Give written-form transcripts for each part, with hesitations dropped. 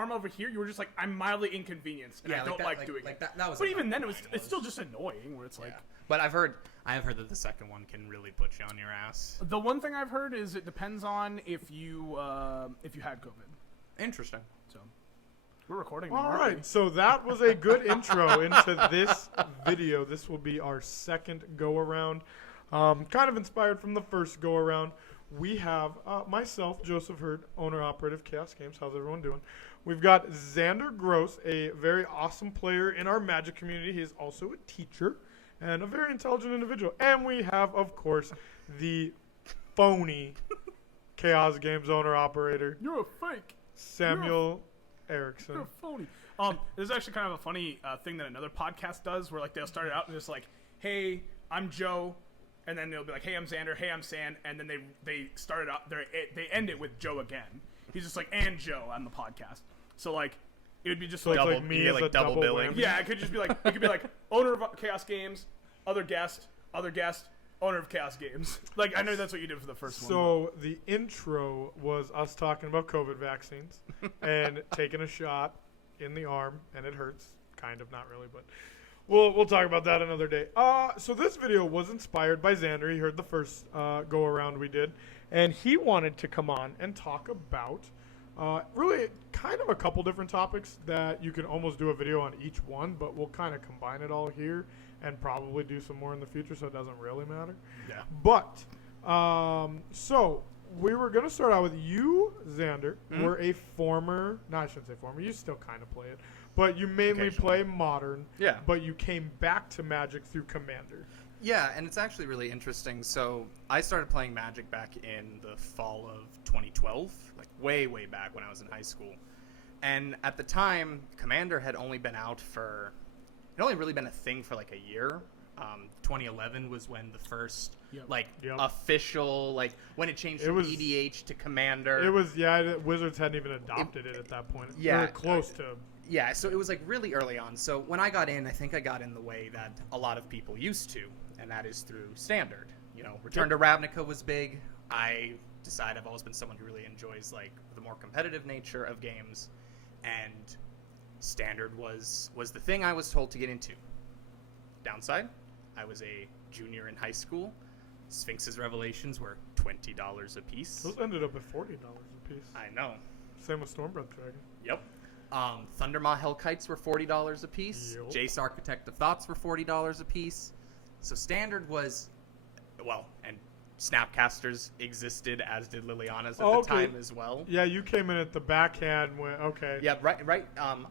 arm over here, you were just like, I'm mildly inconvenienced, and I don't like doing it. That was but even then, it's still just annoying, where it's like... But I have heard that the second one can really put you on your ass. The one thing I've heard is it depends on if you had COVID. Interesting. So, we're recording. All right, so that was a good intro into this video. This will be our second go-around. Kind of inspired from the first go-around. We have myself, Joseph Hurd, owner-operative of Chaos Games. How's everyone doing? We've got Xander Gross, a very awesome player in our Magic community. He is also a teacher and a very intelligent individual. And we have, of course, the phony Chaos Games owner-operator. You're a fake. Samuel Erickson. You're a phony. There's actually kind of a funny thing that another podcast does where, like, they'll start it out and just like, hey, I'm Joe. And then they'll be like, hey, I'm Xander. Hey, I'm San. And then they start it out. They end it with Joe again. He's just like, and Joe on the podcast. So, like, it would be just So like, it's like me as a double billing. whammy. yeah, it could just be like, owner of Chaos Games, other guest, owner of Chaos Games. Like, I know that's what you did for the first one. So the intro was us talking about COVID vaccines and taking a shot in the arm, and it hurts. Kind of, not really, but we'll talk about that another day. So this video was inspired by Xander. He heard the first go around we did, and he wanted to come on and talk about really kind of a couple different topics that you can almost do a video on each one, but we'll kind of combine it all here and probably do some more in the future, so it doesn't really matter. Yeah. But so we were going to start out with you, Xander. Were a former, no, I shouldn't say former, you still kind of play it, but you mainly play Modern. Yeah. But you came back to Magic through Commander. Yeah, and it's actually really interesting. So I started playing Magic back in the fall of 2012, like way, way back when I was in high school. And at the time, Commander had only been out for, it only really been a thing for like a year. 2011 was when the first official, like when it changed from EDH to Commander. It was, Wizards hadn't even adopted it at that point. Yeah. We were close to. Yeah, so it was like really early on. So when I got in, I think I got in the way that a lot of people used to, and that is through Standard. You know, Return to Ravnica was big. I decided I've always been someone who really enjoys like the more competitive nature of games, and Standard was the thing I was told to get into. Downside, I was a junior in high school. Sphinx's Revelations were $20 a piece. Those ended up at $40 a piece. I know. Same with Stormbreath Dragon. Yep. Thundermaw Hellkites were $40 a piece. Yep. Jace Architect of Thoughts were $40 a piece. So Standard was, well, and Snapcasters existed, as did Liliana's at the time as well. Yeah, you came in at the backhand when, okay. Yeah, right.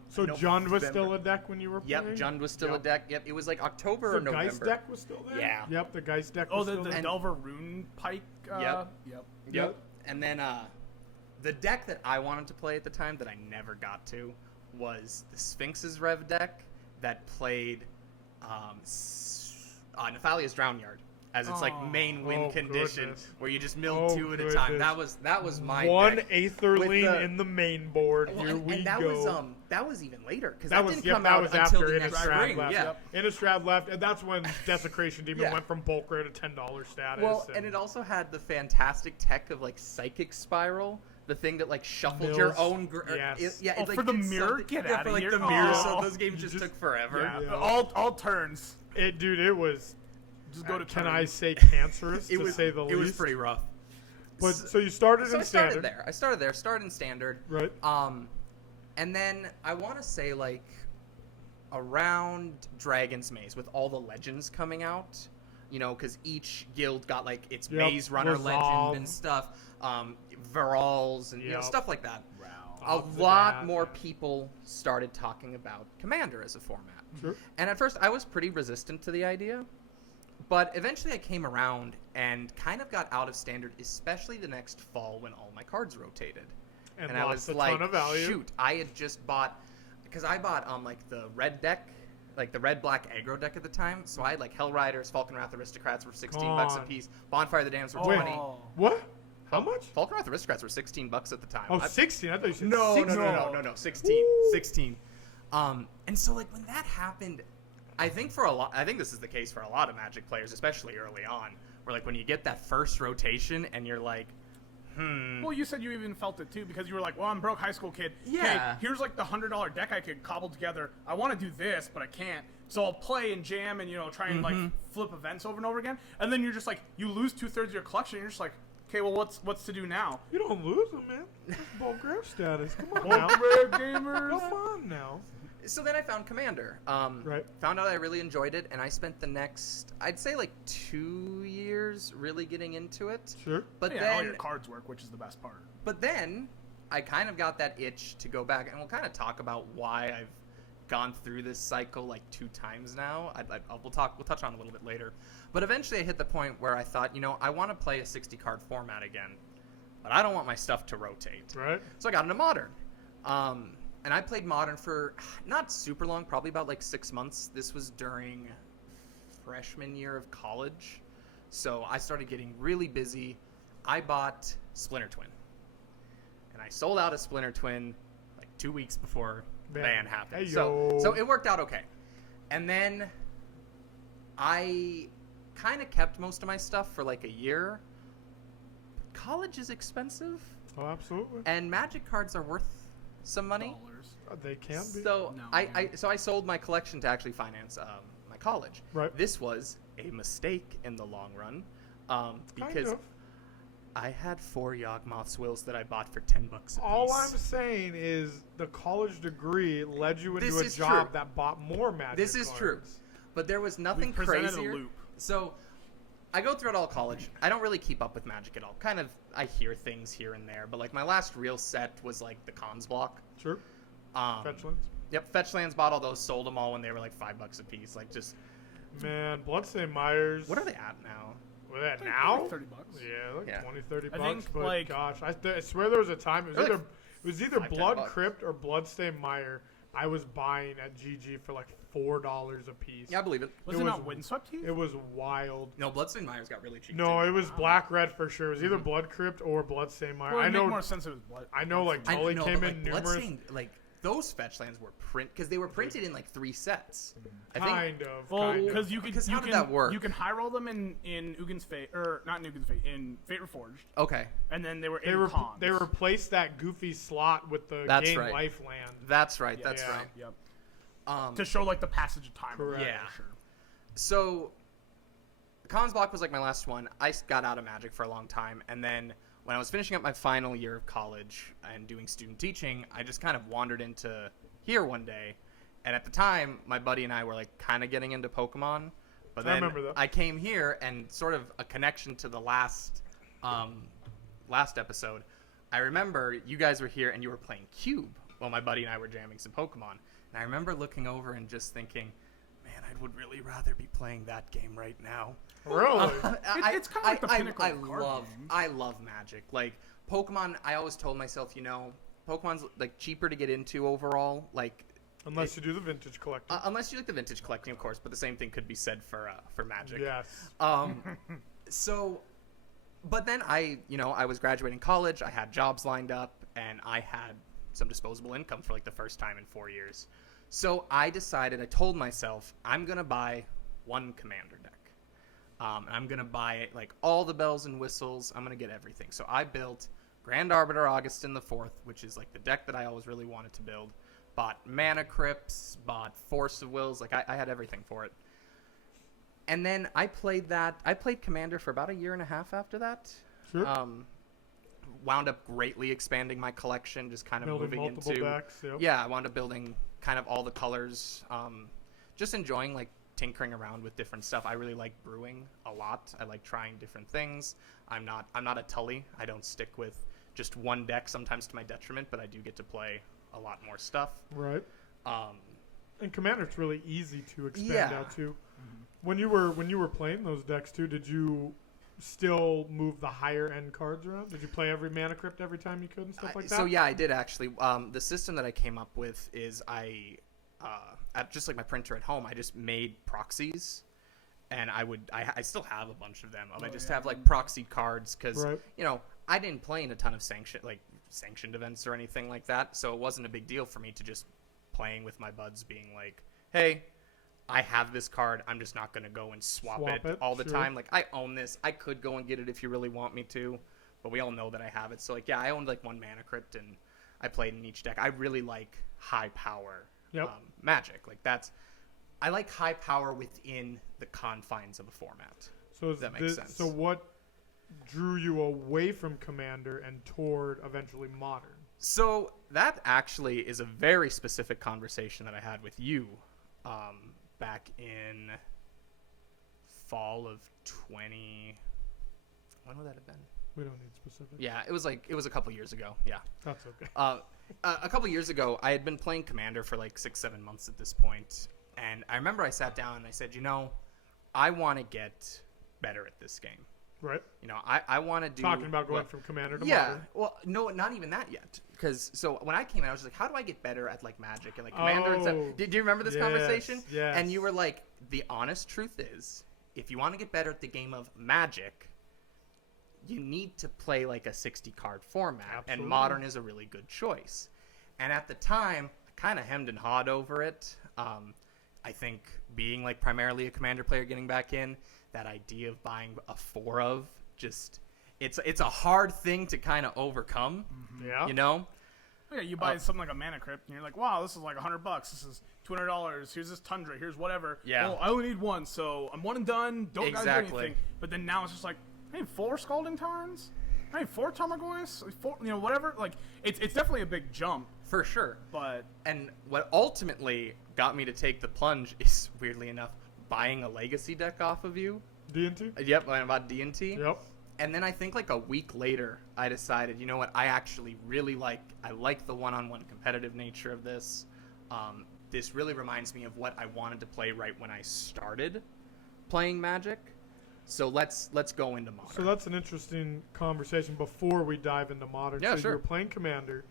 So Jund was still a deck when you were playing? Yep, Jund was still a deck. Yep, it was like October or November. The Geist deck was still there? Yeah. Yep, the Geist deck was still there. the Delver Rune Pike. Yep. And then the deck that I wanted to play at the time that I never got to was the Sphinx's Rev deck that played Nephalia's Drownyard as its like main win condition, where you just mill two at a time. That was my one deck. Aetherling in the main board. Here we and that go. That was even later because that didn't come that out was until after the next spring. left. Yeah. Innistrad left, and that's when Desecration Demon went from bulk rare to $10 status. Well, and it also had the fantastic tech of like Psychic Spiral. The thing that like shuffled your own, yes. It, like, for the mirror, get out for of like here. the mirror. So those games just took forever. Yeah. All turns. It was. Just go to. Can I say cancerous? to say the least. It was pretty rough. But so you started in I Standard. Started in Standard. Right. And then I want to say like around Dragon's Maze with all the legends coming out. You know, because each guild got like its Maze Runner legend and stuff. Virals and you know, stuff like that. Wow. A lot more people started talking about Commander as a format. Sure. And at first I was pretty resistant to the idea, but eventually I came around and kind of got out of Standard, especially the next fall when all my cards rotated. And I was a like, ton of value. shoot, I had just bought, because I bought like the red deck, like the red-black aggro deck at the time. So I had like Hell Riders, Falcon Wrath Aristocrats were $16 a piece. Bonfire of the Damned were 20. What? How much? Falcon Wrath Aristocrats were $16 at the time. Oh, 16. I thought you said no, 16. No. 16. And so like when that happened, I think this is the case for a lot of Magic players, especially early on, where like when you get that first rotation and you're like, Well, you said you even felt it too because you were like, well, I'm a broke high school kid. Yeah. Hey, here's like the $100 deck I could cobble together. I want to do this, but I can't. So I'll play and jam and, try and like flip events over and over again. And then you're just like, you lose 2/3 of your collection. And you're just like, okay, well, what's to do now? You don't lose them, man. That's bulk grab status. Come on Bulk now. grab gamers. Come on now. So then I found Commander. Right. Found out I really enjoyed it, and I spent the next, I'd say, like 2 years really getting into it. Sure. But Yeah, then, all your cards work, which is the best part. but then I kind of got that itch to go back, and we'll kind of talk about why I've gone through this cycle like 2 times now. We'll touch on it a little bit later. But eventually I hit the point where I thought, I want to play a 60-card format again, but I don't want my stuff to rotate. Right. So I got into Modern. And I played Modern for not super long, probably about like 6 months. This was during freshman year of college. So I started getting really busy. I bought Splinter Twin. And I sold out a Splinter Twin like 2 weeks before the ban happened. So it worked out okay. And then I kind of kept most of my stuff for like a year. College is expensive. Oh, absolutely. And Magic cards are worth some money. They can be. So No, I sold my collection to actually finance my college. Right. This was a mistake in the long run, because Kind of. I had 4 Yawgmoth's Wills that I bought for $10 a piece. All I'm saying is the college degree led you into This a is job true. that bought more Magic This is true, cards. but there was nothing We presented a crazier. loop. So I go through it all college. I don't really keep up with Magic at all. Kind of, I hear things here and there, but like my last real set was like the Cons block. Sure. Fetchlands. Yep, Fetchlands, bought all those, sold them all when they were like $5 a piece. Like just, Man, Bloodstained Myers. what are they at now? What are they at Like now? $30. Yeah, like Yeah. 20, 30 I bucks. think, But like- gosh, I swear there was a time it was They're like either $5, Blood $10. Crypt or Bloodstained Meyer. I was buying at GG for like $4 a piece. Yeah, I believe it. Was It it, was- not Windswept Heath? It was wild. No, Bloodstained Myers got really cheap. No, too. it was Black Red for sure. It was either Blood Crypt or Bloodstained Meyer. Well, I it know. make more sense it was blood. I know, like I Tully know, came but, in like, numerous. Bloodstained, like those Fetchlands were because they were printed in like 3 sets. I think. Kind of. Well, kind of. because you can, Because you how did can that work? You can high roll them in Ugin's Fate, or not in Ugin's Fate, in Fate Reforged, Okay, and then they were They in were cons. they replaced that goofy slot with the That's game right. life land. that's right. Yeah. That's Yeah. right. Yep. To show like the passage of time. Correct. Yeah. Sure. So, Cons block was like my last one. I got out of Magic for a long time, and then when I was finishing up my final year of college and doing student teaching, I just kind of wandered into here one day, and at the time, my buddy and I were like kind of getting into Pokemon. But I then remember that. I came here, and sort of a connection to the last episode. I remember you guys were here and you were playing Cube while my buddy and I were jamming some Pokemon. And I remember looking over and just thinking, man, I would really rather be playing that game right now. Really? It's kinda like the pinnacle of card games. I love Magic. Like Pokemon, I always told myself, Pokemon's like cheaper to get into overall. Like Unless you do the vintage collector. unless you like the vintage collecting, of course. But the same thing could be said for Magic. Yes. So, but then I was graduating college. I had jobs lined up, and I had some disposable income for like the first time in 4 years. So I told myself, I'm gonna buy one Commander deck. And I'm gonna buy like all the bells and whistles. I'm gonna get everything. So I built Grand Arbiter Augustin the Fourth, which is like the deck that I always really wanted to build. Bought Mana Crypts, bought Force of Wills. Like I had everything for it. And then I played Commander for about a year and a half after that. Sure. Wound up greatly expanding my collection, just kind of Building moving multiple into decks. Yep. yeah. I wound up building kind of all the colors. Just enjoying like tinkering around with different stuff. I really like brewing a lot. I like trying different things. I'm not a Tully. I don't stick with just one deck, sometimes to my detriment, but I do get to play a lot more stuff. Right. And Commander's really easy to expand Yeah. out to. When you were playing those decks too, did you still move the higher end cards around? Did you play every Mana Crypt every time you could and stuff like that? So yeah, I did actually. The system that I came up with is at just like my printer at home, I just made proxies, and I still have a bunch of them. I just have like proxied cards because Right. I didn't play in a ton of sanctioned events or anything like that, so it wasn't a big deal for me to just playing with my buds being like, hey, I have this card, I'm just not going to go and swap it all the sure. time. Like, I own this. I could go and get it if you really want me to, but we all know that I have it. So like, yeah, I owned like 1 Mana Crypt, and I played in each deck. I really like high power Magic. Like I like high power within the confines of a format. So that makes sense. So what drew you away from Commander and toward eventually Modern? So that actually is a very specific conversation that I had with you back in fall of 20. When would that have been? We don't need specifics. Yeah, it was a couple years ago. Yeah. That's okay. A couple years ago, I had been playing Commander for like 6-7 months at this point, and I remember I sat down and I said, I want to get better at this game. Right. I want to do... Talking about going from Commander to Modern. Yeah. Well, no, not even that yet. Because, so when I came in, I was just like, how do I get better at like Magic and like Commander and stuff? Do you remember this conversation? Yes. And you were like, the honest truth is, if you want to get better at the game of Magic, you need to play like a 60-card format. Absolutely. And Modern is a really good choice. And at the time, I kind of hemmed and hawed over it. I think being like primarily a Commander player getting back in, that idea of buying a 4 of just it's a hard thing to kind of overcome. Yeah. Yeah, you buy something like a Mana Crypt, and you're like, wow, this is like $100. This is $200. Here's this Tundra. Here's whatever. Yeah. Oh, I only need 1, so I'm 1 and done. Don't gotta do Exactly. anything. But then now it's just like, I need 4 Scalding Tarns. I need 4 Tarmogoyfs. 4, whatever. Like, it's definitely a big jump. For sure. But And what ultimately got me to take the plunge is, weirdly enough, buying a Legacy deck off of you. D&T? Yep, I bought D&T. Yep. And then I think like a week later, I decided, you know what, I actually really like the one-on-one competitive nature of this. This really reminds me of what I wanted to play right when I started playing Magic. So let's go into Modern. So that's an interesting conversation before we dive into Modern. Yeah, so sure. you were playing Commander,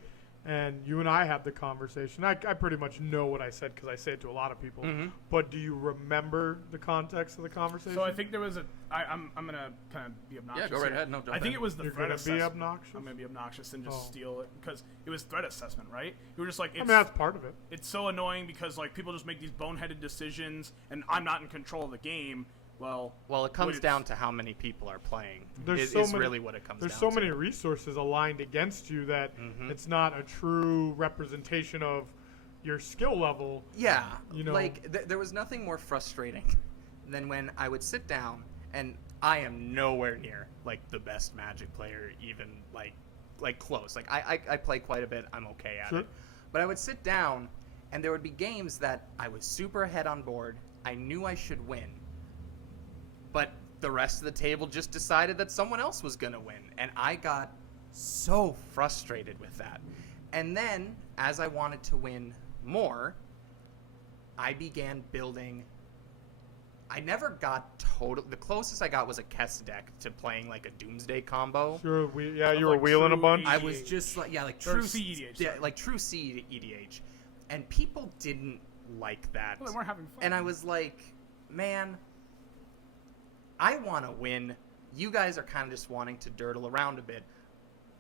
and you and I had the conversation. I pretty much know what I said because I say it to a lot of people. Mm-hmm. But do you remember the context of the conversation? so I think there was I'm gonna kind of be obnoxious. Yeah, go right here. ahead. No, jump I think in. it was the You're threat gonna be assessment. obnoxious? I'm gonna be obnoxious and just Oh. steal it because it was threat assessment, right? You were just like, I mean, that's part of it. it's so annoying because like people just make these boneheaded decisions and I'm not in control of the game. Well, it comes down to how many people are playing. There's Is so many, really what it comes There's down so to. many resources aligned against you that Mhm. it's not a true representation of your skill level. Yeah, Like, there was nothing more frustrating than when I would sit down, and I am nowhere near like the best Magic player, even like close. Like I play quite a bit. I'm okay at Sure. it, but I would sit down, and there would be games that I was super ahead on board. I knew I should win, but the rest of the table just decided that someone else was gonna win, and I got so frustrated with that. And then, as I wanted to win more, I began building. I never got total. The closest I got was a Kess deck to playing like a Doomsday combo. Sure, you were like wheeling a true bunch. I was just like, yeah, like Or true CEDH, yeah, sorry. like true CEDH, and people didn't like that. well, they weren't having fun. And I was like, man, I want to win. You guys are kind of just wanting to dirtle around a bit.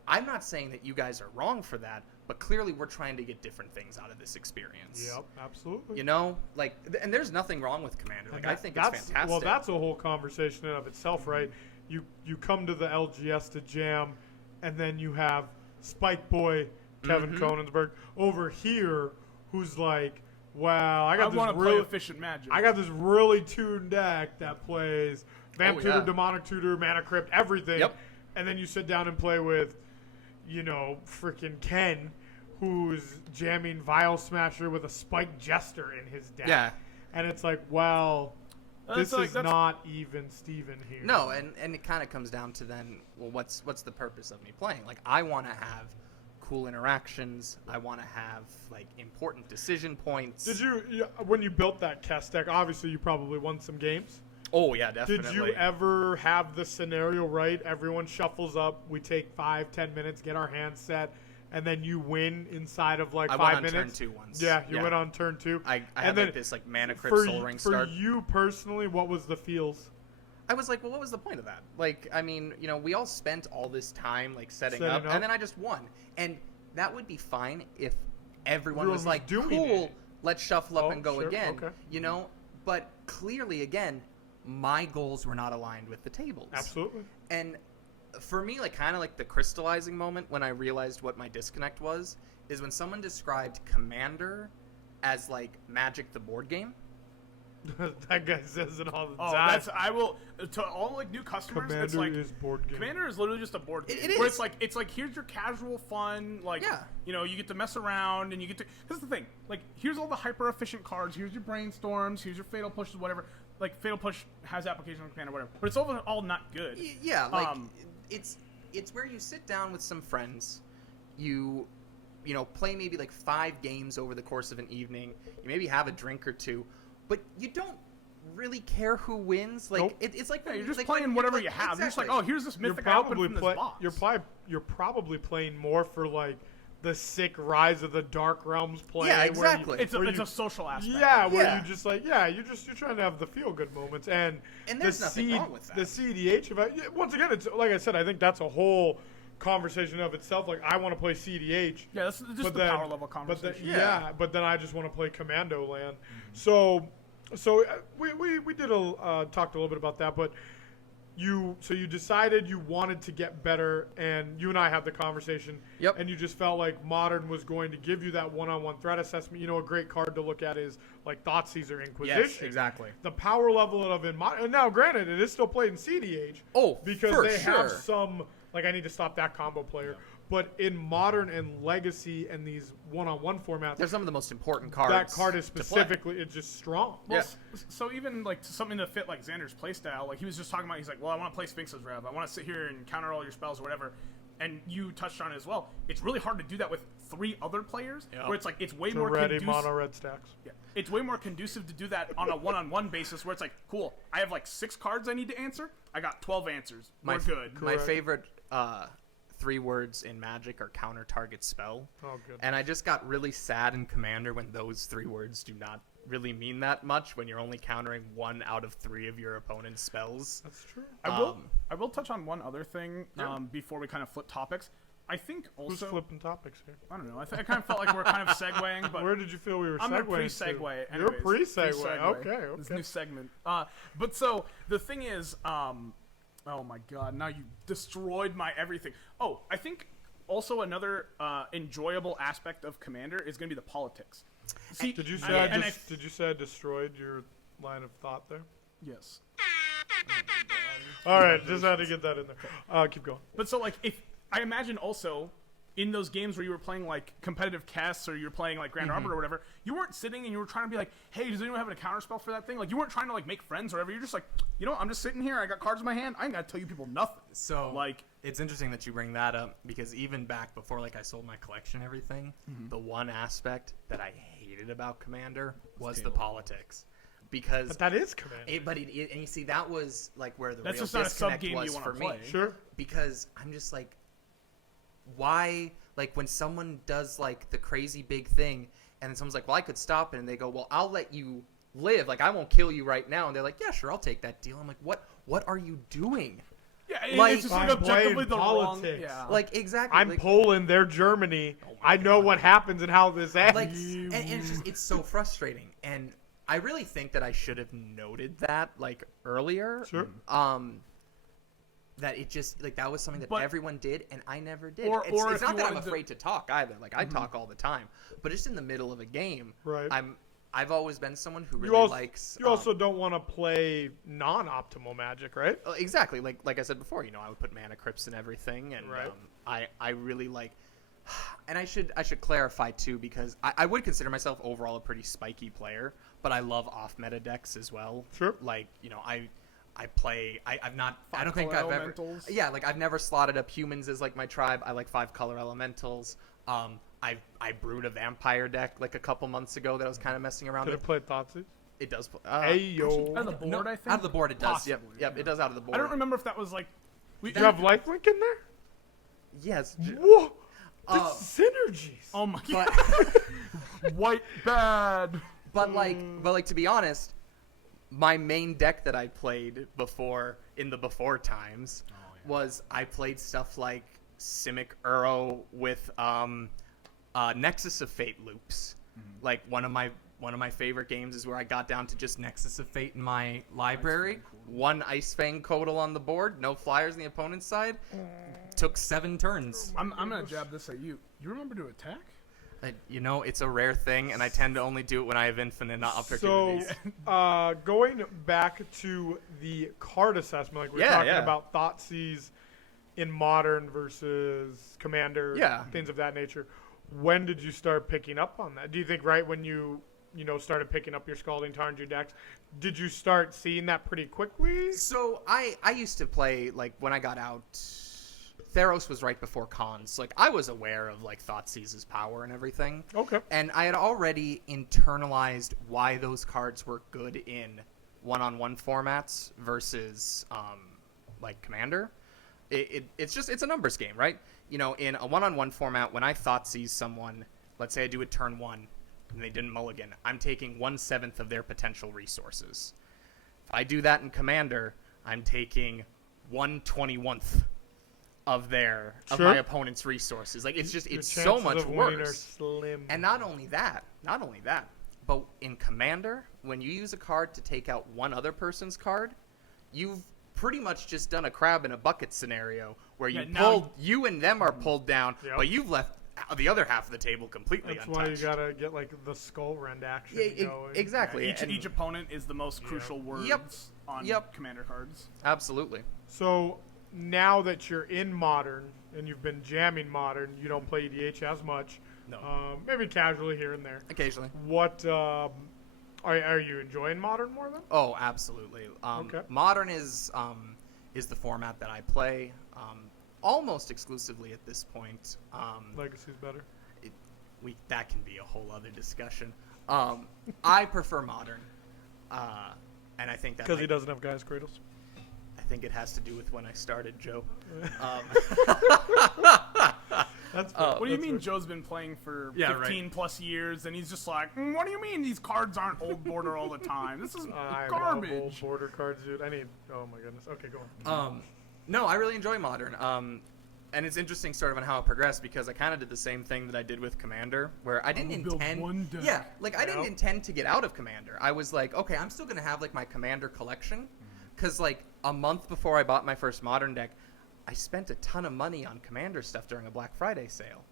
I'm not saying that you guys are wrong for that, but clearly we're trying to get different things out of this experience. Yep, absolutely. You know, like, and there's nothing wrong with Commander. Like, And I think it's fantastic. Well, that's a whole conversation in of itself, right? You come to the LGS to jam, and then you have Spike Boy, Kevin Mhm. Konensberg over here, who's like, wow, I I got want this to play really, efficient Magic. I got this really tuned deck that plays Vamp Oh, Tutor, yeah. Demonic Tutor, Mana Crypt, everything. Yep. And then you sit down and play with, freaking Ken, who's jamming Vile Smasher with a Spike Jester in his deck. Yeah. And it's like, well, this like- is not even Steven here. No, and it kind of comes down to then, well, what's the purpose of me playing? Like, I want to have cool interactions. I want to have like important decision points. Did you, when you built that Kess deck, obviously you probably won some games. Oh yeah, definitely. Did you ever have the scenario right? Everyone shuffles up. We take 5-10 minutes, get our hands set, and then you win inside of like I 5 went on minutes. turn 2 once. Yeah, you went on turn 2. I had then like this like Mana Crypt for, Soul Ring for start. you personally, what was the feels? I was like, well, what was the point of that? Like, I mean, we all spent all this time like setting Setting up, up. and then I just won. And that would be fine if everyone Everyone was was like, doing cool, it. let's shuffle up Oh, and go sure, again. okay. But clearly, again, my goals were not aligned with the tables. Absolutely. And For me, like kind of like the crystallizing moment when I realized what my disconnect was is when someone described Commander as like Magic the board game. That guy says it all the Oh, time. I will to all like new customers. Commander it's like is board game. Commander is literally just a board game. It where is. it's like here's your casual fun, like Yeah. you know, you get to mess around and you get to. Here's the thing, like here's all the hyper efficient cards. Here's your brainstorms. Here's your fatal pushes, whatever. Like fatal push has application on Commander, whatever. But it's all not good. Yeah, like it's where you sit down with some friends, you know, play maybe like 5 games over the course of an evening. You maybe have a drink or two, but you don't really care who wins. Like Nope. It's like Yeah, you're just like, playing like, whatever like, you have. Exactly. You're just like, oh, here's this You're mythic I opened probably from this play, box. you're probably playing more for like the sick Rise of the Dark Realms play. Yeah, where you- exactly. It's where a you- social aspect. Yeah, where Yeah. you just like you're trying to have the feel good moments and there's nothing wrong with that. The CDH once again, it's like I said, I think that's a whole conversation of itself. Like I want to play CDH. Yeah, that's just but the then, power level conversation. but then I just want to play Commando Land. So we did talked a little bit about that, but you decided you wanted to get better, and you and I had the conversation. Yep. And you just felt like Modern was going to give you that one-on-one threat assessment. You know, a great card to look at is like Thoughtseizes Inquisition. Yes, exactly. The power level of in Modern. And now, granted, it is still played in CDH. Oh, because for they have sure. some. Like I need to stop that combo player. But in Modern and Legacy and these one-on-one formats, They're some of the most important cards. that card is to play. specifically it's just strong. Well, Yeah. so even like something to fit like Xander's playstyle, like he was just talking about, he's like, well, I want to play Sphinx's Rev. I want to sit here and counter all your spells or whatever. And you touched on it as well. It's really hard to do that with 3 other players, where it's like it's way more Ready conducive. mono red stacks. Yeah, it's way more conducive to do that on a one-on-one basis, where it's like, cool, I have like 6 cards I need to answer. I got 12 answers. We're good. My Correct. favorite 3 words in Magic are counter target spell. Oh, good. And I just got really sad in Commander when those 3 words do not really mean that much when you're only countering 1 out of 3 of your opponent's spells. That's true. I will touch on one other thing before we kind of flip topics. I think Who's also flipping topics here? I don't know. I kind of felt like we're kind of segueing, but Where did you feel we were I'm segueing? gonna pre-segue. You're anyways. pre-segue. Pre-segue. Okay. This new segment. But so the thing is, oh my god, now you destroyed my everything. Oh, I think also another enjoyable aspect of Commander is gonna be the politics. See, Did you say and did you say I destroyed your line of thought there? yes. All right, just had to get that in there. Keep going. But so like if I imagine also in those games where you were playing like competitive Kess or you were playing like Grand Arbor or whatever, you weren't sitting and you were trying to be like, hey, does anyone have a counter spell for that thing? Like you weren't trying to like make friends or whatever. You're just like, you know, I'm just sitting here. I got cards in my hand. I ain't gotta tell you people nothing. So Like it's interesting that you bring that up because even back before like I sold my collection and everything, the one aspect that I hated about Commander was the politics. Because But that is Commander. and you see that was like where the That's real just not a disconnect sub-game you was wanna for play. me. Sure. Because I'm just like, why? Like when someone does like the crazy big thing, and then someone's like, "Well, I could stop it," and they go, "Well, I'll let you live. Like I won't kill you right now." And they're like, "Yeah, sure, I'll take that deal." I'm like, "What are you doing?" yeah, Like, it's just like I'm objectively playing the wrong. politics. Yeah. Like exactly. I'm like, Poland, they're Germany. I know what happens and how this ends. like and it's so frustrating, and I really think that I should have noted that like earlier. Sure. That it just like that was something that But- everyone did and I never did. Or It's if not you that I'm wanted to- afraid to talk either. Like I talk all the time, but just in the middle of a game, Right. I've always been someone who really you also, likes. you also don't want to play non-optimal Magic, right? Exactly like I said before. You know, I would put mana crypts and everything, and Right. I really like. And I should clarify too because I would consider myself overall a pretty spiky player, but I love off meta decks as well. Sure. Like you know I've not I don't think Five I've color ever elementals. yeah like I've never slotted up humans as like my tribe. I like 5 color elementals. I brewed a vampire deck like a couple months ago that I was kind of messing around Could with. have played Thoughtseize. It does. Hey yo. Out of the board, I think. Out of the board, it does. Possibly, Yep, yeah. it does out of the board. I don't remember if that was like. Did you have lifelink in there? Yes. Whoa. The Uh, synergies. Oh my But god. White bad. but like to be honest, my main deck that I played before in the before times was I played stuff like Simic Uro with Nexus of Fate loops. Like one of my favorite games is where I got down to just Nexus of Fate in my library. One Ice Fang Codal on the board, no flyers on the opponent's side. Took 7 turns. I'm gonna jab this at you. You remember to attack? It's a rare thing, and I tend to only do it when I have infinite So, opportunities. going back to the card assessment, like we were talking about Thoughtseize in Modern versus Commander, things of that nature. When did you start picking up on that? Do you think right when you started picking up your Scalding Tarn, your decks, did you start seeing that pretty quickly? So I used to play, like, when I got out, Theros was right before Cons. Like, I was aware of, like, Thoughtseize's power and everything. Okay. And I had already internalized why those cards were good in one-on-one formats versus, like, Commander. It's a numbers game, right? In a one-on-one format, when I Thoughtseize someone, let's say I do it turn 1, and they didn't mulligan, I'm taking 1/7 of their potential resources. If I do that in Commander, I'm taking 1/21 of my opponent's resources. Like, it's so much worse. Slim. And not only that, but in Commander, when you use a card to take out one other person's card, you've pretty much just done a crab in a bucket scenario where you and them are pulled down, but you've left the other half of the table completely That's untouched. why you gotta get like the skull rend action going. Exactly. Yeah, each opponent is the most crucial words on Commander cards. Absolutely. So now that you're in Modern and you've been jamming Modern, you don't play EDH as much. No. Maybe casually here and there. Occasionally. What are you enjoying Modern more then? Oh, absolutely. Okay. Modern is the format that I play almost exclusively at this point. Legacy's better. That can be a whole other discussion. I prefer Modern, and I think that because he doesn't have Gaia's Cradles. I think it has to do with when I started, Joe. That's what do you mean Joe's been playing for 15 plus years and he's just like, what do you mean these cards aren't old border all the time? This is garbage. I love old border cards, dude. Oh my goodness. Okay, go on. No, I really enjoy Modern. And it's interesting sort of on how it progressed because I kind of did the same thing that I did with Commander where I didn't intend I didn't intend to get out of Commander. I was like, okay, I'm still going to have like my Commander collection cuz like a month before I bought my first Modern deck, I spent a ton of money on Commander stuff during a Black Friday sale.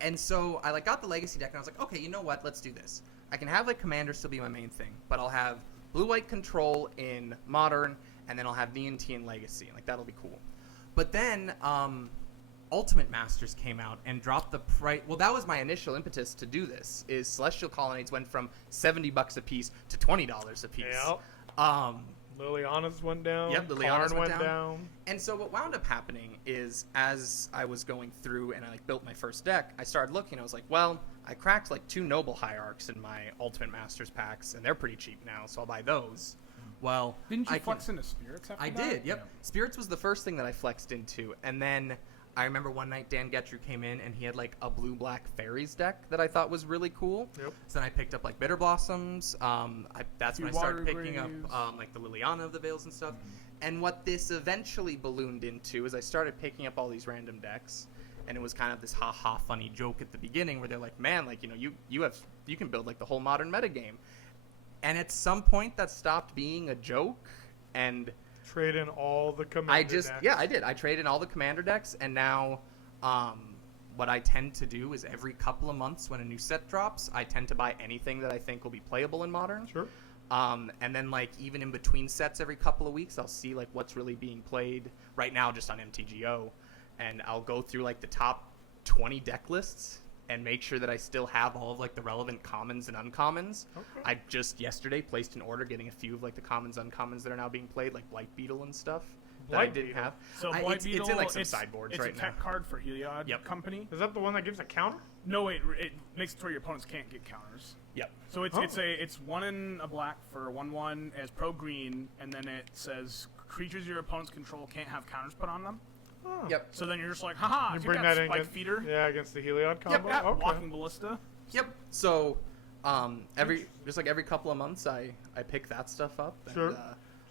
And so I like got the Legacy deck and I was like, okay, you know what? Let's do this. I can have like Commander still be my main thing, but I'll have Blue-White Control in Modern and then I'll have D&T in Legacy. Like that'll be cool. But then Ultimate Masters came out and dropped the price. Well, that was my initial impetus to do this. Is Celestial Colonnades went from $70 a piece to $20 a piece. Yep. Liliana's went down. Yep, Liliana's Karn went down. And so what wound up happening is as I was going through and I like built my first deck, I started looking. I was like, well, I cracked like 2 Noble Hierarchs in my Ultimate Masters packs, and they're pretty cheap now, so I'll buy those. Well, didn't you flex into Spirits after that? I did, yep. Yeah. Spirits was the first thing that I flexed into, and then I remember one night Dan Getru came in and he had like a blue-black fairies deck that I thought was really cool. Yep. So then I picked up like Bitter Blossoms. That's when I started picking up like the Liliana of the Veils and stuff. And what this eventually ballooned into is I started picking up all these random decks, and it was kind of this ha-ha funny joke at the beginning where they're like, man, like you can build like the whole Modern metagame. And at some point that stopped being a joke and trade in all the Commander decks. I did. I traded in all the Commander decks, and now what I tend to do is every couple of months when a new set drops, I tend to buy anything that I think will be playable in Modern. Sure. And then like even in between sets every couple of weeks, I'll see like what's really being played right now just on MTGO, and I'll go through like the top 20 deck lists and make sure that I still have all of like the relevant commons and uncommons. Okay. I just yesterday placed an order getting a few of like the commons, uncommons that are now being played, like Blight Beetle and stuff that I didn't have. So Blight Beetle, it's in like some sideboards right now. It's a tech card for Heliod Company. Is that the one that gives a counter? No, wait, it makes it where your opponents can't get counters. Yep. So it's 1 in a black for 1/1 as pro green, and then it says creatures your opponents control can't have counters put on them. Oh. Yep. So then you're just like, haha, you check bring that that Spike in Feeder. Yeah, against the Heliod combo. Yep, okay. Walking Ballista. Yep. So every couple of months I pick that stuff up. And, sure.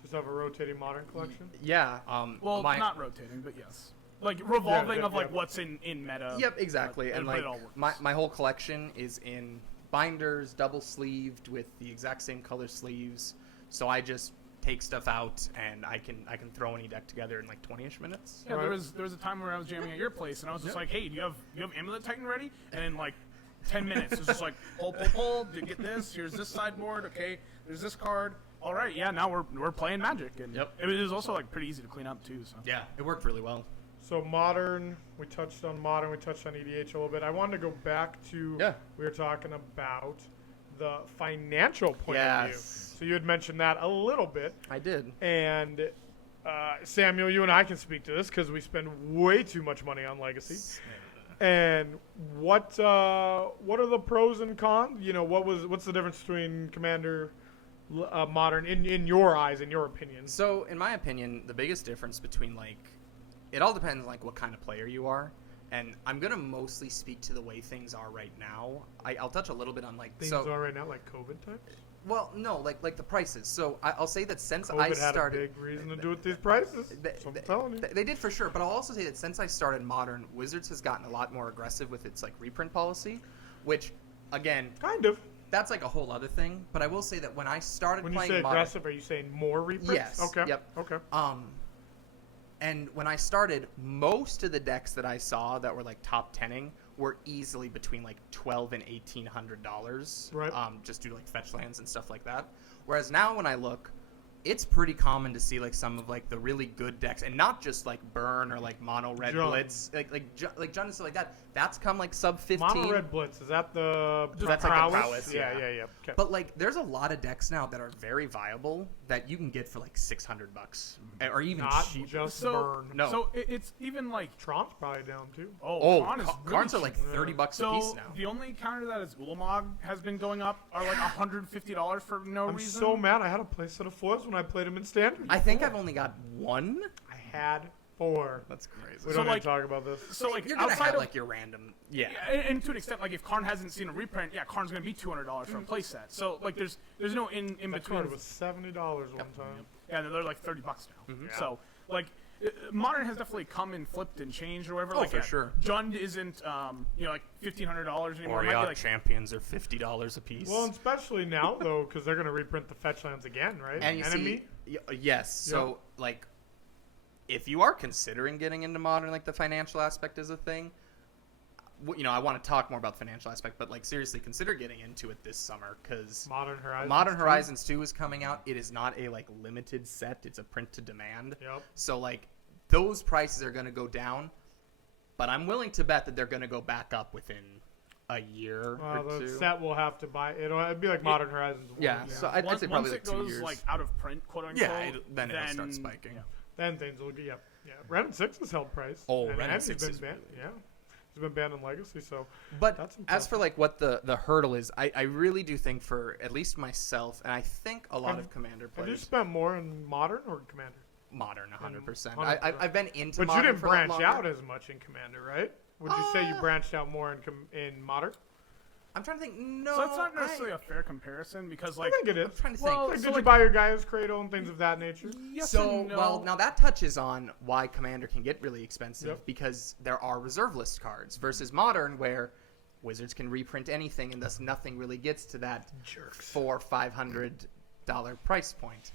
Just have a rotating Modern collection. Yeah. Well, not rotating, but yes. like revolving Yeah, of like yeah. what's in meta. Yep, exactly. But And it like all works. my whole collection is in binders, double sleeved with the exact same color sleeves. So I just take stuff out and I can throw any deck together in like 20ish minutes. Yeah, Right. there was a time where I was jamming at your place, and I was just like, "Hey, do you have Amulet Titan ready?" And in like 10 minutes, it was just like, pull, get this. Here's this sideboard. Okay, there's this card. All right, yeah, now we're playing Magic, and Yep. it was also like pretty easy to clean up too. So Yeah, it worked really well. So Modern, we touched on Modern, we touched on EDH a little bit. I wanted to go back to, Yeah. we were talking about the financial point of Yes. view. So you had mentioned that a little bit. I did. And Samuel, you and I can speak to this because we spend way too much money on Legacy. And what are the pros and cons? You know, what's the difference between Commander, Modern, in your eyes, in your opinion? So, in my opinion, the biggest difference between like, it all depends like what kind of player you are, and I'm gonna mostly speak to the way things are right now. I'll touch a little bit on like Things so. are right now like COVID times. Well, no, like the prices. So I'll say that since COVID I had started, a big reason to do with these prices. So I'm telling you. They did for sure, but I'll also say that since I started Modern, Wizards has gotten a lot more aggressive with its like reprint policy, which, again, Kind of. that's like a whole other thing. But I will say that when I started When you playing say Modern, aggressive, are you saying more reprints? Yes, Okay. yep. Okay. and when I started, most of the decks that I saw that were like top 10ing were easily between like $1,200 and $1,800, Right. just due to like fetch lands and stuff like that. Whereas now when I look, it's pretty common to see like some of like the really good decks, and not just like Burn or like Mono Red Jund. Blitz, like Jund and stuff like that. That's come like sub 15. Mono Red Blitz, is that the That's like the prowess, Yeah, yeah. yeah, yeah. Okay. But like, there's a lot of decks now that are very viable that you can get for like $600, or even Not cheaper. just so Burn. No. so it's even like Tron's probably down too. Oh, Tron is cards really are like cheap. $30 a So piece now. the only counter that is Ulamog has been going up are like $150 for no I'm reason. so mad. I had a playset of fours when I played him in Standard. I think I've only got one. I had 4. That's crazy. We So, don't need like- to talk about this. So like You're gonna outside have of like your random. Yeah. and to an extent, like if Karn hasn't seen a reprint, yeah, Karn's gonna be $200 for a playset. So like there's no in That between. card was $70 one time. Yeah, they're like $30 now. Mhm. Yeah. So like Modern has definitely come and flipped and changed or whatever. Oh, like, for sure. Jund isn't like $1,500 anymore. It might be, Orion like, champions are $50 a piece. Well, and especially now though, because they're gonna reprint the fetch lands again, right? and you Enemy. see, yes. So like, if you are considering getting into Modern, like the financial aspect is a thing. I want to talk more about the financial aspect, but like seriously, consider getting into it this summer because Modern Horizons. Modern 2. Horizons 2 is coming out. It is not a like limited set; it's a print to demand. Yep. So like, those prices are going to go down, but I'm willing to bet that they're going to go back up within a year Well, or the two. set will have to buy. It'd be like Modern Horizons 1. Yeah, so I'd once say probably it like 2 goes years. like out of print, quote unquote, Yeah, then it'll start spiking. yeah. Then things will get. Yeah. Ren 6 has held price. Oh, and Ren Enemy's 6 been is banned. really Yeah. He's been banned in Legacy, so But That's as for impressive. like what the hurdle is, I really do think for at least myself, and I think a lot of Commander have you players, spent more in Modern or Commander? Modern 100%. 100%. I've been into But you Modern didn't for a lot branch longer. out as much in Commander, right? Would you say you branched out more in Modern? I'm trying to think. No, So that's not necessarily a fair comparison because like I think it is. I'm trying to Well, think. Like, so, did you like- buy your Gaia's Cradle and things of that nature? yes So and no. well, now that touches on why Commander can get really expensive Yep. because there are reserve list cards versus Modern where Wizards can reprint anything and thus nothing really gets to that $400-$500 price point.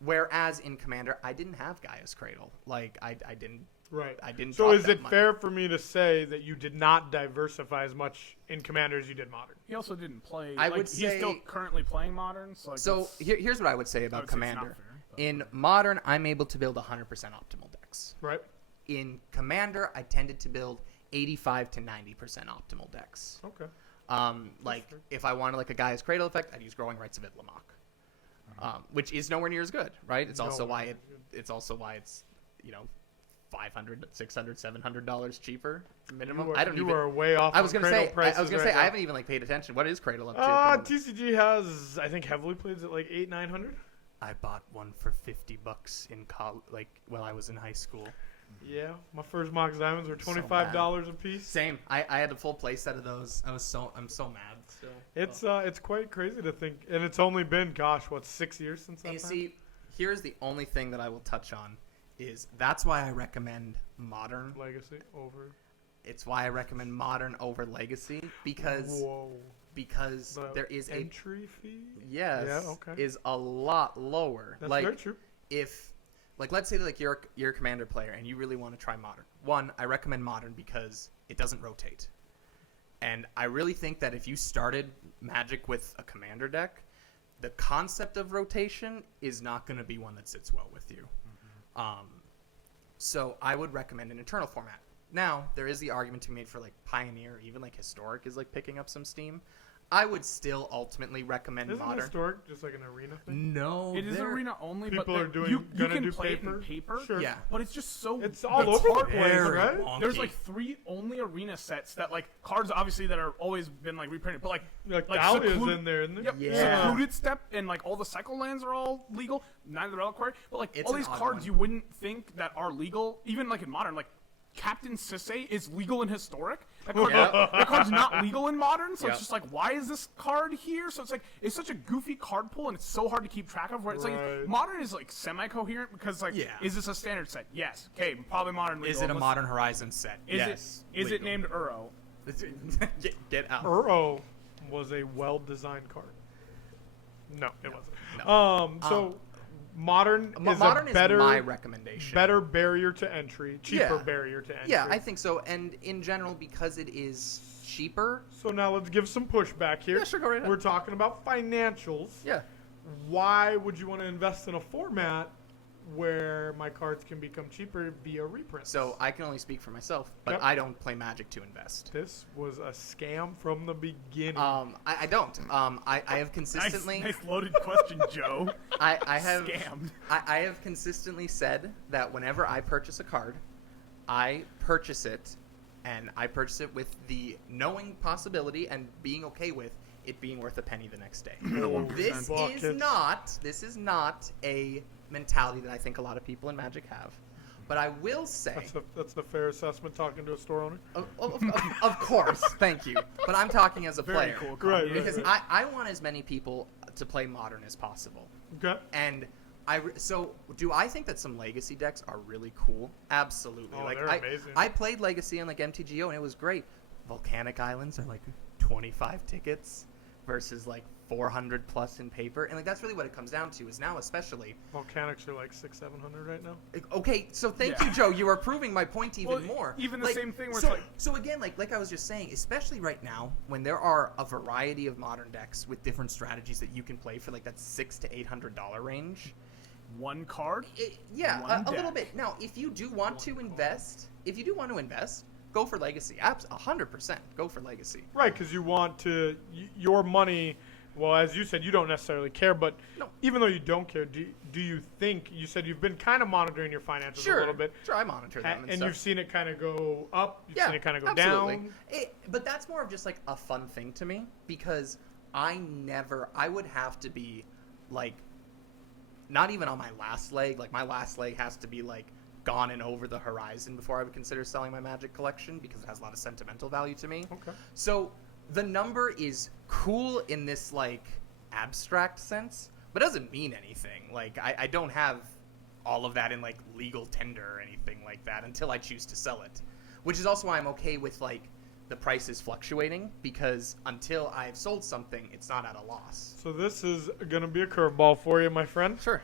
Whereas in Commander, I didn't have Gaia's Cradle. Like I didn't. Right. I didn't. So drop is that it money. fair for me to say that you did not diversify as much in Commander as you did Modern? he also didn't play. I like, would he's still say- currently playing Modern. So like, So it's- here's what I would say I about would say it's not Commander. fair, but- In Modern, I'm able to build 100% optimal decks. Right. In Commander, I tended to build 85 to 90% optimal decks. Okay. Like fair. if I wanted like a Gaia's Cradle effect, I'd use Growing Rights of Itlamok, which is nowhere near as good, right? It's also Nowhere why near it, as good. it's also why it's $500, $600, $700 cheaper minimum. I don't you even. were way off. I was on gonna Cradle say. prices I was gonna right say now. I haven't even like paid attention. What is Cradle up to? at the moment? TCG has, I think, heavily plays at like 800-900. I bought one for $50 in college, like while I was in high school. Yeah, my first Mox Diamonds were So $25 a piece. Same. I had a full play set of those. I'm so mad still. It's quite crazy to think, and it's only been 6 years since that And you time? see, here's the only thing that I will touch on that's why I recommend Modern. Legacy over. It's why I recommend Modern over Legacy because there is entry fee. Yes, Yeah, okay. is a lot lower. That's like very true. if let's say that like you're a Commander player and you really want to try Modern. One, I recommend Modern because it doesn't rotate. And I really think that if you started Magic with a Commander deck, the concept of rotation is not going to be one that sits well with you. So I would recommend an Eternal format. Now, there is the argument to be made for like Pioneer, or even like Historic is like picking up some steam. I would still ultimately recommend Isn't Modern. Historic just like an arena thing? No, It is arena only, People but are doing- you gonna can do play paper? it in paper. Sure. Yeah. But it's just so It's all over the hard. place, Very right? wonky. There's like 3 only arena sets that like cards obviously that are always been like reprinted, but Like Dahlia's secluded- in there, isn't it? Yep. Yeah. Secluded Step and like all the cycle lands are all legal. Neither the Reliquary, but like It's all an these odd cards one. you wouldn't think that are legal, even like in Modern, like Captain Sisay is legal in Historic. That, card, Yeah. that card's not legal in Modern, so Yeah. it's just like, why is this card here? So it's like, it's such a goofy card pool, and it's so hard to keep track of. Where it's Right. like, Modern is like semi-coherent because like, Yeah. is this a standard set? Yes. Okay, probably Modern legal. Is it a Unless- Modern Horizon set? Is Yes. Is it legal. named Uro? Get out. Uro was a well-designed card. No, it wasn't. No. So Modern is Modern a better, is my recommendation. better barrier to entry, cheaper Yeah. barrier to entry. Yeah, I think so. And in general, because it is cheaper. So now let's give some pushback here. Yeah, sure, go right ahead. We're talking about financials. Yeah. Why would you want to invest in a format where my cards can become cheaper via reprints? So I can only speak for myself, but Yep. I don't play Magic to invest. This was a scam from the beginning. I don't. I have consistently. Nice loaded question, Joe. I have Scammed. I have consistently said that whenever I purchase a card, I purchase it, and I purchase it with the knowing possibility and being okay with it being worth a penny the next day. This Buckets. is not a mentality that I think a lot of people in Magic have. But I will say, That's the fair assessment talking to a store owner. of course, thank you. But I'm talking as a Very player. cool. Right, Kanye. Because I want as many people to play Modern as possible. Okay. And so do I think that some Legacy decks are really cool? Absolutely. Oh, like they're amazing. I played Legacy on like MTGO and it was great. Volcanic Islands are like 25 tickets versus like 400 plus in paper, and like that's really what it comes down to. Is now especially Volcanics are like 600-700 right now. okay. So thank Yeah. you, Joe. You are proving my point even Well, more. even the Like, same thing where so, it's like- so again, like I was just saying, especially right now when there are a variety of Modern decks with different strategies that you can play for like that $600 to $800 range. One card. Yeah, One a little deck. bit. Now, if you do want to invest, go for Legacy. 100%, go for Legacy. Right, because you want to your money. Well, as you said, you don't necessarily care, but No. even though you don't care, do you think you said you've been kind of monitoring your finances a little bit, Sure, I monitor them and and stuff. you've seen it kind of go up, you've Yeah, seen it kind of go absolutely. down. But that's more of just like a fun thing to me because I would have to be like, not even on my last leg. Like my last leg has to be like gone and over the horizon before I would consider selling my Magic collection because it has a lot of sentimental value to me. Okay. So the number is cool in this like abstract sense, but doesn't mean anything. Like I don't have all of that in like legal tender or anything like that until I choose to sell it, which is also why I'm okay with like the prices fluctuating because until I've sold something, it's not at a loss. So this is going to be a curveball for you, my friend. Sure.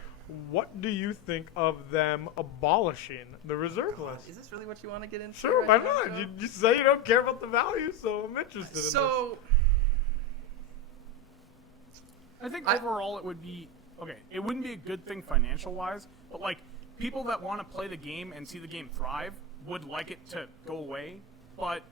What do you think of them abolishing the reserve list? Is this really what you want to get into? Sure, why right now, not? Joe? You say you don't care about the value, so I'm interested in So I think I- overall it would be okay. It wouldn't be a good thing financial wise, but like people that want to play the game and see the game thrive would like it to go away. But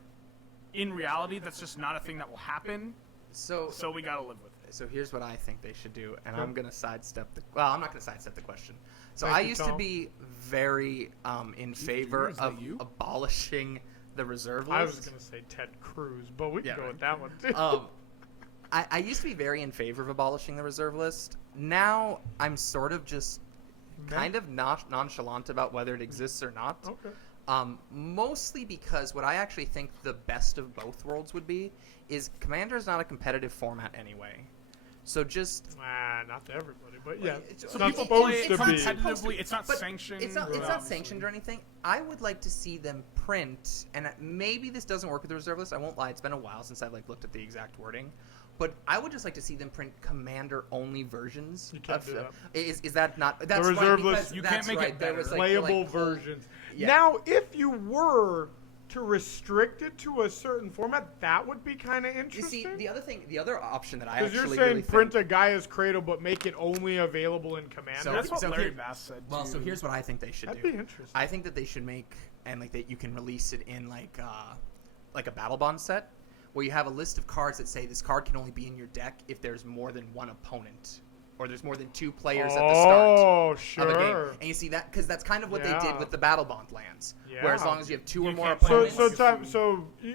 in reality, that's just not a thing that will happen. so So we gotta live with it. So here's what I think they should do, and Okay. I'm gonna sidestep the. Well, I'm not gonna sidestep the question. So Thank I you, used to Tom. be very in favor is that of you? abolishing the reserve list. I was going to say Ted Cruz, but we can Yeah, go right. with that one too. I used to be very in favor of abolishing the reserve list. Now I'm sort of just kind of nonchalant about whether it exists or not. Okay. Mostly because what I actually think the best of both worlds would be is Commander is not a competitive format anyway. So just Not to everybody, but yeah, it's- it's so not people supposed play it to be. competitively. It's not But sanctioned. It's not obviously. sanctioned or anything. I would like to see them print, and maybe this doesn't work with the reserve list. I won't lie; it's been a while since I've looked at the exact wording. But I would just like to see them print commander-only versions. You can't do that. Is that not? That's reserve right, list- because You that's can't make it right. There better. was Playable versions. Yeah. Now, if you were to restrict it to a certain format, that would be kind of You interesting. see, the other option that I Because actually you're saying really print think, a Gaia's Cradle, but make it only available in Commander. So- That's what so Larry here- Bass said. well, so too. here's what I think they should That'd do. be interesting. I think that they should make that you can release it in like a battle bond set where you have a list of cards that say this card can only be in your deck if there's more than one opponent or there's more than 2 players at the start Oh, of a sure. game. And you see that because that's kind of what they Yeah. did with the battle bond lands, Yeah. where as long as you have 2 or You more can't play opponents,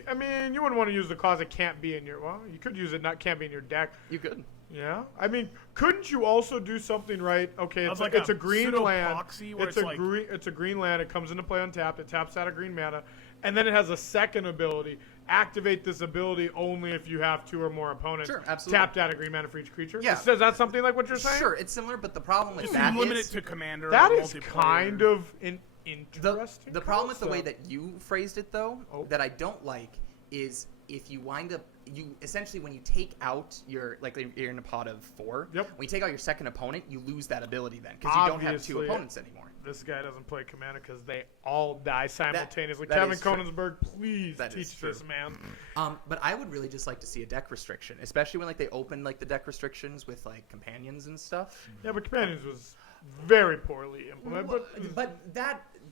I mean, you wouldn't want to use the clause that can't be in your. Well, you could use it. Can't be in your deck. you could. Yeah, I mean, couldn't you also do something right? Okay, Of it's like it's a a green pseudo land. proxy where It's it's a like- green. It's a green land. It comes into play untapped. It taps out a green mana, and then it has a second ability. Activate this ability only if you have 2 or more opponents. Sure, absolutely. Tapped out a green mana for each creature. Yeah. Is that something like what you're saying? Sure, it's similar, but the problem with Just that limit is it to commander. That or is multiplayer. kind of an the interesting. problem with the way concept. that you phrased it though Oh. that I don't like is if you wind up you essentially when you take out your you're in a pot of 4. Yep. When you take out your second opponent, you lose that ability then because you don't have 2 Obviously, opponents anymore. This guy doesn't play Commander because they all die simultaneously. that Kevin is true. Konigsberg, please That is teach true. this man. But I would really just like to see a deck restriction, especially when they open the deck restrictions with companions and stuff. Yeah, but Companions was very poorly implemented. But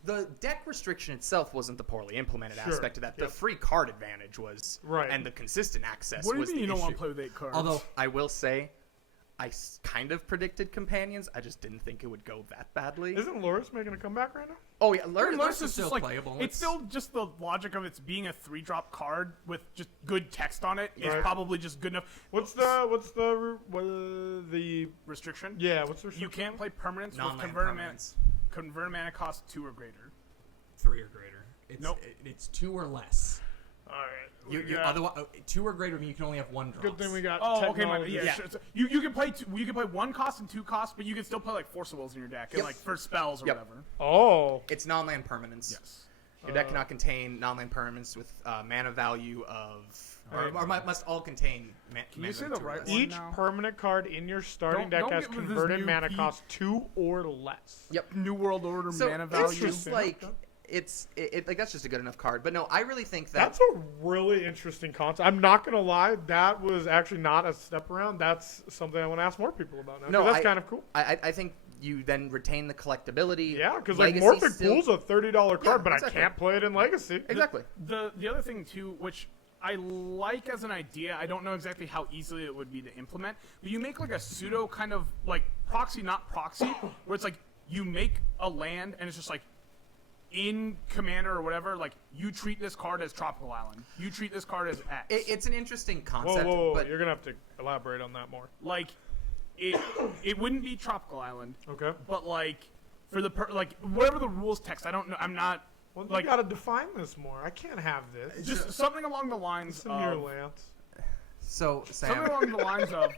the deck restriction itself wasn't the poorly implemented Sure, aspect of that. The yep. free card advantage was, Right. and the consistent access What do you was mean the you don't issue. want to play with 8 cards? Although I will say, I kind of predicted companions. I just didn't think it would go that badly. Isn't Loris making a comeback right now? Oh yeah, Lurrus is still just like playable. it's still just the logic of it's being a 3-drop card with just good text on it is Right. probably just good enough. What's the Restriction? yeah? What's the You can't play permanents with Non-land converted mana. permanents. Converted mana cost 2 or greater. 3 or greater. It's, Nope. It's 2 or less. All right. You otherwise 2 or greater mean you can only have 1 drops. Good thing we got. Oh, okay, my, technology. yeah. Sure. So you can play you can play 1 cost and 2 costs, but you can still play like Force of Wills in your deck, and Yep. like for spells or Yep. whatever. Oh. It's non-land permanents. Yes. Your deck cannot contain non-land permanents with mana value of, or must all contain. Can you say the right one? Each now. permanent card in your starting deck Don't has get with this converted new mana P- cost 2 or less. Yep. New World Order So mana it's value. just it's that's just a good enough card. But no, I really think that That's a really interesting concept. I'm not gonna lie, that was actually not a step around. That's something I want to ask more people about now. No, 'Cause that's I- kind of cool. I think you then retain the collectability. Yeah, because Legacy Morphic still- Pool's a $30 card, but exactly. I can't play it in Legacy. Exactly. The other thing too, which I like as an idea, I don't know exactly how easily it would be to implement, but you make like a pseudo kind of like proxy, not proxy, where it's like you make a land and it's just like in Commander or whatever, like you treat this card as Tropical Island, you treat this card as X. It's an interesting Whoa, concept, whoa, whoa! but You're gonna have to elaborate on that more. Like it wouldn't be Tropical Island, Okay. but like for the like whatever the rules text, I don't know. I'm not Well, like you gotta define this more. I can't have this. just something along the lines Listen here, of Lance. so something Sam, along the lines of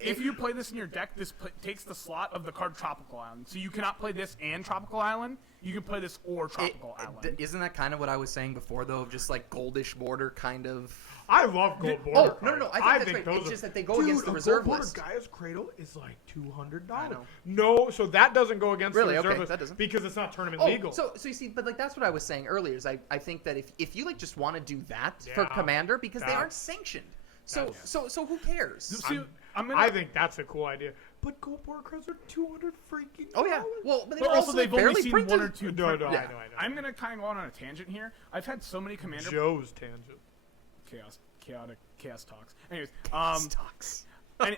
if you play this in your deck, this takes the slot of the card Tropical Island. So you cannot play this and Tropical Island. You can play this or Tropical Island. isn't that kind of what I was saying before, though? Of just like goldish border kind of. I love gold border. Oh, no, cards. no, I think that's right. those It's are- just that they go Dude, against the a reserve gold border list. Gaia's Cradle is like $200. I know. No, so that doesn't go against Really? the reserve Okay, list that doesn't. because it's not tournament Oh, legal. so you see, but like that's what I was saying earlier. Is I think that if you just want to do that for Yeah. Commander because they That- aren't sanctioned, so That's- so who cares? See, I'm gonna, I think that's a cool idea. But gold border cards are $200 freaking. Oh yeah. Well, but, they but were also they've only barely seen printed. one or two. No, print- no, I Yeah. know. I'm gonna kind of go on a tangent here. I've had so many Commander Joe's tangent. chaos talks. Anyways, Stocks. and,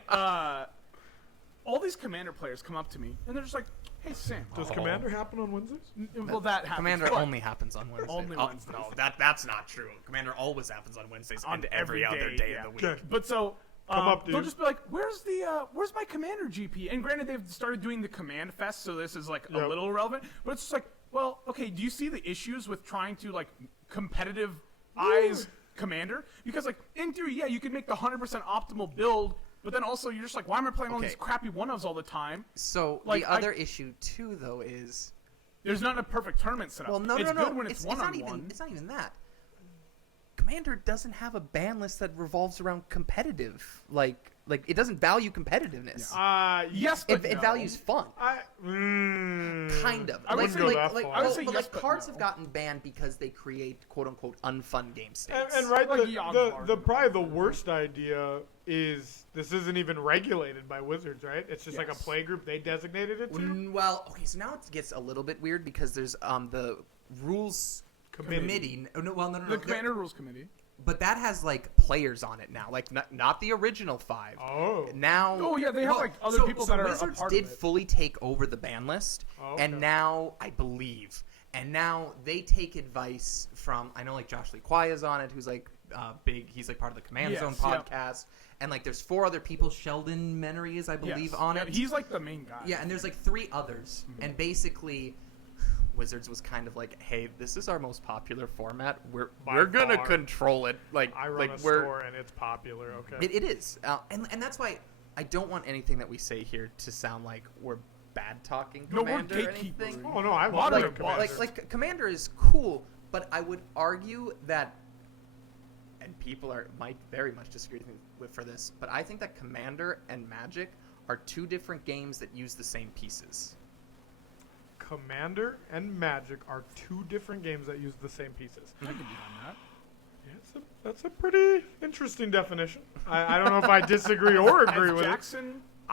all these Commander players come up to me and they're just like, "Hey Sam, Does Commander happen on Wednesdays? well that happens. Commander but only happens on Wednesdays. Only Wednesdays. No, that's not true. Commander always happens on Wednesdays On and every every other day, day yeah. of the week. Okay. But so Come up, they'll dude. just be like, "Where's my Commander GP?" And granted, they've started doing the Command Fest, so this is like a Yep. little irrelevant. But it's just like, well, okay. Do you see the issues with trying to like competitive eyes Commander? Because like in theory, yeah, you could make the 100% optimal build But then also you're just like, why am I playing all Okay. these crappy one-ofs all the time? So Like, the other issue too, though, is There's not a perfect tournament set up. well, no, it's no, good when it's not one-on-one. even. It's not even that. Commander doesn't have a ban list that revolves around competitive. Like it doesn't value competitiveness. Yes, It, but it no. values fun. Kind of. I would wouldn't say- go that far. I would say but yes, like but cards no. have gotten banned because they create quote unquote unfun game states. And right, Like the Yogg-Barred. probably the worst idea is this isn't even regulated by Wizards, right? It's just like a Yes. play group they designated it to. Well, okay, so now it gets a little bit weird because there's the rules committee. Oh, no, well, no. The Commander Rules Committee. But that has like players on it now, like not the original 5. Oh. Now, Oh yeah, they have well, like other people that are a Wizards part did of it. fully take over the ban list, Oh, okay. and now I believe, and now they take advice from. I know like Josh Lee Kwai is on it, who's like big. He's like part of the Command Yes, Zone yeah. podcast, and like there's 4 other people. Sheldon Menery is, I believe, Yes. on Yeah, it. He's like the main guy. Yeah, and there's like 3 others, and basically, Wizards was kind of like, "Hey, this is our most popular format. By We're gonna far. control it. Like, I run like a we're store and it's popular. Okay. it is, and that's why I don't want anything that we say here to sound like we're bad talking No, we're Commander or gatekeepers. anything. Oh no, I love Modern them Commander. Commander. Like Commander is cool, but I would argue that, and people might very much disagree with for this, but I think that Commander and Magic are 2 different games that use the same pieces. Commander and Magic are 2 different games that use the same pieces. I could be on that. Yeah, that's a pretty interesting definition. I don't know if I disagree or agree As with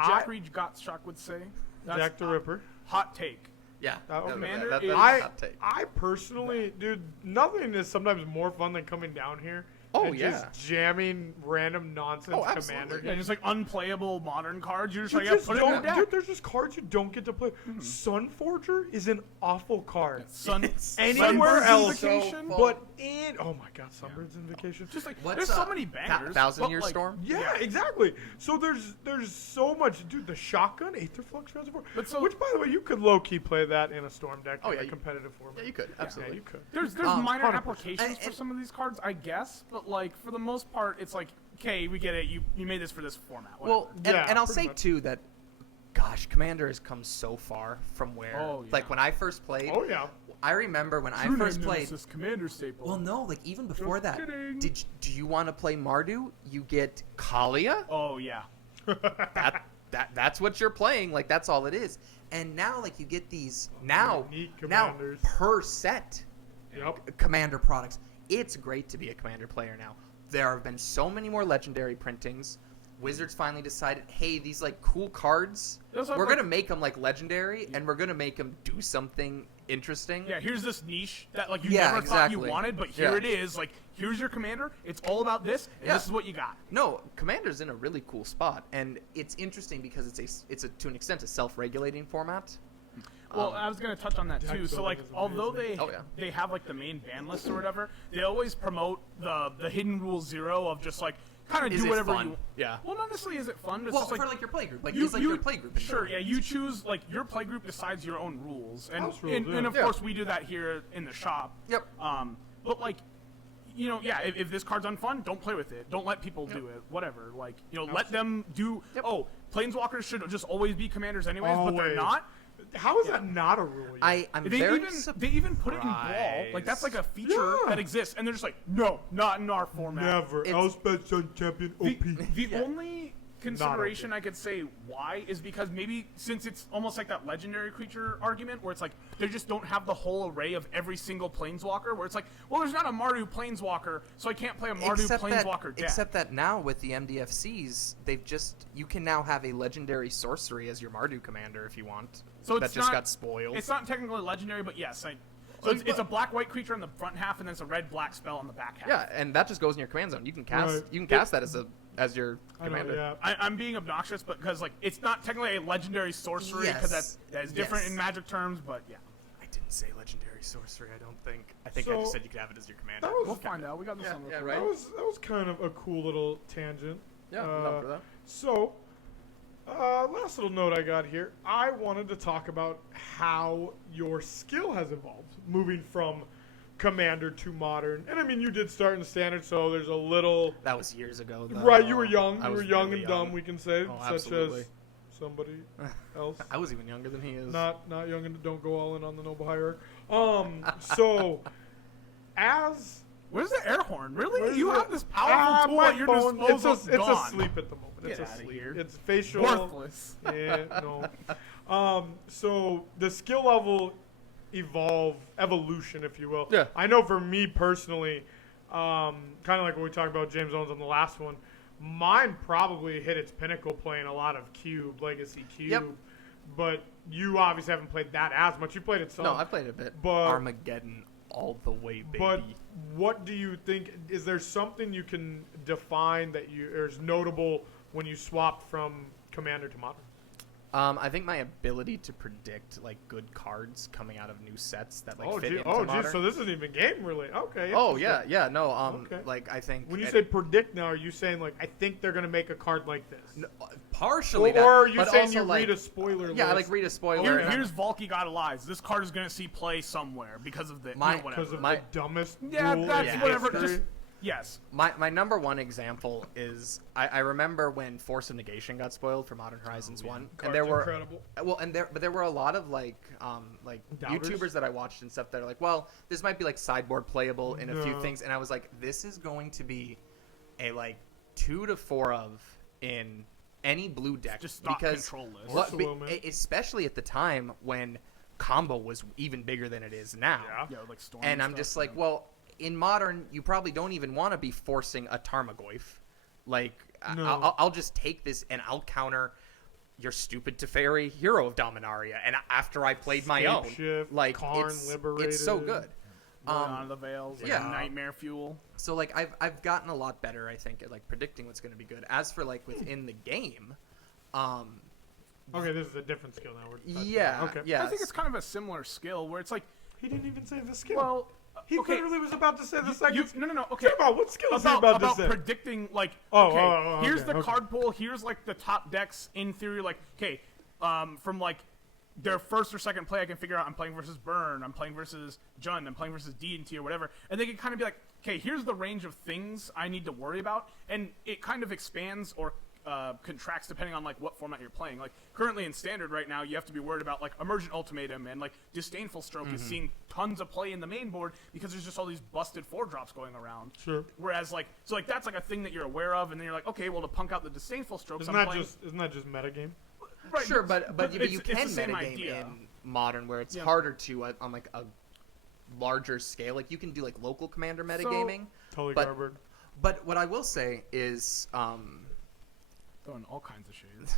Jack Reed Gottschalk would say. it. That's Jack the Ripper. hot take. Yeah, Commander that's is- a I hot take. I personally, dude, nothing is sometimes more fun than coming down here. Oh, and yeah. just jamming random nonsense Oh, Commander absolutely. Yeah, games. just like unplayable modern cards. You're just You like, yeah, just put it in your don't, deck. dude, there's just cards you don't get to play. Sunforger is an awful card. Anywhere Sunbird's else, Invocation? but in oh my god, Sunbird's Invocation. Just like What's there's so many bangers. Thousand but, Year like, Storm? Yeah, exactly. So there's so much, dude. The shotgun, Aetherflux Reservoir, But so- which by the way, you could low key play that in a storm deck Oh, in yeah, a you- competitive format. Yeah, you could Yeah, absolutely. you could. There's minor 100%. applications for And- some of these cards, I guess, but like for the most part, it's like, okay, we get it. You made this for this format. Well, whatever. and, Yeah, and I'll pretty say much. too that, gosh, Commander has come so far from where, Oh, yeah. like when I first played. Oh yeah. I remember when I True first name played. Nemesis Commander staple. Well, no, like even before Just that, kidding. do you want to play Mardu? You get Kalia. Oh yeah. That's what you're playing. Like that's all it is. And now, like you get these now Unique now commanders. per set Yep. Commander products. It's great to be a Commander player now. There have been so many more legendary printings. Wizards finally decided, hey, these like cool cards, Those are we're like- gonna make them like legendary, and we're gonna make them do something interesting. Yeah, here's this niche that like you Yeah, never thought you exactly. wanted, but here Yeah. it is. Like here's your commander. It's all about this, and Yeah. this is what you got. No, Commander's in a really cool spot, and it's interesting because it's a to an extent a self-regulating format. Well, I was gonna touch on that Deck too. So building like, is although amazing. they have like the main ban list or whatever, they always promote the hidden rule 0 of just like kind of Is do it whatever fun? you. Yeah. Well, not necessarily is it fun. But Well, it's just for like like your playgroup, like it's like your playgroup. in Sure, general. yeah. You choose like your playgroup decides your own rules, and House rules, and, yeah. and of Yeah. course we do that here in the shop. Yep. But like, you know, yeah. If this card's unfun, don't play with it. Don't let people do it. Whatever. Like, you know, let them do. Yep. Oh, planeswalkers should just always be commanders anyways, but they're Always. not. How is that not a rule? Yet? I'm They very even put it in brawl. Like that's like a feature Yeah. that exists, and they're just like, no, not in our format. Never. It's- Elspeth Sun Champion OP. The only consideration I could say why is because maybe since it's almost like that legendary creature argument where it's like they just don't have the whole array of every single planeswalker where it's like, well, there's not a Mardu planeswalker, so I can't play a Mardu planeswalker deck. except that now with the MDFCs, you can now have a legendary sorcery as your Mardu commander if you want. So that it's just not- got spoiled. It's not technically legendary, but yes. So it's a black-white creature on the front half, and then it's a red-black spell on the back half. Yeah, and that just goes in your command zone. You can cast Right. you can cast that as your I know, commander. yeah. I'm being obnoxious, but because like it's not technically a legendary sorcery because Yes. that is different Yes. in Magic terms, but yeah, I didn't say legendary sorcery. I don't think. I think I So- just said you could have it as your commander. That was we'll find out. We got this Yeah, on yeah, record. right. That was kind of a cool little tangent. Yeah, I'm down for that. So, last little note I got here. I wanted to talk about how your skill has evolved, moving from Commander to Modern. And I mean, you did start in Standard, so there's a little. That was years ago, though. Right, you were young. I You were was young really and dumb, young. we can say, Oh, such absolutely. as somebody else. I was even younger than he is. Not young and don't go all in on the noble hierarchy. So as Where's the air horn? Really? Where's You the- have this powerful tool my at your phone, disposal. it's gone. asleep at the moment. Get It's outta asleep. here. It's facial. Worthless. Yeah, no. So the skill level evolution, if you will. Yeah. I know for me personally, kind of like what we talked about James Owens on the last one, mine probably hit its pinnacle playing a lot of Cube, Legacy Cube. Yep. But you obviously haven't played that as much. You played it some. No, I played it a bit. But- Armageddon all the way, baby. But what do you think? Is there something you can define that is notable when you swapped from Commander to Modern? I think my ability to predict like good cards coming out of new sets that like fit into geez, Modern. so this isn't even game related. Okay. Oh interesting. yeah, no. Okay. Like I think When you it- say predict now, are you saying like I think they're gonna make a card like this? no, partially Or that, are you but saying also, you like, read a spoiler yeah, list? like read a spoiler. and Here's Valky God of Lies. This card is gonna see play somewhere because of the whatever. because of my- the dumbest Yeah, rule that's in whatever. history? Just yes. My number one example is I remember when Force of Negation got spoiled for Modern Horizons 1, and Card's there were incredible. but there were a lot of like Doubters? YouTubers that I watched and stuff that are like, well, this might be like sideboard playable in a few No. things, and I was like, this is going to be a like 2 to 4 of in any blue deck Just stock because control list. what- Absolutely, man. especially at the time when combo was even bigger than it is now. Yeah. Yeah, like Storm And I'm stuff, just like, yeah. well, in Modern, you probably don't even want to be forcing a Tarmogoyf. Like, No. I'll just take this and I'll counter your stupid Teferi Hero of Dominaria. And after I played my own, Scapeshift, like, Karn it's so Liberated. good. Rolling onto the veils, like yeah. nightmare fuel. So, like, I've gotten a lot better, I think, at, like, predicting what's going to be good. As for, like, within the game, Okay, this is a different skill now. We're touching yeah, on. Okay. yeah. I think it's kind of a similar skill where it's like, He didn't even say the skill. well, he okay, literally was about to say the second. no. Okay, Talk about what skill is he about to say? predicting like Oh, okay, oh, here's okay, the okay. card pool, here's like the top decks in theory, like okay, from like their first or second play I can figure out I'm playing versus Burn, I'm playing versus Jund, I'm playing versus D&T or whatever, and they can kind of be like, okay, here's the range of things I need to worry about, and it kind of expands or contracts depending on like what format you're playing. Like currently in Standard right now, you have to be worried about like Emergent Ultimatum and like Disdainful Stroke is seeing tons of play in the main board because there's just all these busted 4-drops going around. Sure. Whereas like so like that's like a thing that you're aware of, and then you're like, okay, well to punk out the Disdainful Strokes, Isn't I'm that playing. just metagame? Right, Sure, but it's- you it's can the same metagame idea. in Modern where it's Yeah. harder to on like a larger scale. Like you can do like local commander metagaming. Totally But- garbage. But what I will say is, Throwing all kinds of shades.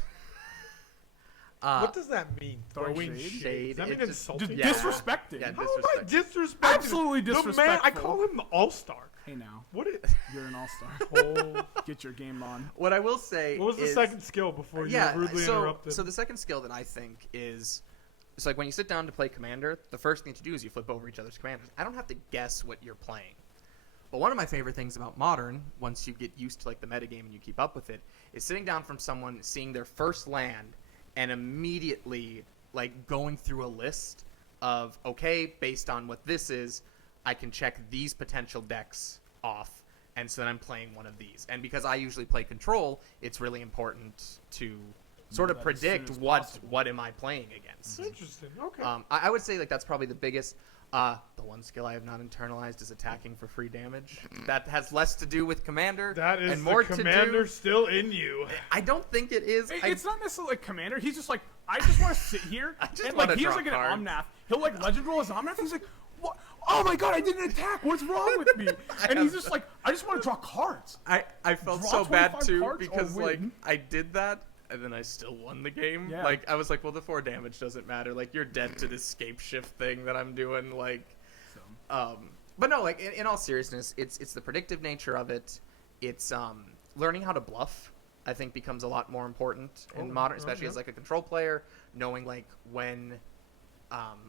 What does that mean? Throwing Throwing shade? shade. Does that mean It just- insulting? Yeah. Disrespecting. Yeah, How am I disrespect. disrespecting? Absolutely The man, I disrespectful. call him the all-star. Hey now, What? you're an all-star. Oh. Get your game on. What I will say What was the is, second skill before you yeah, rudely so, interrupted? So the second skill that I think is, it's like when you sit down to play Commander, the first thing to do is you flip over each other's commanders. I don't have to guess what you're playing. But one of my favorite things about Modern, once you get used to like the metagame and you keep up with it, is sitting down from someone, seeing their first land, and immediately like going through a list of, okay, based on what this is, I can check these potential decks off, and so then I'm playing one of these. And because I usually play Control, it's really important to sort of that as soon predict as what possible. what am I playing against. Interesting. Okay. I would say like that's probably the biggest. The one skill I have not internalized is attacking for free damage. That has less to do with Commander that is and more the to commander do. still in you. I don't think it is. It's not necessarily like Commander. He's just like, I just want to sit here. just and wanna like, he has draw like an cards. Omnath. He'll like legend roll his Omnath. He's like, what? Oh my god, I didn't attack. What's wrong with me? And he's just like, I just want to draw cards. I felt Draw so bad 25 too cards or because like win. I did that and then I still won the game. Yeah. Like I was like, well, the 4 damage doesn't matter. Like you're dead to this scape shift thing that I'm doing. Like, but no, like in all seriousness, it's the predictive nature of it. It's learning how to bluff. I think becomes a lot more important in Modern, especially as like a control player, knowing like when,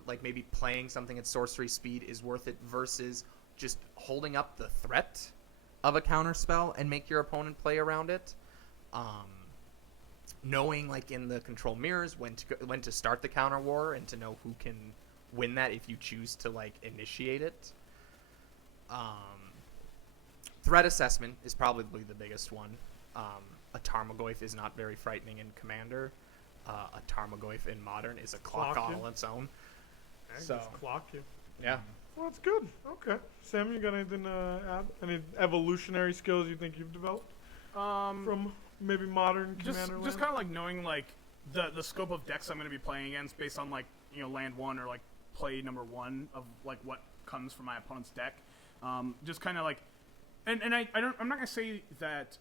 like maybe playing something at sorcery speed is worth it versus just holding up the threat of a counter spell and make your opponent play around it. Knowing like in the control mirrors when to start the counter war and to know who can win that if you choose to like initiate it. Threat assessment is probably the biggest one. A Tarmogoyf is not very frightening in Commander. A Tarmogoyf in Modern is a clock Clock you. all on its own. I So- just clock you. Yeah. Well, that's good. Okay. Sam, you got anything to add? Any evolutionary skills you think you've developed from maybe modern Commander just kind of like knowing like the scope of decks I'm going to be playing against based on like land 1 or like play number 1 of like what comes from my opponent's deck. Just kind of like, and I'm not going to say that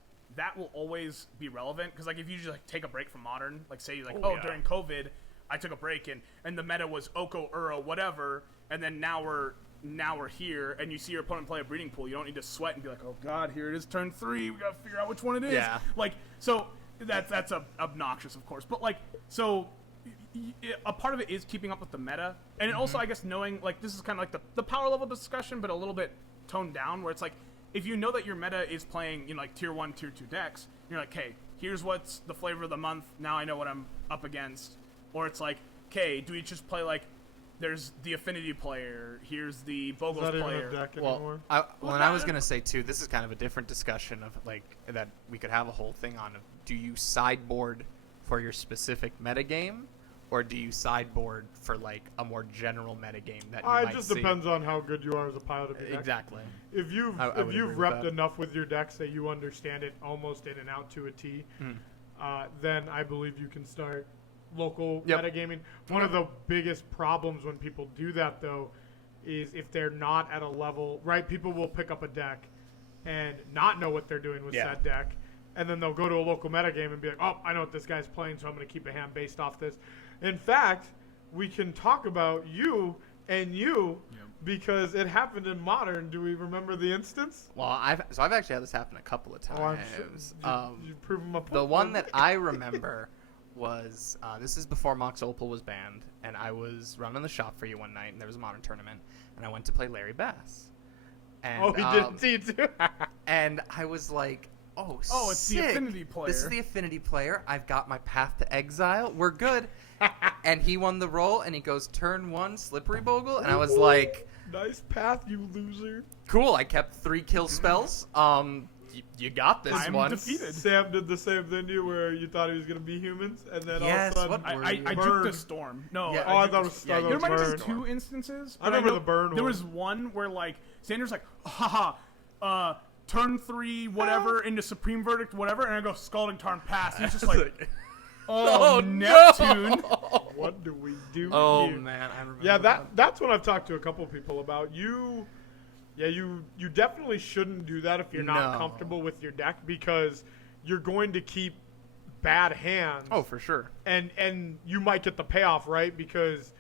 will always be relevant, because like if you just like take a break from Modern, like say like Oh, yeah. during COVID I took a break and the meta was Oko, Uro, whatever, and then now we're here, and you see your opponent play a breeding pool. You don't need to sweat and be like, oh god, here it is, turn 3. We gotta figure out which one it is. Yeah. Like, so that's obnoxious, of course. But like, so a part of it is keeping up with the meta, and also I guess knowing like this is kind of like the power level discussion, but a little bit toned down, where it's like if you know that your meta is playing like tier 1, tier 2 decks, you're like, hey, here's what's the flavor of the month. Now I know what I'm up against. Or it's like, okay, do we just play like, there's the Affinity player, here's the Is Bogles that even player. a deck Well, anymore? and I was gonna say too, this is kind of a different discussion of like that we could have a whole thing on. Of, do you sideboard for your specific metagame, or do you sideboard for like a more general metagame that you It might just see? depends on how good you are as a pilot of your deck. Exactly. If you've I would agree with repped that. enough with your decks that you understand it almost in and out to a T, Hmm. then I believe you can start local Yep. metagaming. One of the biggest problems when people do that, though, is if they're not at a level, right? People will pick up a deck and not know what they're doing with Yeah. said deck, and then they'll go to a local metagame and be like, oh, I know what this guy's playing, so I'm going to keep a hand based off this. In fact, we can talk about you and you because it happened in Modern. Do we remember the instance? Well, I've actually had this happen a couple of times. Oh, I'm sure. You prove them up. The one that I remember was this is before Mox Opal was banned, and I was running the shop for you one night, and there was a Modern tournament, and I went to play Larry Bass. And, Oh, he did see it too. and I was like, oh, It's the sick. Affinity player. This is the Affinity player. I've got my Path to Exile. We're good. And he won the roll, and he goes turn 1 Slippery Bogle, and I was like, Nice path, you loser. cool. I kept 3 kill spells. You got this I'm one. defeated. Sam did the same thing to you, where you thought he was gonna be humans, and then Yes, all of a what sudden, were I you? juked Burn. a storm. No, Yeah. Oh, I juked thought a it was, storm. I thought you it There was might have been burn. 2 instances. I but remember know the burn There one. was one where like Xander's like, haha, turn 3 whatever into Supreme Verdict whatever, and I go Scalding Tarn pass. He's just like, oh, Neptune. What do we do? Oh here? man, I remember. Yeah, that's what I've talked to a couple people about. You definitely shouldn't do that if you're not No. comfortable with your deck, because you're going to keep bad hands. Oh, for sure. and you might get the payoff, right? Because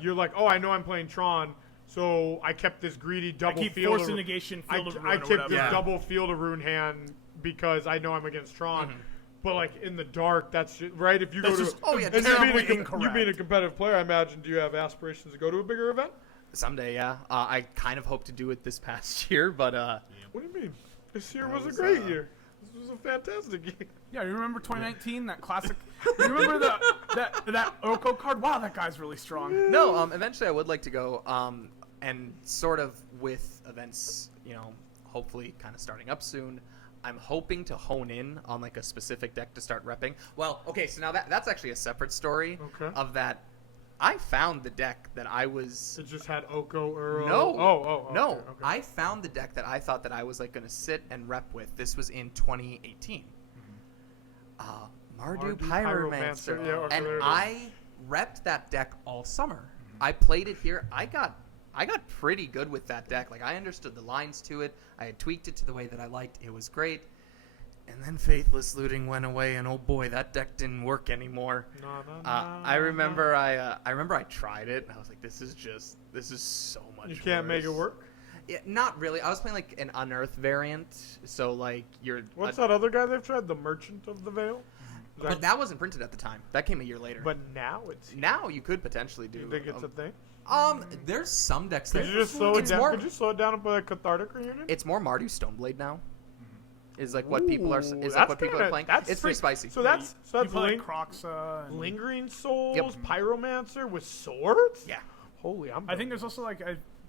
you're like, oh, I know I'm playing Tron, so I kept this greedy double keep field force of, negation, I field of ruin, I or kept whatever. this Yeah. double field of rune hand because I know I'm against Tron. Mm-hmm. But like in the dark, that's just, right. If you That's go just to yeah, and terribly you being incorrect. a competitive player, I imagine, do you have aspirations to go to a bigger event? Someday, yeah. I kind of hope to do it this past year, but What do you mean? This year That was a was, great year. This was a fantastic year. Yeah, you remember 2019, that classic? You remember that Oko card? Wow, that guy's really strong. no. Eventually, I would like to go. And sort of with events, hopefully, kind of starting up soon. I'm hoping to hone in on like a specific deck to start repping. Well, okay, so now that's actually a separate story Okay. of that. I found the deck that I was. It just had Oko, Uro. No. Okay, No. okay. I found the deck that I thought that I was like going to sit and rep with. This was in 2018. Mardu Pyromancer. Yeah, okay, And there it is. I repped that deck all summer. I played it here. I got pretty good with that deck. Like I understood the lines to it. I had tweaked it to the way that I liked. It was great. And then Faithless Looting went away, and oh boy, that deck didn't work anymore. I remember I tried it, and I was like, this is so much. You can't make it worse. work. Yeah, not really. I was playing like an Unearth variant, so like you're. What's that other guy they've tried? The Merchant of the Veil? Is But that wasn't printed at the time. That came a year later. but now it's. now you could potentially do. You think it's a thing? There's some decks Could that you just slow it it's down? more- Could you slow it down and play a Cathartic Reunion? It's more Mardu Stoneblade now. Is like what people are. Is Ooh, like that's what people kinda- are playing. that's It's pretty sick. spicy. So that's You play Ling- like Croxa. And Lingering Souls, Yep. Pyromancer with swords. Yeah. Holy, I'm. I think there's also like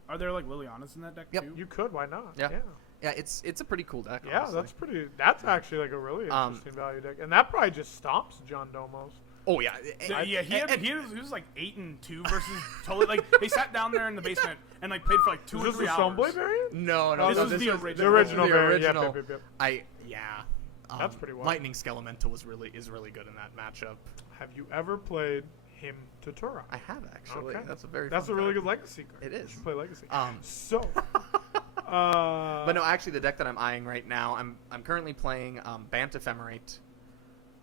Are there like Lilianas in that deck Yep. too? You could. Why not? Yeah. Yeah. Yeah, it's a pretty cool deck. Yeah, honestly. that's actually like a really interesting value deck, and that probably just stomps John Domos. Oh yeah. Yeah, he was like 8-2 versus totally like they sat down there in the basement and like played for like 2 Is or this 3 the hours. Sunblade variant? No, This no, is this the is original. The original the variant. original. Yep. That's pretty wild. Lightning Skelemental is really good in that matchup. Have you ever played him to Tura? I have actually. Okay. That's a very. That's a fun really card. good legacy card. It You is. should play legacy. So. But no, actually, the deck that I'm eyeing right now, I'm currently playing Bant Ephemerate.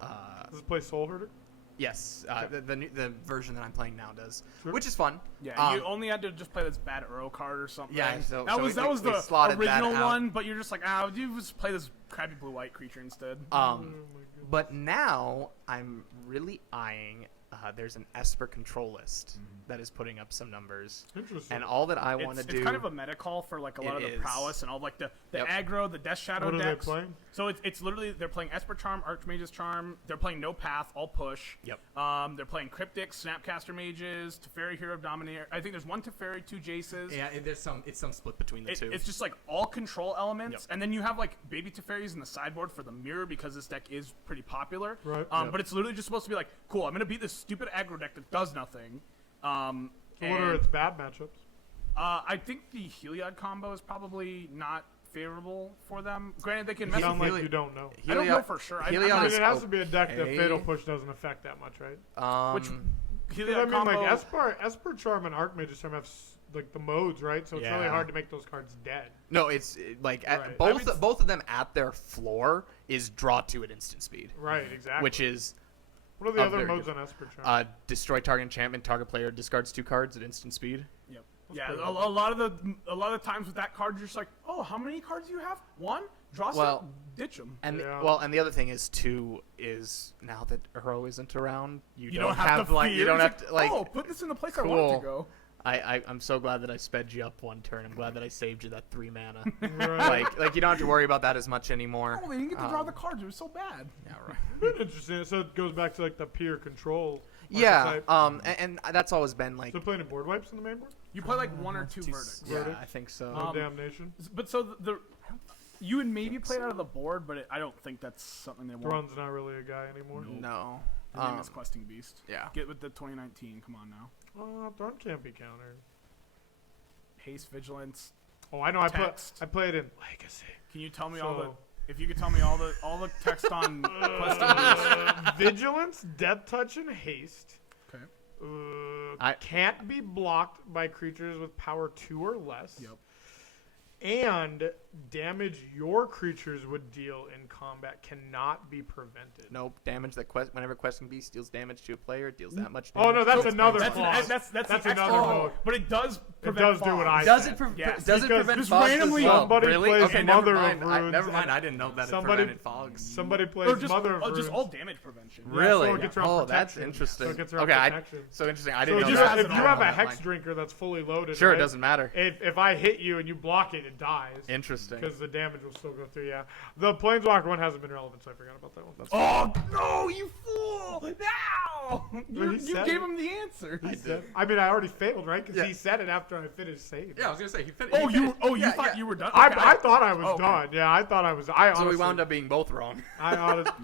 Does it play Soul Herder? Yes, the version that I'm playing now does, Sure. which is fun. Yeah, you only had to just play this bad Uro card or something. Yeah, so that was we the slotted that original out. one, but you're just like, you just play this crappy blue-white creature instead. Oh my goodness. But now I'm really eyeing. There's an Esper control list that is putting up some numbers, Interesting. and all that I want to do. It's kind of a meta call for like a lot of It the is. prowess and all like the Yep. aggro, the Death Shadow What are they decks. playing? So it's literally they're playing Esper Charm, Archmage's Charm. They're playing No Path, all push. Yep. They're playing Cryptics, Snapcaster Mages, Teferi Hero of Dominator. I think there's 1 Teferi, 2 Jaces. Yeah, it's some split between the two. It's just like all control elements, Yep. and then you have like baby Teferis in the sideboard for the mirror because this deck is pretty popular. Right. Yep. But it's literally just supposed to be like, cool, I'm gonna beat this stupid aggro deck that does nothing. So what are and, its bad matchups? I think the Heliod combo is probably not favorable for them. Granted, they can mess Sound with. like you don't know. I don't know for sure. Heliod I mean, is it has to be a deck that okay. Fatal Push doesn't affect that much, right? Which Because Heliod I mean, combo. like Esper Charm and Archmage's Charm have like the modes, right? So it's really Yeah. hard to make those cards dead. No, it's like Right. both of them at their floor is draw 2 at instant speed, Right, exactly. which is what are the other very modes good. on Esper Charm? destroy target enchantment. Target player discards 2 cards at instant speed. Yep. Yeah, pretty a good. lot of the times with that card, you're just like, oh, how many cards do you have? 1? Draw some, Well, ditch them. And Yeah. and the other thing is too is now that Uro isn't around, you You don't have to like fear. you don't It's have to like. oh, put this in the place I cool. want it to go. I'm so glad that I sped you up 1 turn. I'm glad that I saved you that 3 mana. Right. like you don't have to worry about that as much anymore. Oh, they didn't get to draw the cards. It was so bad. Yeah, right. Interesting. So it goes back to like the peer control. Yeah, archetype. and that's always been like So playing in board wipes in the main board? You play like 1 or 2 two- verdicts. Yeah, Verdict. I think so. No damnation. But so the you would maybe play it out of the board, but I don't think that's something they want. Thron's not really a guy anymore. no. His name is Questing Beast. yeah. Get with the 2019. Come on now. Thron can't be countered. Haste, Vigilance. Oh, I know. Text. I played in Legacy. Can you tell me So- if you could tell me all the text on Questing Beast? Vigilance, Death Touch, and Haste. Okay. Can't be blocked by creatures with power 2 or less. Yep. And damage your creatures would deal in combat cannot be prevented. Nope. Damage that whenever Questing Beast deals damage to a player, it deals that much Oh, damage. no, that's to its another player. clause. That's That's the extra another mode. mode. But it does It prevent does do what I fogs. Does said. it Yes, does it because prevent just fogs as randomly- well? Somebody really? plays Okay, Mother never of mind. Runes Never mind. and- I didn't know that Somebody- it prevented fogs. Somebody plays Or just, Mother of Runes. just all damage prevention. Really? so it gets around Oh, that's protection. interesting. So it gets around Okay, protection. so interesting. I So didn't if know you, that. has if it you all have a Never Hex mind. Drinker that's fully loaded, Sure, right? it doesn't matter. If I hit you and you block it, it dies. Interesting. Because the damage will still go through, yeah. The Planeswalker one hasn't been relevant, so I forgot about that one. Oh no, you fool! Now you he said gave it. him the answer. I mean, I already failed, right? Because Yeah. he said it after I finished saving. Yeah, I was gonna say he finished. Oh, you thought you were done. Okay, I thought I was okay. done. Yeah, I thought I was. I honestly, So we wound up being both wrong. I honestly.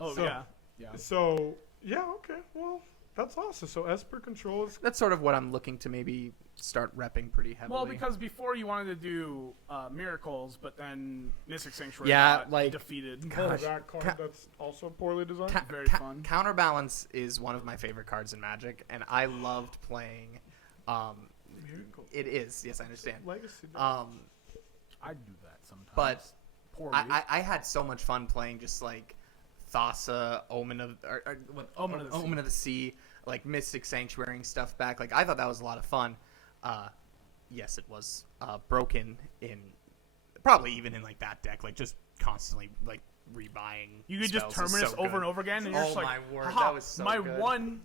Oh So- yeah. So yeah, okay. Well, that's awesome. So Esper control is. That's sort of what I'm looking to maybe start repping pretty heavily. Well, because before you wanted to do miracles, but then Mystic Sanctuary Yeah, got like- defeated. Gosh. That card that's also poorly designed. Very fun. Counterbalance is one of my favorite cards in Magic, and I loved playing. Miracle. It is, yes, I understand. Legacy. I do that sometimes. But poor I had so much fun playing just like Thassa, Omen of Omen of the Sea, like Mystic Sanctuary stuff back. Like I thought that was a lot of fun. Yes, it was broken in probably even in like that deck, like just constantly like rebuying. You could just spells is terminus so over good. and over again, and you're Oh just like, my word, "Haha, that was so my good." one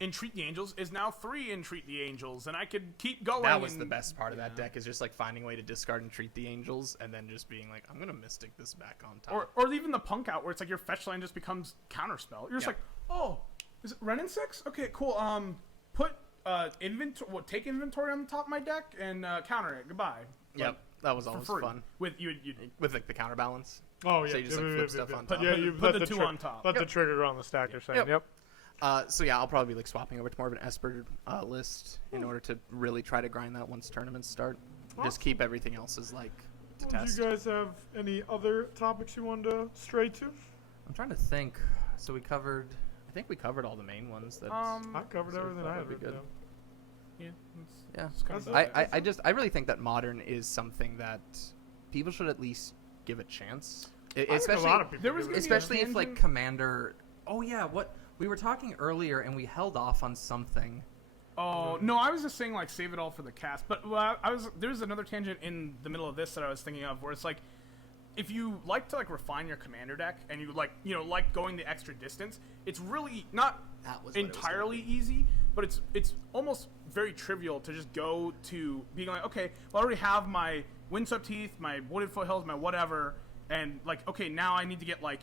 Entreat the Angels is now 3 Entreat the Angels, and I could keep going. That was the and- best part of that deck is just like finding a way to discard and treat the angels, and then just being like, I'm gonna Mystic this back on top. Or even the Punk out where it's like your fetch land just becomes counterspell. You're just Yeah. like, oh, is it Renin 6? Okay, cool. Put take inventory on the top of my deck and counter it. Goodbye. Yep, that was always free. fun. With With like the counterbalance. Oh yeah. So you just like flip stuff on top. Yeah, you Put let the two on top. Let the trigger go on the stack. You're saying. Yep. Yep. So yeah, I'll probably be like swapping over to more of an Esper list in order to really try to grind that once tournaments start. Just keep everything else as like to Do test. you guys have any other topics you wanted to stray to? I'm trying to think. So I think we covered all the main ones. That I covered so everything that I would had be written good. down. Yeah. Yeah. It's kind That's of I really think that Modern is something that people should at least give a chance. I think Especially a lot of people there was give it a gonna be a especially if like tangent. Commander. Oh yeah, what we were talking earlier and we held off on something. Oh no, I was just saying like save it all for the cast. But there's another tangent in the middle of this that I was thinking of where it's like, if you like to like refine your commander deck and you like like going the extra distance, it's really not That was what it was gonna entirely be. easy, but it's almost very trivial to just go to being like, okay, well, I already have my Windswept Heath, my Wooded Foothills, my whatever, and like, okay, now I need to get like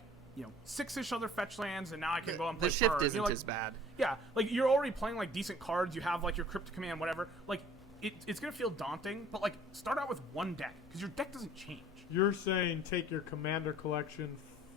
6-ish other fetch lands, and now I can go and play The shift Purge. isn't Like, as bad. yeah, like you're already playing like decent cards. You have like your Crypt Command, whatever. Like it's gonna feel daunting, but like start out with one deck because your deck doesn't change. You're saying take your commander collection,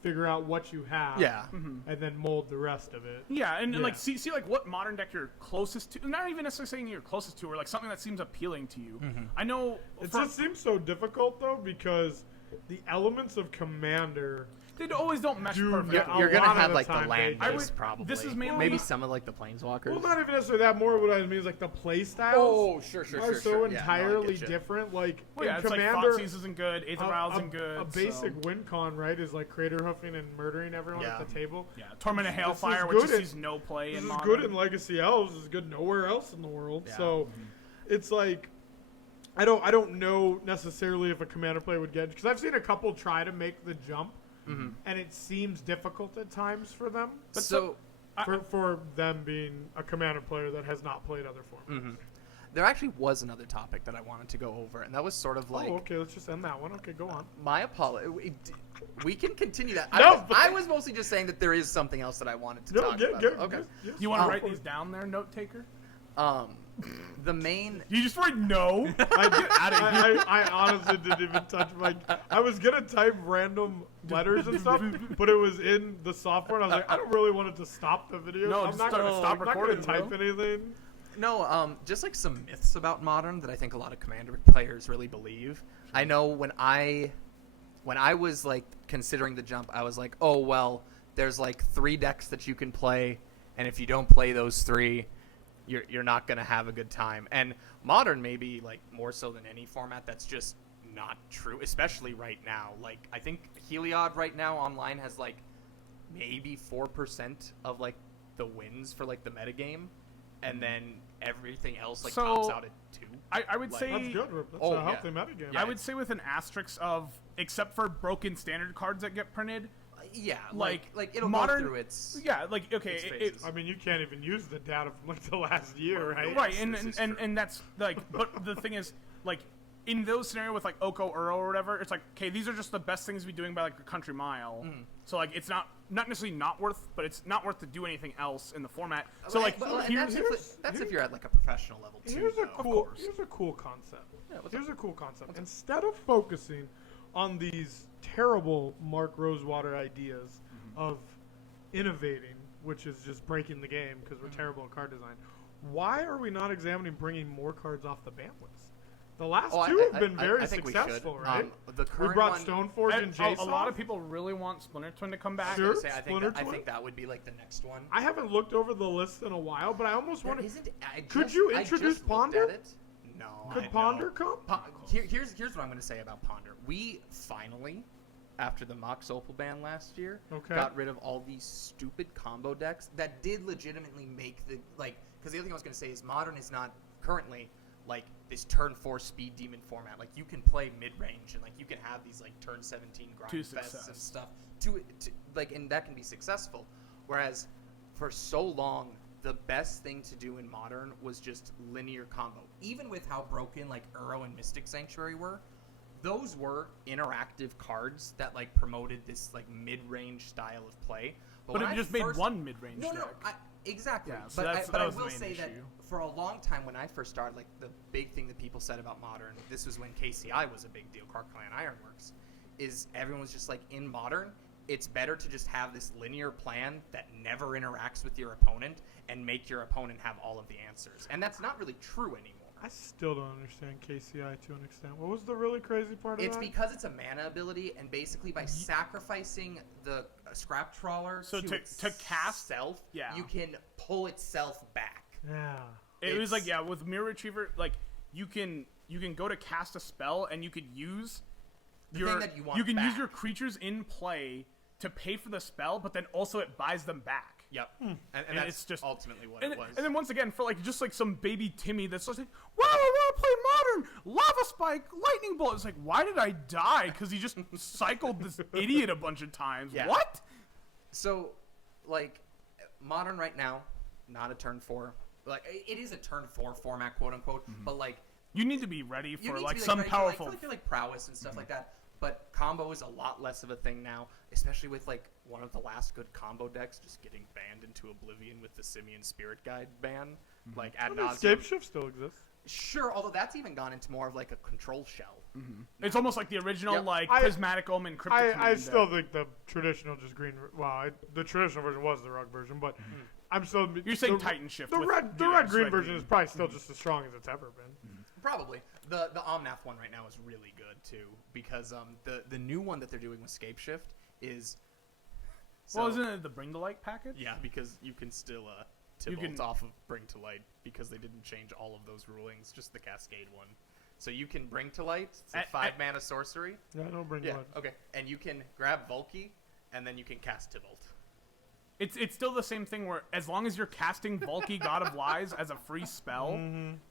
figure out what you have, Yeah. and then mold the rest of it. Yeah, and Yeah. like see like what modern deck you're closest to. Not even necessarily saying you're closest to, or like something that seems appealing to you. I know It for- just seems so difficult though because the elements of commander. they always don't mesh Dude, perfectly. yeah, You're a gonna lot of have the like the time land they- base probably. this is mainly- maybe some of like the planeswalkers. Well, not even necessarily that. More what I mean is like the play styles sure, are so entirely different. Like well, yeah, in it's commander, like Thoughtseize isn't good, Aether Vial isn't good. a basic so- win con, right, is like crater hoofing and murdering everyone Yeah. at the table. yeah, Torment of This is Hailfire, good which just in- sees no play This in is modern. good in Legacy Elves. This is good nowhere else in the world. Yeah. So it's like I don't know necessarily if a commander player would get, because I've seen a couple try to make the jump, and it seems difficult at times for them. But So For them being a commander player that has not played other formats. there actually was another topic that I wanted to go over, and that was sort of like Oh, okay. Let's just end that one. Okay, go on. my apology. We can continue that. No, but- I was mostly just saying that there is something else that I wanted to talk about. Okay. You want to Oh. write these down there, note taker? The main. You just write no. I honestly didn't even touch my. I was gonna type random letters and stuff, but it was in the software, and I was like, I don't really want it to stop the video. No, I'm just not stop- gonna stop I'm not recording, gonna type bro. anything. No, just like some myths about Modern that I think a lot of Commander players really believe. I know when I was like considering the jump, I was like, oh well, there's like 3 decks that you can play, and if you don't play those 3, you're not gonna have a good time. And Modern maybe like more so than any format, that's just not true, especially right now. Like I think Heliod right now online has like maybe 4% of like the wins for like the metagame, and then everything else like So, tops out at 2. I would Like- say That's good. That's Oh, a yeah. healthy metagame. I would say with an asterisk of, except for broken standard cards that get printed. Yeah, Like, like it'll Modern- go through its. Yeah, like okay, Its it, phases. I mean, you can't even use the data from like the last year, right? right, Yes, and this is and, true. and that's like, but the thing is, like, in those scenarios with like Oko Uro or whatever, it's like, okay, these are just the best things to be doing by like a country mile. So like, it's not necessarily not worth, but it's not worth to do anything else in the format. So like, and here's, that's if you're at like a professional level too. Here's a though. cool. course. Here's a cool concept. Yeah, what's Here's a cool concept. Instead of focusing on these terrible Mark Rosewater ideas of innovating, which is just breaking the game because we're terrible at card design, why are we not examining bringing more cards off the ban list? The last Oh, two have been very I think successful, we should. right? The We current brought one, Stoneforge and and Jason. a lot of people really want Splinter Twin to come back. Sure. I was gonna say, I Splinter think Twin? that would be like the next one. I haven't looked over the list in a while, but I almost There want to. isn't. Could you I introduce just looked Ponder? at it. No. Could I Ponder know. come? Here's what I'm going to say about Ponder. We finally, after the Mox Opal ban last year, Okay. got rid of all these stupid combo decks that did legitimately make the like. Because the other thing I was going to say is Modern is not currently like this turn 4 speed demon format. Like you can play mid range and like you can have these like turn 17 grind To fests success. and stuff to like, and that can be successful. Whereas for so long, the best thing to do in Modern was just linear combo. Even with how broken like Uro and Mystic Sanctuary were, those were interactive cards that like promoted this like mid-range style of play. But when it I just first- made one mid-range No, deck. Exactly. Yeah, so but that I was the will main say that issue. for a long time when I first started, like the big thing that people said about Modern, this was when KCI was a big deal, Car Clan Ironworks, is everyone was just like, in Modern, it's better to just have this linear plan that never interacts with your opponent and make your opponent have all of the answers. And that's not really true anymore. I still don't understand KCI to an extent. What was the really crazy part of It's that? because it's a mana ability, and basically by sacrificing the scrap trawler So to cast- itself, yeah. you can pull itself back. Yeah. It was like, It's- with Mirror Retriever, like you can go to cast a spell and you could use The thing that you want use back. your creatures in play to pay for the spell, but then also it buys them back. Yep. And And that's it's just ultimately what And, it was. and then once again, for like just like some baby Timmy that's just like, wow, I want to play Modern, lava spike, lightning bolt. It's like, why did I die? Because he just cycled this idiot a bunch of times. Yeah. What? So, like, Modern right now, not a turn 4. Like, it is a turn 4 format, quote unquote, but like, You need to be ready you for need like to be, some ready powerful. for like prowess and stuff like that. But combo is a lot less of a thing now, especially with like one of the last good combo decks just getting banned into oblivion with the Simian Spirit Guide ban, like ad nauseam. Escape Shift still exists. Sure, although that's even gone into more of like a control shell. It's almost like the original Yep. like I- Prismatic Omen Cryptic I Command still deck. think the traditional just green. Well, the traditional version was the rug version, but I'm still. You're saying the, Titan Shift. The with red red green version is probably still just as strong as it's ever been. Probably the Omnath one right now is really good too, because the new one that they're doing with Scape Shift is. Well, isn't it the Bring to Light package? Yeah, because you can still You Tibalt can- off of Bring to Light because they didn't change all of those rulings, just the Cascade one. So you can Bring to Light. It's a At- 5 mana sorcery. Yeah, I don't bring Yeah. blood. Okay. And you can grab Volky, and then you can cast Tibalt. It's still the same thing where as long as you're casting Volky God of Lies as a free spell,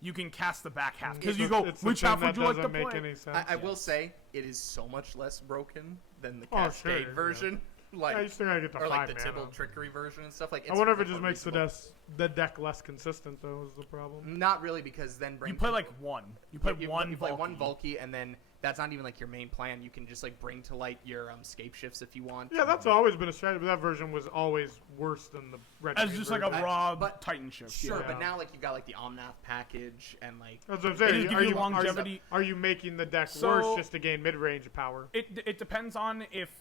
you can cast the back half. Because you go, It's the which thing half that would you like to doesn't make play? any sense. I will say it is so much less broken than the Oh, sure, Cascade yeah. version, like I just think I get the or like 5 the mana. Tibalt Trickery version and stuff. Like I it's wonder if it just more makes reasonable. the deck less consistent, though, is the problem. Not really, because then Bring You play like one. You play you one. play Volky. one Volky, and then that's not even like your main plan. You can just like Bring to Light your Scape Shifts if you want. Yeah, that's always been a strategy, but that version was always worse than the red. As green just like a version. raw but- Titan Shift. Sure, yeah. but now like you've got like the Omnath package and like That's what I'm They saying. just give Are you you, longevity. are you making the deck So- worse just to gain mid-range power? It depends on if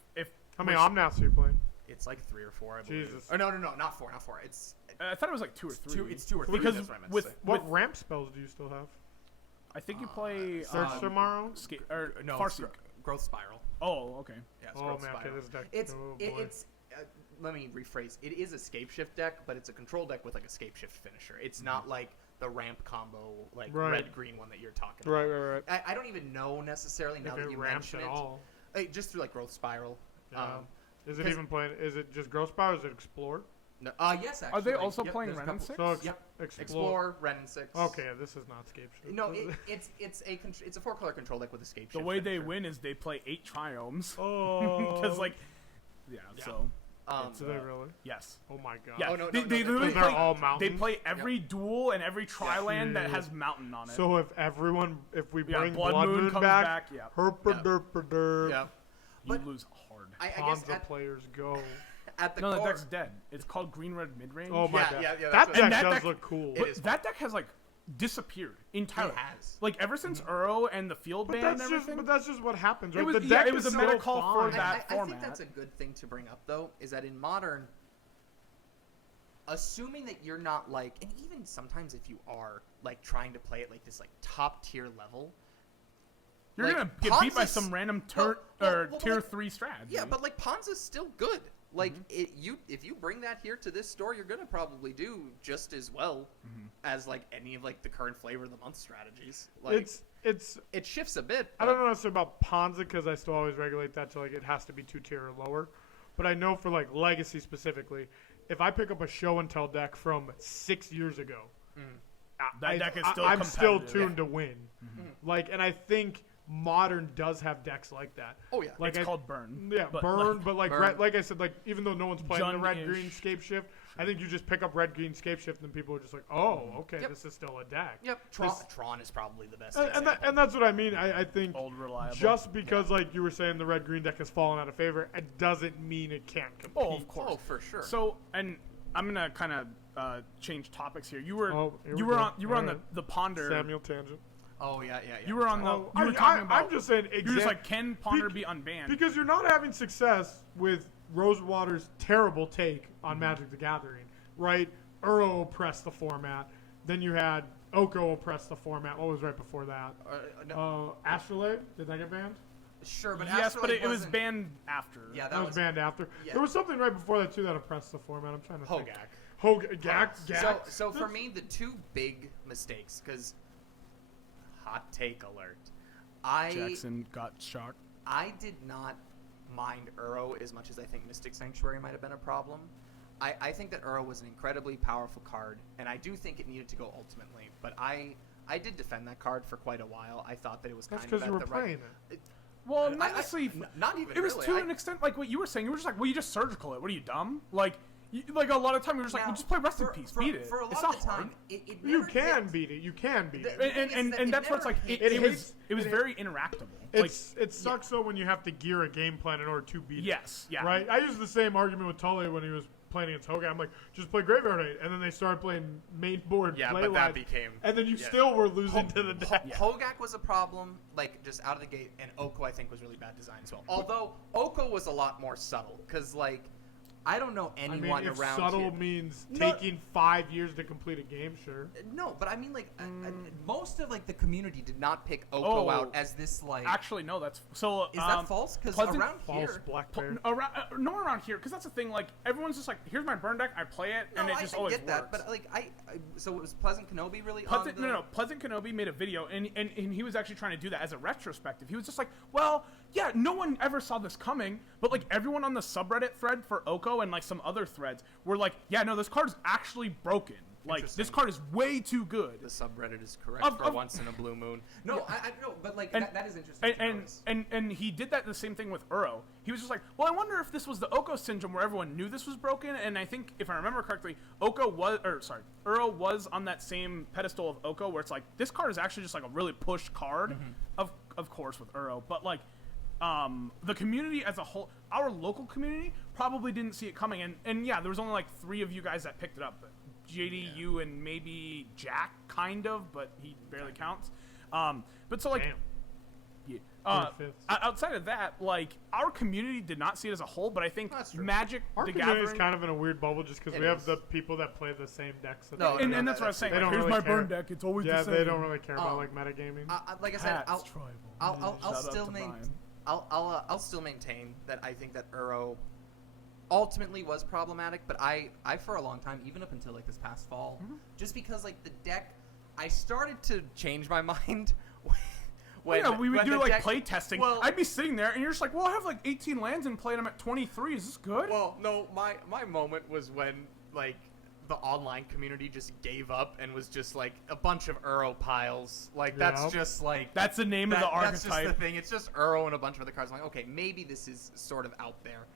How many which- Omnaths are you playing? it's like 3 or 4, I believe. Jesus. Oh no, not four. It's I thought it was like 2 or 3. It's 2 or 3. Because that's what I meant with to say. What ramp spells do you still have? I think you play Search tomorrow? or No, Farseek. Growth Spiral. Oh, okay. Yeah, it's Oh Growth man, okay, Spiral. this deck. It's oh, it, boy. it's let me rephrase. It is a Scape Shift deck, but it's a control deck with like a Scape Shift finisher. It's not like the ramp combo like Right. red green one that you're talking Right, about. right, right. I don't even know necessarily now If that it you ramps mention at it. all. Just through like Growth Spiral. Yeah. Is it 'cause- even playing? Is it just Growth Spire or is it Explore? No, yes, actually. Are they like, also yep, playing there's a Ren and couple- 6? So Yep. Explore. Explore, Ren and 6. Okay, this is not Scape Shift. No, it's a 4-color control deck with Escape Shift. The way they finisher. win is they play 8 triomes. Oh. Because like, yeah. So Do they really? yes. Oh my god. Yeah. Oh, no, they, no, they no, literally they're play, all They mountains? play every duel and every tri-land that Shit. has mountain on it. So if we Yeah, bring Blood Blood Moon Moon comes back, back, yeah. herpaderpader, Yeah. you but- lose hard. I guess Ponza players go. at the No, the core. deck's dead. It's called Green Red Midrange. Oh my Yeah, god. yeah, that's that what- deck And that does deck- look cool. It But is that deck has like disappeared entirely. It has. Like ever since Uro and the field But ban and that's just everything. but that's just what happens, right? was- the yeah, deck it was is a meta still call for fine. that. I think format. that's a good thing to bring up, though, is that in Modern, assuming that you're not like, and even sometimes if you are like trying to play at like this like top tier level, You're like, gonna get beat by Ponza's- some random well, tier like- 3 strategy. yeah, but like Ponza's still good. Like if you bring that here to this store, you're gonna probably do just as well as like any of like the current flavor of the month strategies. Like It's it shifts a bit. I don't know necessarily about Ponza because I still always regulate that to like it has to be 2 tier or lower. But I know for like Legacy specifically, if I pick up a show and tell deck from 6 years ago, That deck is still I'm still competitive. tuned to win. Like, and I think Modern does have decks like that. Oh yeah. Like It's called Burn. Yeah, But, burn, like, but like Burn. Red, like I said, like even though no one's playing the red Jund-ish. green scape shift, I think you just pick up red green scape shift and people are just like, oh, okay, Yep. this is still a deck. Yep. Tron is probably the best. And that's what I mean. I think Old reliable. just because like you were saying the red green deck has fallen out of favor, it doesn't mean it can't compete. Oh, of course. Oh, for sure. So, and I'm gonna kind of change topics here. You were Here you we were go. on you were on Alright. the Ponder. Samuel Tangent. Oh yeah. You were on the. Oh, You were talking about. I'm just saying. You're just like, can Ponder be unbanned? Because you're not having success with Rosewater's terrible take on Magic the Gathering, right? Uro oppressed the format. Then you had Oko oppressed the format. What was right before that? Astrolabe? Did that get banned? Sure, but yes, but it was wasn't- banned after. Yeah, That was banned after. yeah. There was something right before that too that oppressed the format. I'm trying to think. Hogak. Gak. So for me, the two big mistakes, because hot take alert, Jackson got shocked. I did not mind Uro as much as I think Mystic Sanctuary might have been a problem. I think that Uro was an incredibly powerful card, and I do think it needed to go ultimately. But I did defend that card for quite a while. I thought that it was That's kind of because you were at the playing right. it. Well, not necessarily. Not even. It was really. to an extent like what you were saying. You were just like, well, you just surgical it. What are you, dumb? Like a lot of time we were just like, Now, well, just play Rest in Peace, beat it. For a lot It's of not the hard. time, it You never can hit- beat it. You can beat it. The- And that's where it's like hit- it hates- was it- very interactable. It sucks though when you have to gear a game plan in order to beat it. Yes, yeah. Right? I used the same argument with Tully when he was playing against Hogan. I'm like, just play Graveyard 8. And then they started playing main board Yeah, play but that line, became. and then you yeah. still were losing to the deck. Hogak was a problem, like just out of the gate, and Oko I think was really bad design as well. Although Oko was a lot more subtle, because like I don't know I anyone mean, if around subtle here. means No. taking 5 years to complete a game, sure. No, but I mean like Most of like the community did not pick Oko Oh. out as this like. Actually, no. That's so. Is that false? Because Pleasant- around False here, Black Bear. Around, no one around here, because that's the thing. Like everyone's just like, here's my burn deck. I play it, and no, it I just can always get that, works. but like so it was Pleasant Kenobi really Pleasant, on the. no. Pleasant Kenobi made a video, and he was actually trying to do that as a retrospective. He was just like, well, yeah, no one ever saw this coming, but like everyone on the subreddit thread for Oko and like some other threads were like, yeah, no, this card's actually broken. Like this Interesting. card is way too good. The subreddit is correct for once in a blue moon. No, I know, but like And- that is interesting. to notice. And he did that the same thing with Uro. He was just like, well, I wonder if this was the Oko syndrome where everyone knew this was broken. And I think if I remember correctly, Uro was on that same pedestal of Oko where it's like this card is actually just like a really push card, of course with Uro, but like. The community as a whole, our local community probably didn't see it coming, and yeah, there was only like 3 of you guys that picked it up. JD, you, and maybe Jack, kind of, but he barely counts. But so like, Damn. yeah. 35th. Outside of that, like our community did not see it as a whole, but I think That's true. Magic Our the community is Gathering, kind of in a weird bubble just because It we have is. the people that play the same decks. That No, they and, do. and that's what I was saying. They Like, don't here's really my care. burn deck; it's always Yeah, the same. they don't really care about Um, like metagaming. Like I said, Pat's tribal. I'll Shout out still to maintain. Brian. I'll still maintain that I think that Uro ultimately was problematic, but I for a long time, even up until like this past fall, just because like the deck, I started to change my mind. When, yeah, we would when do the like deck- play testing. Well, I'd be sitting there, and you're just like, "Well, I have like 18 lands and played them at 23. Is this good?" well, no, my moment was when like the online community just gave up and was just like a bunch of Uro piles. Like that's Yep. just like That's the name of the That's just the archetype. thing. It's just Uro and a bunch of other cards. I'm like, okay, maybe this is sort of out there.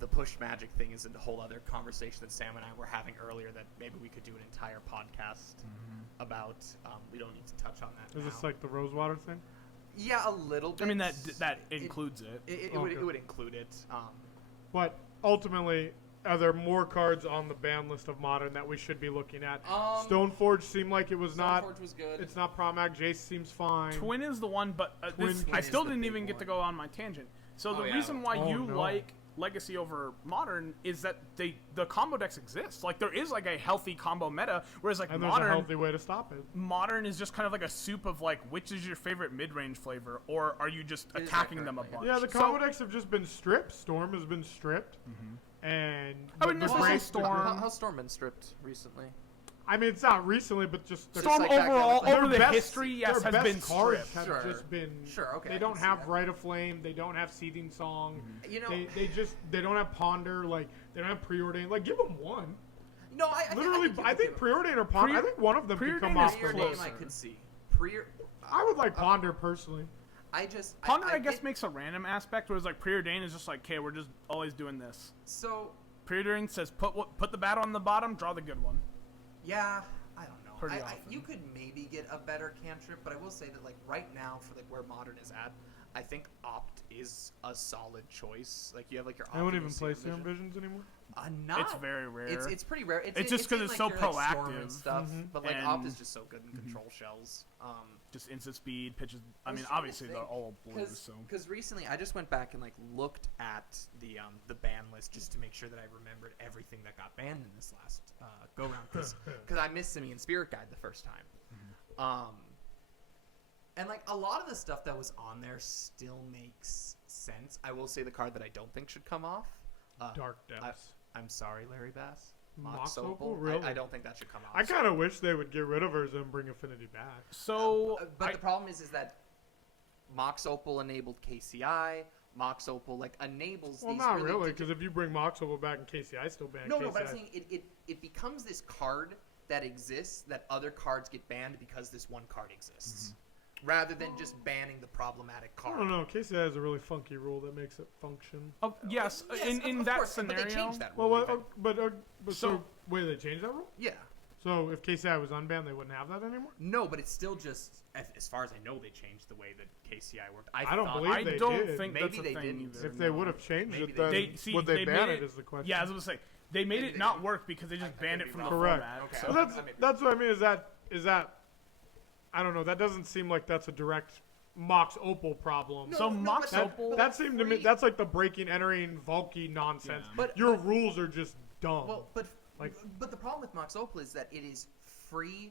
The push magic thing is a whole other conversation that Sam and I were having earlier that maybe we could do an entire podcast about. We don't need to touch on that Is now. this like the Rosewater thing? Yeah, a little bit. I mean, that includes it. It Okay. would include it. But ultimately, are there more cards on the ban list of Modern that we should be looking at? Stoneforge seemed like it was not. Stoneforge was good. It's not Promag. Jace seems fine. Twin is the one, but Twin I is still the didn't big even get to one. go on my tangent. So the Oh, yeah. reason why Oh, you no. like Legacy over Modern is that the combo decks exist. Like there is like a healthy combo meta, whereas like And there's a Modern healthy way to stop it. Modern is just kind of like a soup of like which is your favorite mid-range flavor, or are you just It is attacking that them a currently, bunch? Yeah, the So- combo decks have just been stripped. Storm has been stripped. And I wouldn't the necessarily Great- Storm. How's Storm been stripped recently? I mean, it's not recently, but just the Storm like back overall, then, over their the best- history, yes, their has best been cards stripped. have Sure. just been. Sure, okay, They I don't can see have that. Rite of Flame. They don't have Seething Song. You know, They don't have Ponder. Like they don't have Preordain. Like give them one. no, I Literally, I think Preordain or Ponder. I think one of them could come Preordain off is the Preordain list. I closer. could see. I would like Ponder personally. I just Ponder, I guess, it- makes a random aspect, whereas like Preordain is just like, okay, we're just always doing this. so Preordain says put the bad on the bottom, draw the good one. yeah. I don't know. Pretty I, often. you could maybe get a better cantrip, but I will say that like right now for like where Modern is at, I think Opt is a solid choice. Like you have like your. I don't even Optimus play Serum Serum Visions anymore. Not. It's very rare. It's pretty rare. It's just 'cause in, it's like, so your, like, Storm and proactive. stuff. But like And- Opt is just so good in control shells. Just instant speed, pitches. I was mean, trying to obviously they're think, all blue, so. Because recently I just went back and like looked at the ban list just to make sure that I remembered everything that got banned in this last go round because I missed Simeon Spirit Guide the first time. And like a lot of the stuff that was on there still makes sense. I will say the card that I don't think should come off. Dark Depths. I'm sorry, Larry Bass. Mox Opal. Opal? Really? I don't think that should come off. I kind of wish they would get rid of hers and bring Affinity back. So, but the problem is that Mox Opal enabled KCI. Mox Opal like enables Well, these. not really really, because if you bring Mox Opal back and KCI still ban KCI. No, but I'm saying it becomes this card that exists that other cards get banned because this one card exists, rather than just banning the problematic I card. don't know. KCI has a really funky rule that makes it function. yes, in of that course, scenario. but they changed that Well, rule. but So- wait, they changed that rule? Yeah. So if KCI was unbanned, they wouldn't have that anymore? No, but it's still just as far as I know, they changed the way that KCI worked. I don't thought- believe I they don't did. think Maybe that's a they thing didn't. either. If they no. would have changed Maybe it, they then would they ban made it is the question. Yeah, I was gonna say they made Maybe it not they- work because they just I banned could it be from the wrong. Correct. format. Okay. So. Well, that's what I mean. Is that I don't know. That doesn't seem like that's a direct Mox Opal problem. So Mox but Opal- that seemed to me that's like the breaking, entering, Valky nonsense. Yeah. But- Your rules are just dumb. Well, but Like- the problem with Mox Opal is that it is free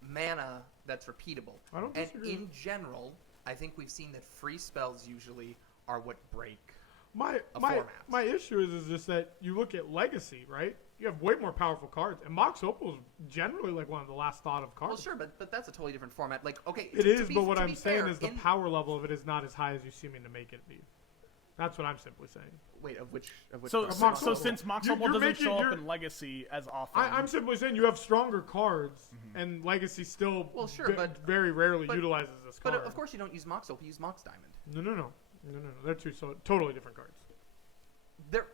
mana that's repeatable. I don't And disagree. in general, I think we've seen that free spells usually are what break. My a my format. my issue is just that you look at Legacy, right? You have way more powerful cards, and Mox Opal is generally like one of the last thought of Well, cards. sure, but that's a totally different format. Like, okay, It to is, be- but what to I'm be saying fair, is the in- power level of it is not as high as you seem to make it be. That's what I'm simply saying. Wait, of which? So, card? Mox so Opal. since Mox You're Opal doesn't making show your- up in Legacy as often, I'm simply saying you have stronger cards, and Legacy still Well, sure, but- very rarely but- utilizes this But card. of course, you don't use Mox Opal. You use Mox Diamond. No. They're two totally different cards. They're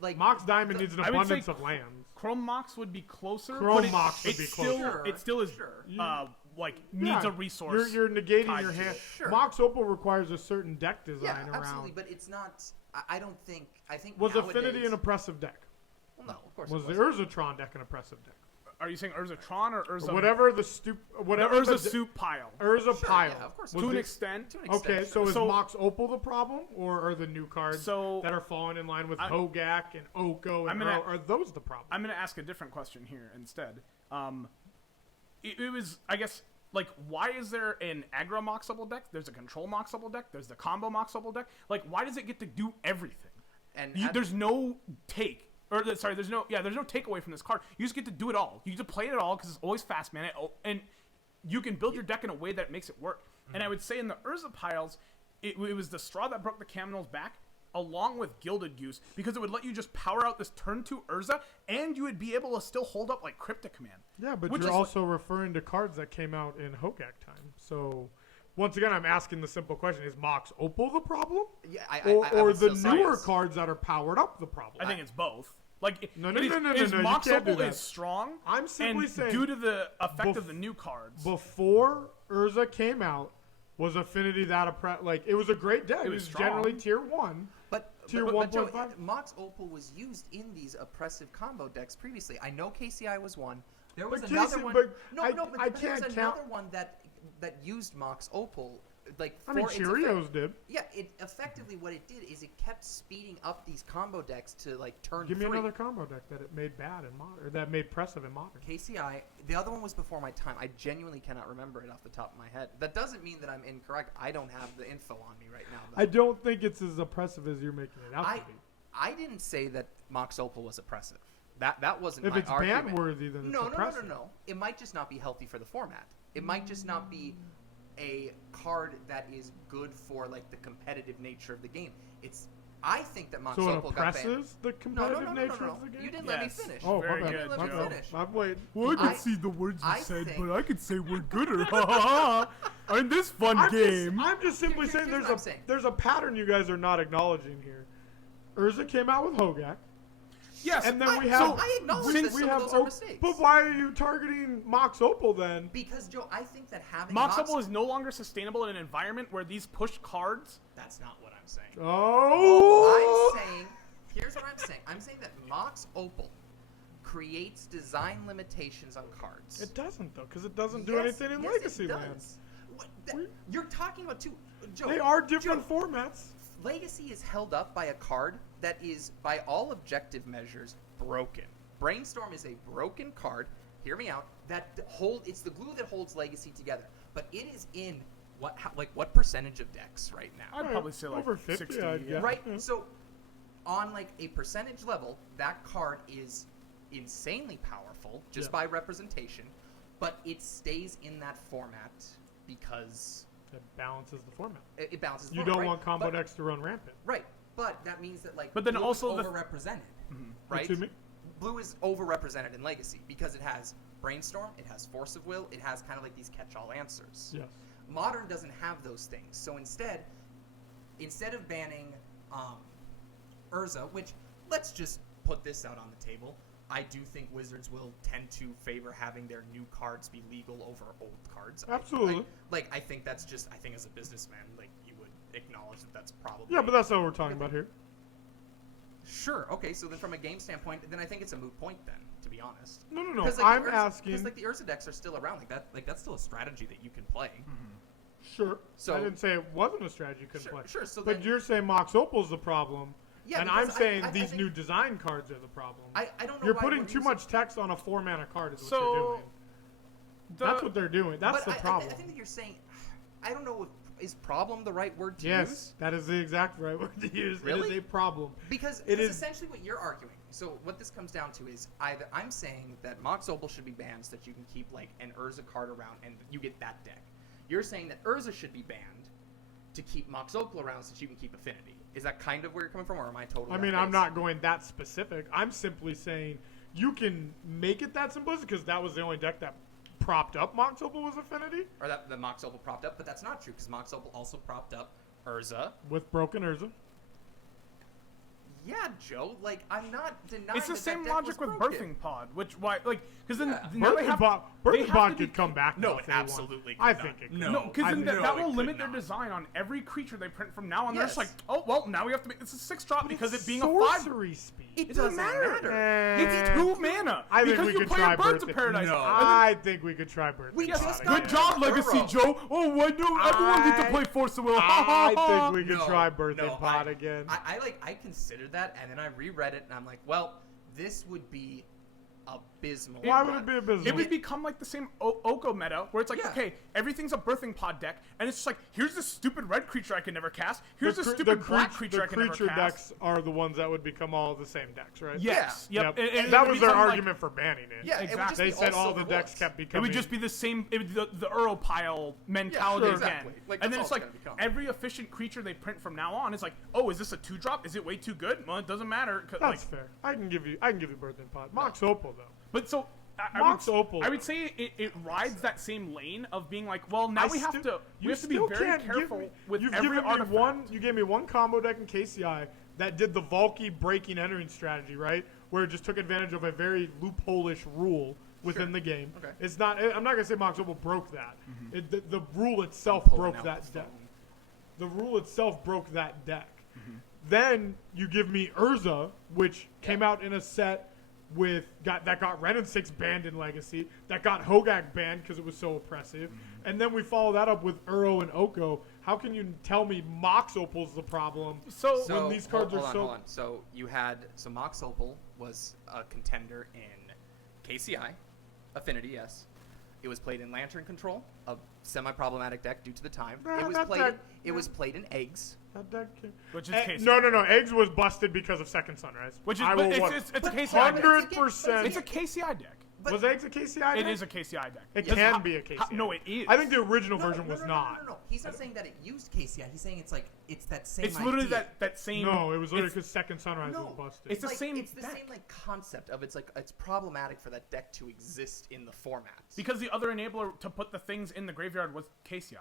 like Mox Diamond needs an I would say abundance of lands. Chrome Mox would be closer. Chrome but it, Mox would it be still, closer. It still is Sure. like needs Yeah, a resource. You're negating tied your to hand. it. Sure. Mox Opal requires a certain deck design yeah, around. absolutely. But it's not. I don't think. I think Was nowadays, Affinity an oppressive deck? Well, no, of course. Was it the wasn't. Urzatron deck an oppressive deck? Are you saying Urzatron or Urza? Or whatever the The whatever Urza the soup pile. Urza Sure, pile. yeah, of course. Was To an the- extent. To an Okay, extent, so is So- Mox Opal the problem, or are the new cards So that are falling in line with I'm- Hogak and Oko and I'm gonna- Uro, are those the problem? I'm going to ask a different question here instead. It was, I guess, like, why is there an aggro Mox Opal deck? There's a control Mox Opal deck. There's the combo Mox Opal deck. Like, why does it get to do everything? and There's no take. Or, sorry, there's no takeaway from this card. You just get to do it all. You get to play it all because it's always fast mana. And you can build your deck in a way that makes it work. And I would say in the Urza piles, it was the straw that broke the camel's back, along with Gilded Goose, because it would let you just power out this turn 2 Urza, and you would be able to still hold up like Cryptic Command. Yeah, but Which you're is- also referring to cards that came out in Hogak time. So, once again, I'm asking the simple question: is Mox Opal the problem, yeah, I or would the still say newer yes. cards that are powered up the problem? I think it's both. Like, No, it is, no, is you Mox can't do Opal that. is strong, I'm simply and saying due to the effect of the new cards. before Urza came out, was Affinity that like it was a great deck. It was was generally strong. tier 1. But Tier but Joe, 1.5? Mox Opal was used in these oppressive combo decks previously. I know KCI was one. There But was another Casey- one. but No, I- no, but, I but there was can't another count- one that used Mox Opal. Like I mean, for its Cheerios effect. did. Yeah, it effectively what it did is it kept speeding up these combo decks to like turn Give me 3. another combo deck that it made bad in modern, or that made impressive in modern. KCI. The other one was before my time. I genuinely cannot remember it off the top of my head. That doesn't mean that I'm incorrect. I don't have the info on me right now. Though. I don't think it's as oppressive as you're making it out to be. I didn't say that Mox Opal was oppressive. That wasn't If my it's argument. ban worthy, then it's No. oppressive. It might just not be healthy for the format. It might just not be a card that is good for like the competitive nature of the game. I think that Mox So it Opal got banned. oppresses the competitive nature of the game? You didn't let me Yes. finish. Oh, Very my bad. good, My Joe. bad. I'm waiting. Well, I- the words I think- I could say word gooder. In this fun I'm just simply Here's saying what I'm saying. there's a pattern you guys are not acknowledging here. Urza came out with Hogak. Yes, And then I- we have so I acknowledge since that some we of have those are mistakes. But why are you targeting Mox Opal then? Because Joe, I think that having Mox Opal is no longer sustainable in an environment where these push cards. That's not what I'm saying. Oh. I'm saying, here's what I'm saying. I'm saying that Mox Opal creates design limitations on cards. It doesn't though, because it doesn't do Yes, anything in yes, Legacy it does. Land. You're talking about two. Joe, They are different Joe, formats. Legacy is held up by a card that is, by all objective measures, broken. Brainstorm is a broken card. Hear me out. It's the glue that holds Legacy together. But it is in what percentage of decks right now? I'd probably say like Over 50, 60. I'd guess. Right. Yeah. So, on like a percentage level, that card is insanely powerful just Yeah. by representation, but it stays in that format because It balances the format. it balances. The You format, don't right? want combo But- decks to run rampant. Right, but that means that like. But then blue also is the- overrepresented, What right? you mean? Blue is overrepresented in Legacy because it has Brainstorm, it has Force of Will, it has kind of like these catch-all answers. Yes. Modern doesn't have those things, so instead of banning Urza, which let's just put this out on the table, I do think Wizards will tend to favor having their new cards be legal over old cards. Absolutely. I think that's just, I think as a businessman, like you would acknowledge that that's probably. Yeah, but that's not what we're talking about here. Sure. Okay. So then, from a game standpoint, then I think it's a moot point. Then, to be honest. No, no, no. 'Cause, I'm the asking. because like the Urza decks are still around. Like that. Like that's still a strategy that you can play. Sure. So- I didn't say it wasn't a strategy you couldn't Sure, play. sure, so but then- you're saying Mox Opal's the problem. Yeah, and because I'm saying I these think- new design cards are the problem. I don't know. You're why putting we're too using- much text on a 4-mana card is what So, you're doing. That's what they're doing. That's but the problem. I think that you're saying. I don't know if is problem the right word to Yes, use. that is the exact right word to use. It Really? is a problem. Because It it's is- essentially what you're arguing. So what this comes down to is either I'm saying that Mox Opal should be banned so that you can keep like an Urza card around and you get that deck. You're saying that Urza should be banned to keep Mox Opal around so that you can keep Affinity. Is that kind of where you're coming from, or am I totally? I off mean, I'm base? not going that specific. I'm simply saying you can make it that simplistic because that was the only deck that propped up Mox Opal was Affinity Or that the Mox Opal propped up, but that's not true because Mox Opal also propped up Urza. with Broken Urza. Yeah, Joe. Like I'm not denying. It's the that same deck logic was with broken. Birthing Pod, which why like because then Yeah. now they Birthing have Pod, they Birthing have Pod to be- could come back. No, now it if they want. absolutely could I not. think it could. No, because I then think that it will could limit their not. design on every creature they print from now on. They're just Yes. like, oh well, now we have to make this a 6-drop because it being a 5. sorcery speed. It doesn't doesn't matter. matter. It's 2 mana I think because we you could play try a Birds Birthing. of Paradise. No. And then- I think we could try Birthing. We Yes, just Pod good again. job, Legacy Thorough. Joe. Oh, why do everyone get to play Force of Will? I think we could No, try Birthing no, Pod again. I considered that, and then I reread it, and I'm like, well, this would be abysmal. Why would it be abysmal? It would become like the same Oko meta, where it's like, Yeah. okay, everything's a Birthing Pod deck, and it's just like, here's this stupid red creature I can never cast. Here's The this cre- stupid the black creature- creature I can the never creature cast. decks are the ones that would become all the same decks, right? Yes. Yeah. Yep. And that it would was their become, like- argument for banning it. Yeah, it would Exactly. just They be said all the silver decks woods. kept It becoming. would just be the same, it would be the Uro pile mentality sure. again. Exactly. Like, and that's then all it's it's like gonna become. every efficient creature they print from now on is like, oh, is this a 2-drop? Is it way too good? Well, it doesn't matter. That's Like, fair. I can give you Birthing Pod. Mox Opal though. but so Mox Opal. I would say it rides that same lane of being like, well, now we have to be still very can't give careful me- with you've every given me artifact. one. You gave me one combo deck in KCI that did the Valky breaking entering strategy, right? Where it just took advantage of a very loophole-ish rule within Sure. the game. Okay. It's not. I'm not gonna say Mox Opal broke that. The rule itself Pulling broke out that the deck. phone. The rule itself broke that deck. Then you give me Urza, which came out in a set that got Ren and 6 banned in Legacy, that got Hogak banned because it was so oppressive, and then we follow that up with Uro and Oko. How can you tell me Mox Opal's the problem So, when these cards hold are on, so? hold on. So you had Mox Opal was a contender in KCI, Affinity, yes. It was played in Lantern Control, a semi-problematic deck due to the time. Nah, it was that played. deck- It was played in Eggs. That deck which is KCI. No. Eggs was busted because of Second Sunrise. Which is, I but will it's, want- it's, it's a But KCI deck. 100%. It's a KCI deck. But Was Eggs a KCI deck? It is a KCI deck. It Because can how- be a KCI. no, it is. I think the original No, version was no, not. No. He's not saying that it used KCI. He's saying it's like it's that same. It's literally idea. that same. No, it was literally it's- because Second Sunrise No, was busted. It's the like, same It's the deck. same like concept of it's problematic for that deck to exist in the format. because the other enabler to put the things in the graveyard was KCI.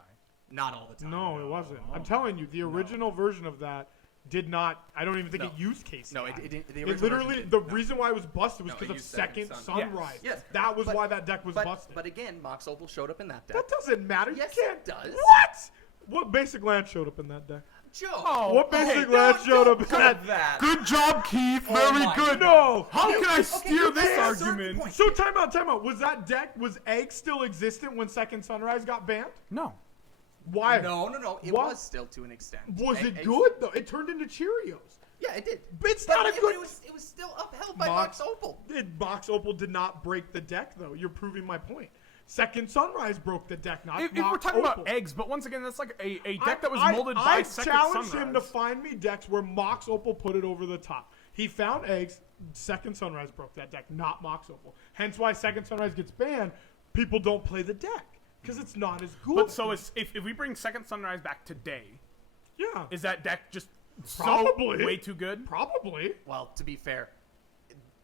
Not all the time. No, it wasn't. I'm telling you, the original version of that did not. I don't even think No. it used KC. No, it didn't. The It original literally, version the didn't. No. reason why it was busted was No, because it of used Second Second Sunrise. Yes. That was But- why that deck was busted. But again, Mox Opal showed up in that deck. That doesn't matter. Yes, you can't. it does. What? What basic land showed up in that deck? Joe. Oh, What okay. basic land showed up in Don't that? that. Good job, Keith. Oh Very my good. No. How can I Okay, steer you this can't assert the argument? point. So time out. Was that deck, was Egg still existent when Second Sunrise got banned? No. Why? No. It What? was still to an extent. Was it Eggs- good though? It turned into Cheerios. Yeah, it did. It's But not a it- good. It was still upheld by Mox- Mox Opal. Box Opal did not break the deck though. You're proving my point. Second Sunrise broke the deck, not If we're Mox talking Opal. about eggs, but once again, that's like a deck that was molded by I Second challenged Sunrise. him to find me decks where Mox Opal put it over the top. He found Eggs. Second Sunrise broke that deck, not Mox Opal. Hence why Second Sunrise gets banned. People don't play the deck because it's not as good. But so if we bring Second Sunrise back today, yeah, is that deck just Probably. so way too good? probably. Well, to be fair,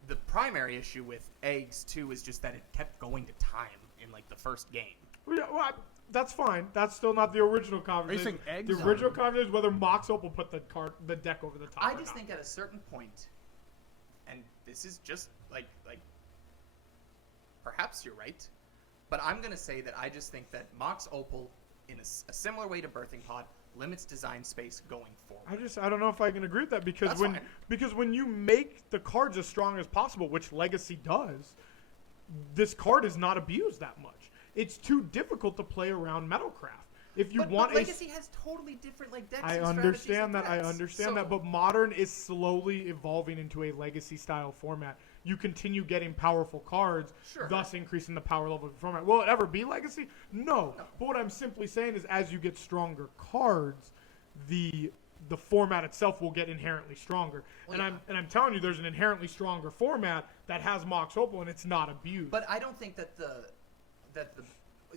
the primary issue with Eggs too is just that it kept going to time in like the first game. Yeah, well, that's fine. That's still not the original conversation. saying Eggs? The original conversation is whether Mox Opal put the deck over the top. I or just not. think at a certain point, and this is just like perhaps you're right, but I'm gonna say that I just think that Mox Opal, in a similar way to Birthing Pod, limits design space going forward. I don't know if I can agree with that because That's when fine. when you make the cards as strong as possible, which Legacy does, this card is not abused that much. It's too difficult to play around Metalcraft. If you want but Legacy has totally different like decks. I and understand that. I strategies and understand threats. that. But Modern is slowly evolving into a Legacy style format. You continue getting powerful cards, Sure. thus increasing the power level of the format. Will it ever be Legacy? No. But what I'm simply saying is, as you get stronger cards, the format itself will get inherently stronger. Well, and yeah. I'm telling you, there's an inherently stronger format that has Mox Opal, and it's not abused. But I don't think that the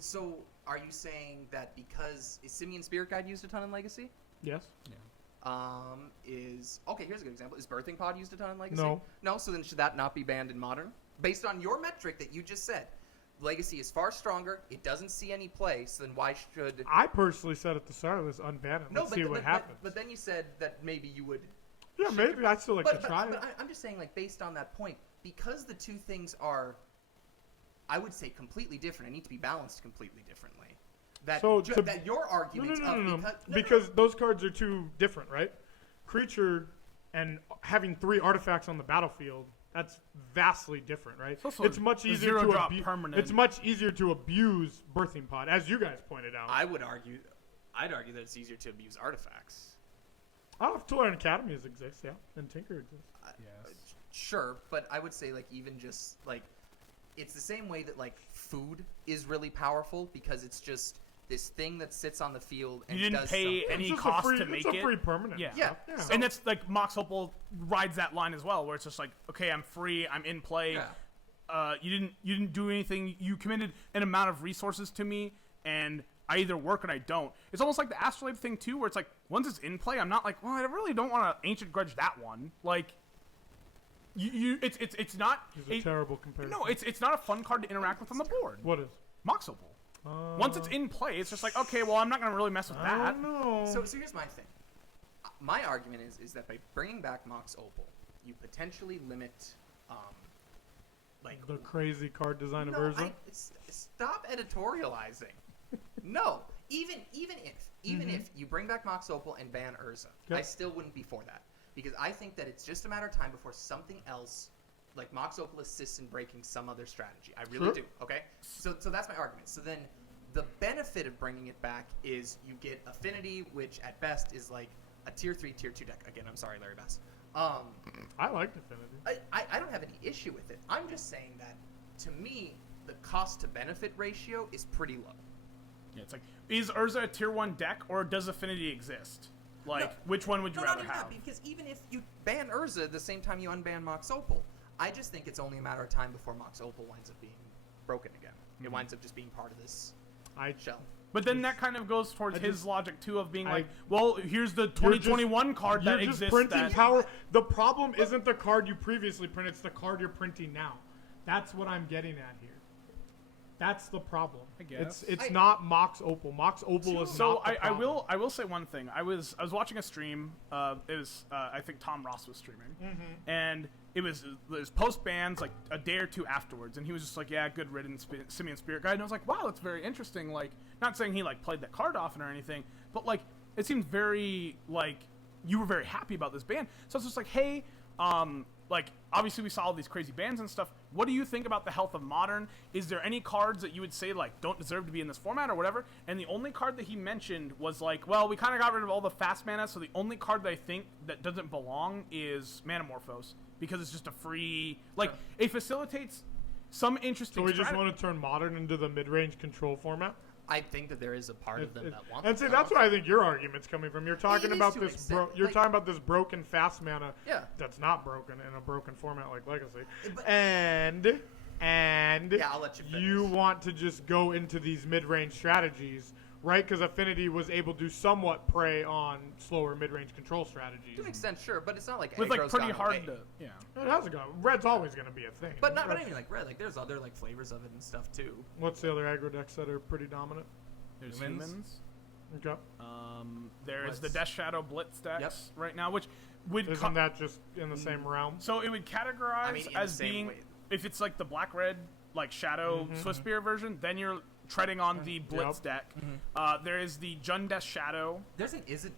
so are you saying that because is Simeon Spirit Guide used a ton in Legacy? yes. Is okay. Here's a good example. Is Birthing Pod used a ton in Legacy? No. No. So then should that not be banned in Modern? Based on your metric that you just said, Legacy is far stronger. It doesn't see any play. So then why should? I personally said at the start, let's unban it. No, Let's see what happens. But then you said that maybe you would. yeah, maybe I'd still like to try it. I'm just saying, like, based on that point, because the two things are, I would say, completely different and need to be balanced completely differently. That, So that your argument No. Because those cards are too different, right? Creature and having 3 artifacts on the battlefield, that's vastly different, right? also It's much a easier zero-drop to abuse. permanent. It's much easier to abuse Birthing Pod, as you guys pointed out. I'd argue that it's easier to abuse artifacts. Tolarian Academies exist, yeah, and Tinker exists. Sure, but I would say, like, even just like, it's the same way that like food is really powerful because it's just this thing that sits on the field and You didn't does pay something. any It's just cost a free, to make it's a it. free permanent. Yeah. Yeah. Yeah. And that's like Mox Opal rides that line as well, where it's just like, okay, I'm free, I'm in play. Yeah. You didn't do anything. You committed an amount of resources to me, and I either work or I don't. It's almost like the Astrolabe thing too, where it's like once it's in play, I'm not like, well, I really don't want to Ancient Grudge that one. Like, it's not. It's a terrible comparison. No, it's not a fun card to interact with on the board. What is? Mox Opal. Once it's in play, it's just like, okay, well, I'm not gonna really mess with I that. don't know. So here's my thing. My argument is that by bringing back Mox Opal, you potentially limit, like the crazy card design of no, Urza. stop editorializing. No, even if you bring back Mox Opal and ban Urza, Yep. I still wouldn't be for that because I think that it's just a matter of time before something else, like Mox Opal, assists in breaking some other strategy. I really Sure. do. Okay, so that's my argument. So then, the benefit of bringing it back is you get Affinity, which at best is like a tier 3, tier 2 deck. Again, I'm sorry, Larry Bass. I liked Affinity. I don't have any issue with it. I'm just saying that, to me, the cost to benefit ratio is pretty low. Yeah, it's like, is Urza a tier 1 deck, or does Affinity exist? Like, No. which one would you No, rather not even have? that, because even if you ban Urza at the same time you unban Mox Opal, I just think it's only a matter of time before Mox Opal winds up being broken again. It winds up just being part of this I shell. But then that kind of goes towards I his just- logic too of being I- like, well, here's the 2021 card You're that just exists. printing That, power. The problem isn't the card you previously printed; it's the card you're printing now. That's what I'm getting at here. That's the problem. I guess. It's not Mox Opal. Mox Opal is So not the problem. I will say one thing. I was watching a stream. It was I think Tom Ross was streaming, and it was post bans like a day or two afterwards, and he was just like, yeah, good riddance, Simian Spirit Guide, and I was like, wow, that's very interesting. Like, not saying he like played that card often or anything, but like it seemed very like you were very happy about this ban. So it's just like, hey, like obviously we saw all these crazy bans and stuff. What do you think about the health of Modern? Is there any cards that you would say like don't deserve to be in this format or whatever? And the only card that he mentioned was like, well, we kind of got rid of all the fast mana, so the only card that I think that doesn't belong is Manamorphose, because it's just a free, like, it facilitates some interesting. So we just want to turn Modern into the mid-range control format? I think that there is a part of them that want. And see, that's where I think your argument's coming from. You're talking about to this. extent, You're like- talking about this broken fast mana. Yeah. That's not broken in a broken format like Legacy. But- And Yeah, I'll let you finish. you want to just go into these mid-range strategies, right? Because Affinity was able to somewhat prey on slower mid-range control strategies. To an extent, sure, but it's not like with like aggro's pretty gone hard away. to, yeah. It hasn't gone. Red's always going to be a thing. But not even like red. Like there's other like flavors of it and stuff too. What's the other aggro decks that are pretty dominant? There's Humans. humans. Okay. There's the What's- Death Shadow Blitz decks Yep. right now, which would Isn't that just in the same realm? so it would categorize I mean, in the as same being way. if it's like the black red like Shadow Swiftspear version, then you're treading on the Blitz deck. There is the Jundesh Shadow, There's an Is It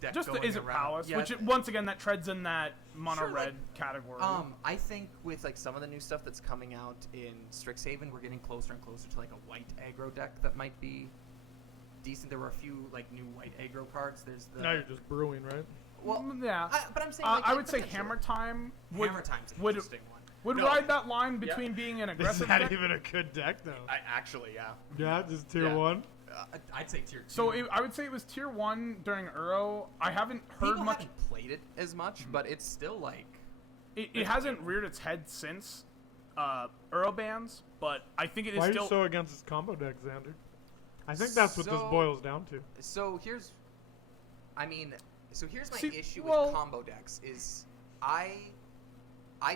deck just the going Is It around. Palace, Yeah. which once again that treads in that mono Sure, red like, category. I think with like some of the new stuff that's coming out in Strixhaven, we're getting closer and closer to like a white aggro deck that might be decent. There were a few like new white aggro cards. There's the Now you're just brewing, right? well, yeah, but I'm saying like, I would say potentially. Hammer Time would Hammer Time's an would interesting one. would No. ride that line between being an Is aggressive that deck. even a good deck, though? Actually, yeah. Yeah, just tier Yeah. 1? I'd say tier 2. So I would say it was tier 1 during Uro. I haven't heard People much. haven't played it as much, but it's still like It hasn't reared its head since Uro bans, but I think it is Why are still. you so against this combo deck, Xander? I think that's what this So- boils down to. so. Here's my See, issue well- with combo decks is I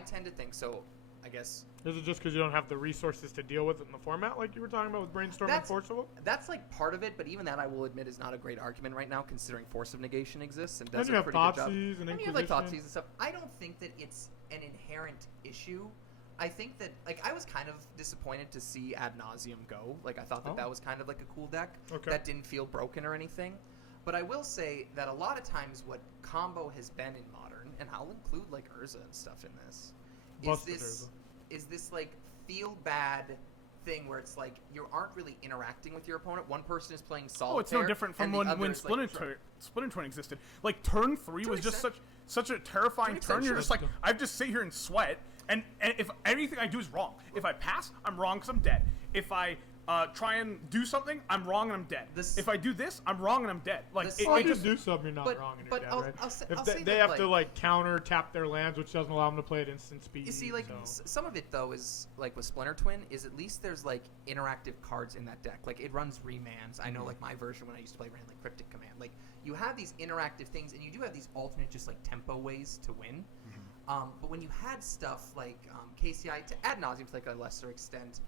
tend to think so. I guess Is it just because you don't have the resources to deal with it in the format like you were talking about with Brainstorm and That's- Forcible? that's like part of it, but even that I will admit is not a great argument right now, considering Force of Negation exists and Then does you a have pretty good job. Thoughtseize and And you have like Inquisition. Thoughtseize and stuff. I don't think that it's an inherent issue. I think that like I was kind of disappointed to see Ad Nauseum go. Like I thought that Oh. that was kind of like a cool deck Okay. that didn't feel broken or anything. But I will say that a lot of times what combo has been in Modern, and I'll include like Urza and stuff in this, Busted is this like feel bad thing where it's like you aren't really interacting with your opponent. One person is playing solitaire. Oh, it's no different from and the when other is, Splinter Twin existed. Like turn 3 To was an just extent. such a terrifying To an turn. You're extent, just like, I just sit here and sweat, and if anything I do is wrong. If I pass, I'm wrong because I'm dead. If I try and do something, I'm wrong and I'm dead. This- if I do this, I'm wrong and I'm dead. Like This- it, Well, it if you just do something, you're not but- wrong and but you're dead, I'll- right? I'll say- if I'll they, say they that, have to like counter tap their lands, which doesn't allow them to play at instant speed. You see, like so. some of it though is like with Splinter Twin is at least there's like interactive cards in that deck. Like it runs remands. I know like my version when I used to play ran like Cryptic Command. Like you have these interactive things, and you do have these alternate just like tempo ways to win. But when you had stuff like KCI to Ad Nauseam to like a lesser extent.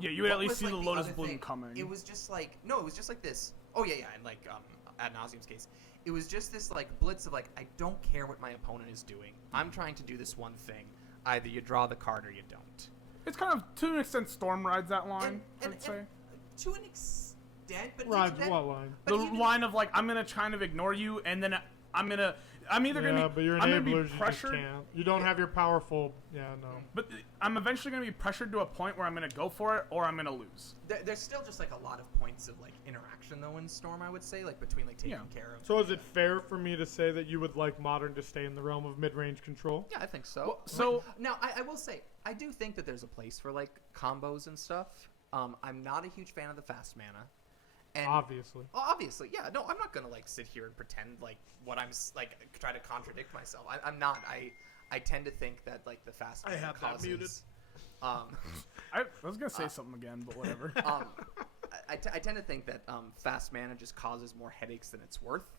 Yeah, you would at what least was, see like, the Lotus other Bloom thing? coming. It was just like no, it was just like this. Oh yeah, and like Ad Nauseam's case, it was just this like blitz of like I don't care what my opponent is doing. I'm trying to do this one thing. Either you draw the card or you don't. it's kind of to an extent Storm rides that line. And I'd say to an extent, but Rides even then, what line? but the even- line of like I'm gonna kind of ignore you, and then I'm either Yeah, gonna but your I'm gonna enablers, be you just pressured. can't. You don't have your powerful. Yeah, no. But I'm eventually going to be pressured to a point where I'm going to go for it or I'm going to lose. there's still just like a lot of points of like interaction though in Storm. I would say like between like taking Yeah. care of. So is it fair for me to say that you would like Modern to stay in the realm of mid-range control? Yeah, I think so. Well, so- now I will say I do think that there's a place for like combos and stuff. I'm not a huge fan of the fast mana. And Obviously. Obviously, yeah. No, I'm not gonna like sit here and pretend like what like try to contradict myself. I'm not. I tend to think that like the fast I mana have that causes. muted. I was going to say something again, but whatever. I tend to think that fast mana just causes more headaches than it's worth.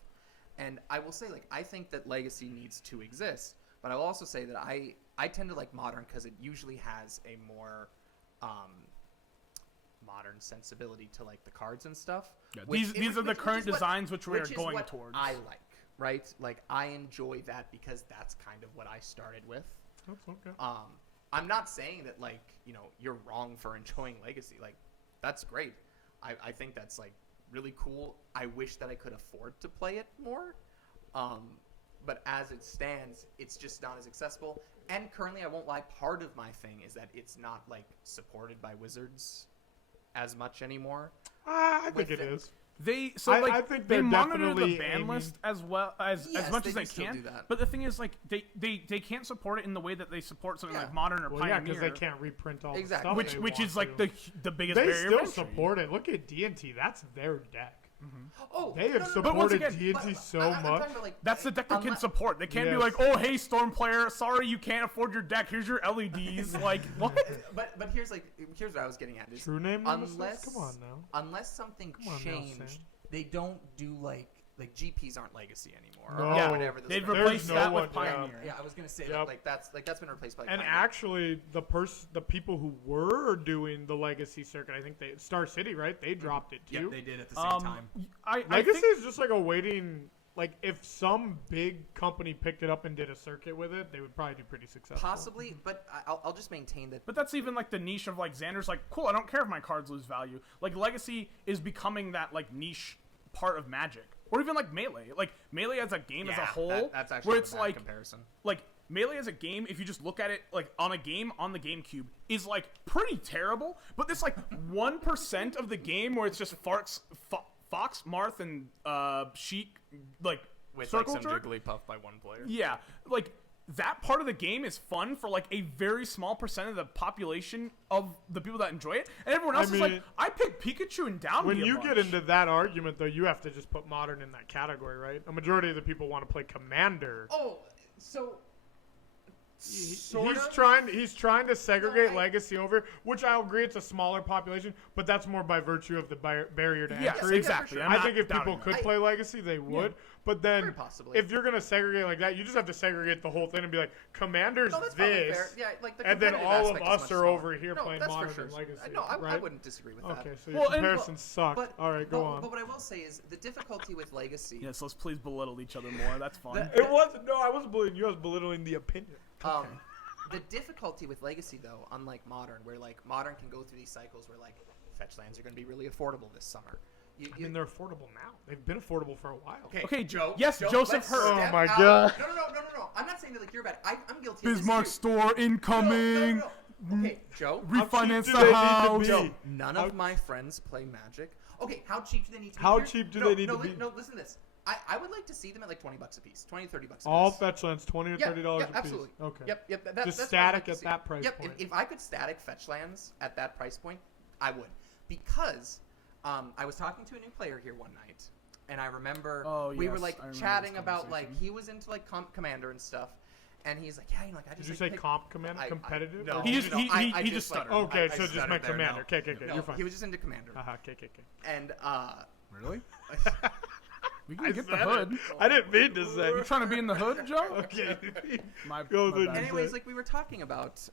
And I will say like I think that Legacy needs to exist, but I will also say that I tend to like Modern because it usually has a more modern sensibility to like the cards and stuff. Yeah, which- these are the which current is what- designs which we are which is going what towards. I like, right? Like I enjoy that because that's kind of what I started with. That's okay. I'm not saying that like you're wrong for enjoying Legacy. Like that's great. I think that's like really cool. I wish that I could afford to play it more. But as it stands, it's just not as accessible. And currently, I won't lie, part of my thing is that it's not like supported by Wizards as much anymore. I think with it the- is. I think they they're monitor definitely the ban aiming- list as well as Yes, much they as they do still can. do that. But the thing is, like they can't support it in the way that they support something Yeah. like Modern or Well, yeah, Pioneer, because they can't reprint all Exactly. the stuff. which they which want is like to. the biggest They barrier. still of entry. support it. Look at D&T. That's their deck. Oh, They have But once supported again- D&T so I'm talking much. about, like, That's the deck they can unless- support. They can't be Yes. like, oh hey, Storm player, sorry you can't afford your deck. Here's your LEDs. Like what? But here's what I was getting at is True name Nemesis? unless Come on now. unless something Come on now, changed, Sam. they don't do like GPs aren't Legacy anymore. No. Or Yeah, whatever. the they've stuff- replaced no that one- with Pioneer. Yeah, I was gonna say Yep. like that's been replaced by. And Pioneer. actually, the people who were doing the Legacy circuit, I think Star City, right? They dropped it too. Yep, they did at the same time. I Legacy think is just like a waiting. Like if some big company picked it up and did a circuit with it, they would probably do pretty successful. Possibly, but I'll just maintain that. But that's even like the niche of like Xander's like, cool, I don't care if my cards lose value. Like Legacy is becoming that like niche part of Magic. Or even like Melee. Like Melee as a game as a whole. That's actually where not it's a bad like comparison. like Melee as a game, if you just look at it like on a game on the GameCube, is like pretty terrible. But this like 1% of the game where it's just Fox, Marth, and Sheik like With like circle some jerk. Jigglypuff by one player. Yeah, like that part of the game is fun for like a very small percent of the population of the people that enjoy it, and everyone else is mean, like, I pick Pikachu and down. When you get into that argument, though, you have to just put Modern in that category, right? A majority of the people want to play Commander. Oh, so. He's trying to segregate No, I- Legacy over, which I'll agree it's a smaller population, but that's more by virtue of the barrier to Yes, entry. exactly. sure. I'm I not think if doubting people that. could play Legacy, they would. But then, Very possibly. if you're gonna segregate like that, you just have to segregate the whole thing and be like, Commander's No, that's probably this, fair. Yeah, like the and then competitive all of aspect is us much are smaller. over here No, playing that's for Modern sure. and Legacy. No, I right? wouldn't disagree with that. Okay, so your Well, and- comparisons suck. But, All right, go on. But what I will say is the difficulty with Legacy. Yes, let's please belittle each other more. That's fun. It wasn't. No, I wasn't belittling you. I was belittling the opinion. The difficulty with Legacy, though, unlike Modern, where like Modern can go through these cycles where like fetch lands are going to be really affordable this summer. I mean, they're affordable now. They've been affordable for a while. Okay, yes, Joseph let's Hurd. Oh step my out- God. No. I'm not saying that like you're bad. I'm guilty. of this, Bismarck too. store incoming. No. Okay, Joe. Refinance do the they need to house. be? Joe, none of my friends play Magic. Okay, how cheap do they need to be? How Here- cheap do no, they need no, to be? No, listen to this. I would like to see them at like $20 a piece, $20, $30 a piece. All fetch lands, $20 or Yeah, $30 yeah, a piece. absolutely. Okay. Yep. Just That's what I'd static like to at see. that price Yep. point. If I could static fetch lands at that price point, I would, because I was talking to a new player here one night, and I remember Oh, we were yes, like I remember chatting this about like conversation. he was into like Commander and stuff, and he's like, yeah, like I just. Did you like, say pick- comp commander? Competitive? no, Or- He just- no, he- I he just like- stuttered. Okay, I so just stuttered meant there, commander. no. Okay, No, you're fine. he was just into Commander, Okay. and Really? We can I get the said hood. it. I didn't mean to say. You trying to be in the hood, Joe? Okay. My, Go my with bad. it. anyways, like we were talking about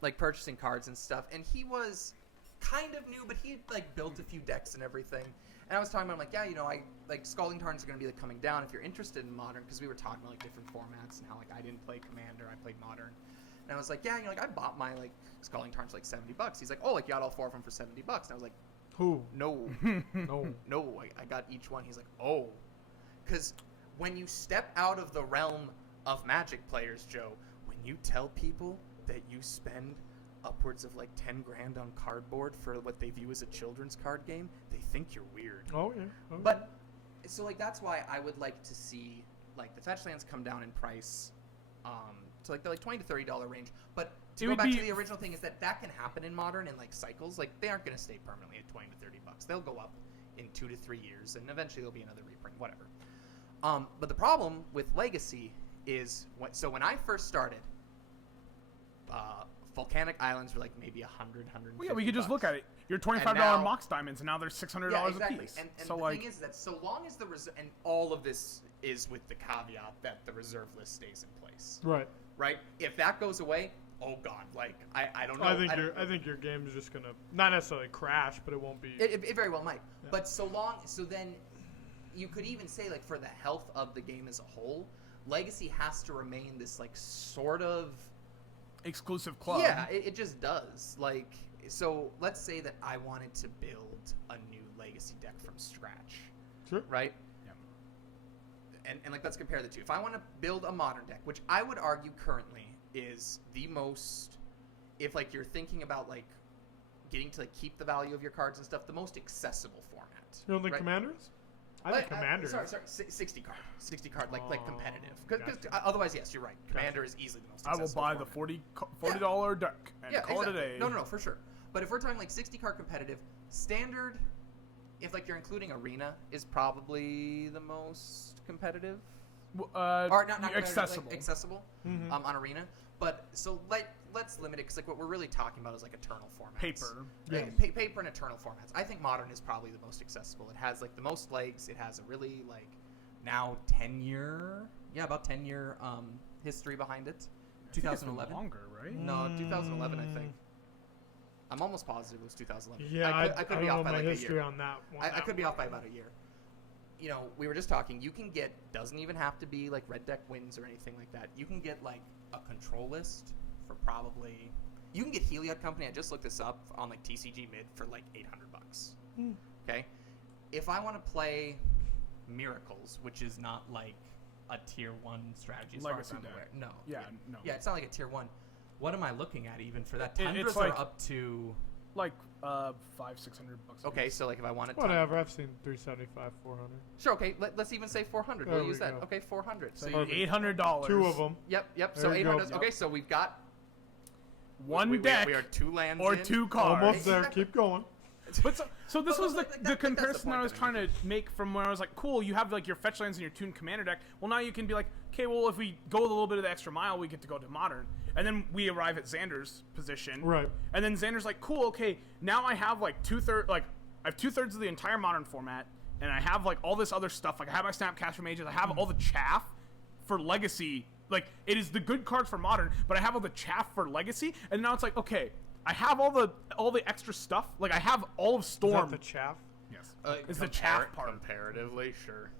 like purchasing cards and stuff, and he was kind of new, but he had like built a few decks and everything. And I was talking about, I'm like, yeah, I like Scalding Tarns are going to be like coming down if you're interested in Modern, because we were talking about like different formats and how like I didn't play Commander, I played Modern. And I was like, yeah, like I bought my like Scalding Tarns for like $70. He's like, oh, like you got all four of them for $70. And I was like, Who? no, No. I got each one. He's like, oh, because when you step out of the realm of Magic players, Joe, when you tell people that you spend upwards of like 10 grand on cardboard for what they view as a children's card game, they think you're weird. Oh yeah. Okay. But so like that's why I would like to see like the fetch lands come down in price, to like the like $20 to $30 range. But to It go would back be- to the original thing is that can happen in Modern in like cycles. Like they aren't going to stay permanently at $20 to $30. They'll go up in 2 to 3 years, and eventually there'll be another reprint, whatever. But the problem with Legacy is when I first started, Volcanic Islands were like maybe 100, 150 Well, yeah, we could just look at it. Your $25 And now- Mox Diamonds, and now they're $600 Yeah, exactly. a piece. And so the like, thing is that so long as the and all of this is with the caveat that the reserve list stays in place, right. right? If that goes away, oh god, like I don't know. I think your game is just gonna not necessarily crash, but it won't be. It very well might. Yeah. But so then you could even say, like, for the health of the game as a whole, Legacy has to remain this, like, sort of exclusive club. Yeah, it just does. Like, so let's say that I wanted to build a new Legacy deck from scratch. Sure. Right? And like, let's compare the two. If I want to build a Modern deck, which I would argue currently is the most, if like you're thinking about like getting to like keep the value of your cards and stuff, the most accessible format. You don't think right? Commanders? I think Commanders. Sorry, 60 card, like competitive. Because Gotcha. Otherwise, yes, you're right. Commander is easily the most I will accessible buy the format. $40 deck and call exactly. it a day. No, for sure. But if we're talking like 60 card competitive, standard, if like you're including Arena, is probably the most competitive. Or not accessible. like, accessible on Arena. But so let's limit it because like what we're really talking about is like Eternal formats. Paper. Yeah, paper and Eternal formats. I think Modern is probably the most accessible. It has like the most legs. It has a really like now 10-year, about 10-year history behind it. 2011. Longer, right? No, 2011 I think. I'm almost positive it was 2011. Yeah, I could be off by like a year. On that one. I could be off by about a year. You know, we were just talking. You can get, doesn't even have to be like red deck wins or anything like that. You can get like a control list for probably. You can get Heliod Company. I just looked this up on like TCG Mid for like $800. Okay, if I want to play Miracles, which is not like a tier 1 strategy as Legacy far as I'm deck. aware. No. No. Yeah, it's not like a tier 1. What am I looking at even for that? It's Tundras like- are up to. Like $500-600. Okay, so like if I wanted to. Whatever, I've seen 375, 400. Sure, okay, let's even say 400. There We'll we use that. go. Okay, 400. So So you, $800. 2 of them. Yep. So There you go. 800. Okay, so we've got One deck We are 2 lands or in. 2 cards. Almost there. Keep going. But so this was Like, the that's comparison point I was that trying I'm to make from when I was like, cool, you have like your fetch lands and your Toon Commander deck. Well, now you can be like, okay, well, if we go a little bit of the extra mile, we get to go to Modern. And then we arrive at Xander's position. Right. And then Xander's like, cool, okay, now I have like I have 2/3 of the entire Modern format, and I have like all this other stuff. Like I have my Snapcaster Mages, I have all the chaff for Legacy. Like it is the good cards for Modern, but I have all the chaff for Legacy. And now it's like, okay, I have all the extra stuff. Like I have all of Is Storm. that the chaff? Yes. It's the chaff part. Comparatively, sure.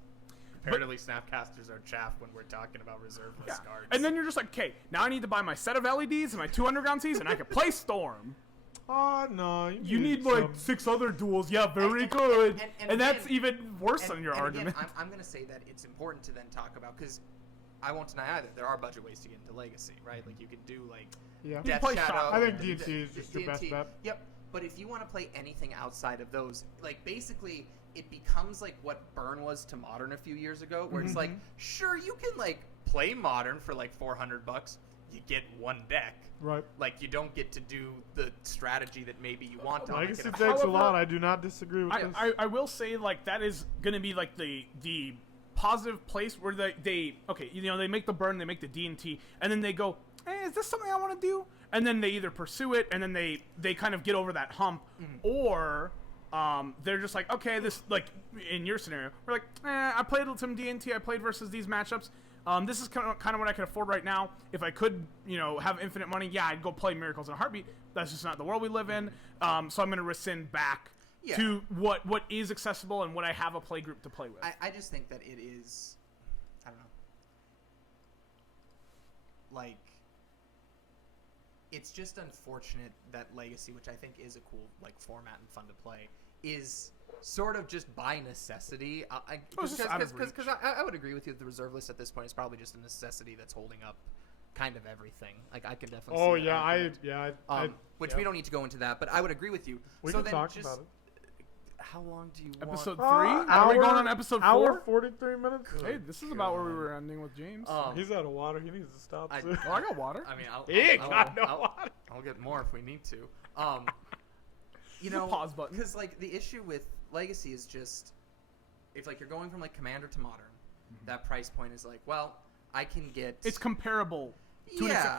Comparatively, Snapcasters are chaff when we're talking about reserve list Yeah. cards. And then you're just like, okay, now I need to buy my set of LEDs and my 2 underground seas, and I can play Storm. Oh, no. You need like some- 6 other duels. Yeah, very good. and that's again- even worse than your and argument. Again, I'm going to say that it's important to then talk about, because I won't deny either. There are budget ways to get into Legacy, right? Like you could do like Yeah. You Death play Shadow. Shop. I think or D&T is just your best D&T. bet. Yep. But if you want to play anything outside of those, like basically it becomes like what Burn was to Modern a few years ago, where it's like, sure, you can like play Modern for like $400. You get 1 deck. Right. Like you don't get to do the strategy that maybe you want to. Legacy like, takes a However, lot. I do not disagree with this. I will say like that is gonna be like the positive place where they okay, you know, they make the Burn, they make the D&T, and then they go, is this something I want to do? And then they either pursue it, and then they kind of get over that hump, or they're just like, okay, this, like in your scenario, we're like, I played some D&T, I played versus these matchups. This is kind of what I can afford right now. If I could, you know, have infinite money, yeah, I'd go play Miracles in a heartbeat. That's just not the world we live in. So I'm going to rescind back to what is accessible and what I have a play group to play with. I just think that it is, I don't know, like, it's just unfortunate that Legacy, which I think is a cool like format and fun to play, is sort of just by necessity. Because I would agree with you that the reserve list at this point is probably just a necessity that's holding up kind of everything. Like I can definitely. Oh see that argument. Which we don't need to go into that, but I would agree with you. We so can then talk just, about it. How long do you Episode want? 3? Are we going on episode 4? Hour 43 minutes. Hey, this is about where we were ending with James. He's out of water. He needs to stop. I- soon. Oh, I got water. I mean, He got no water. I'll get more if we need to. You There's a know, pause button. because like the issue with Legacy is just if like you're going from like Commander to Modern, that price point is like, well, I can get. It's comparable. To an extent.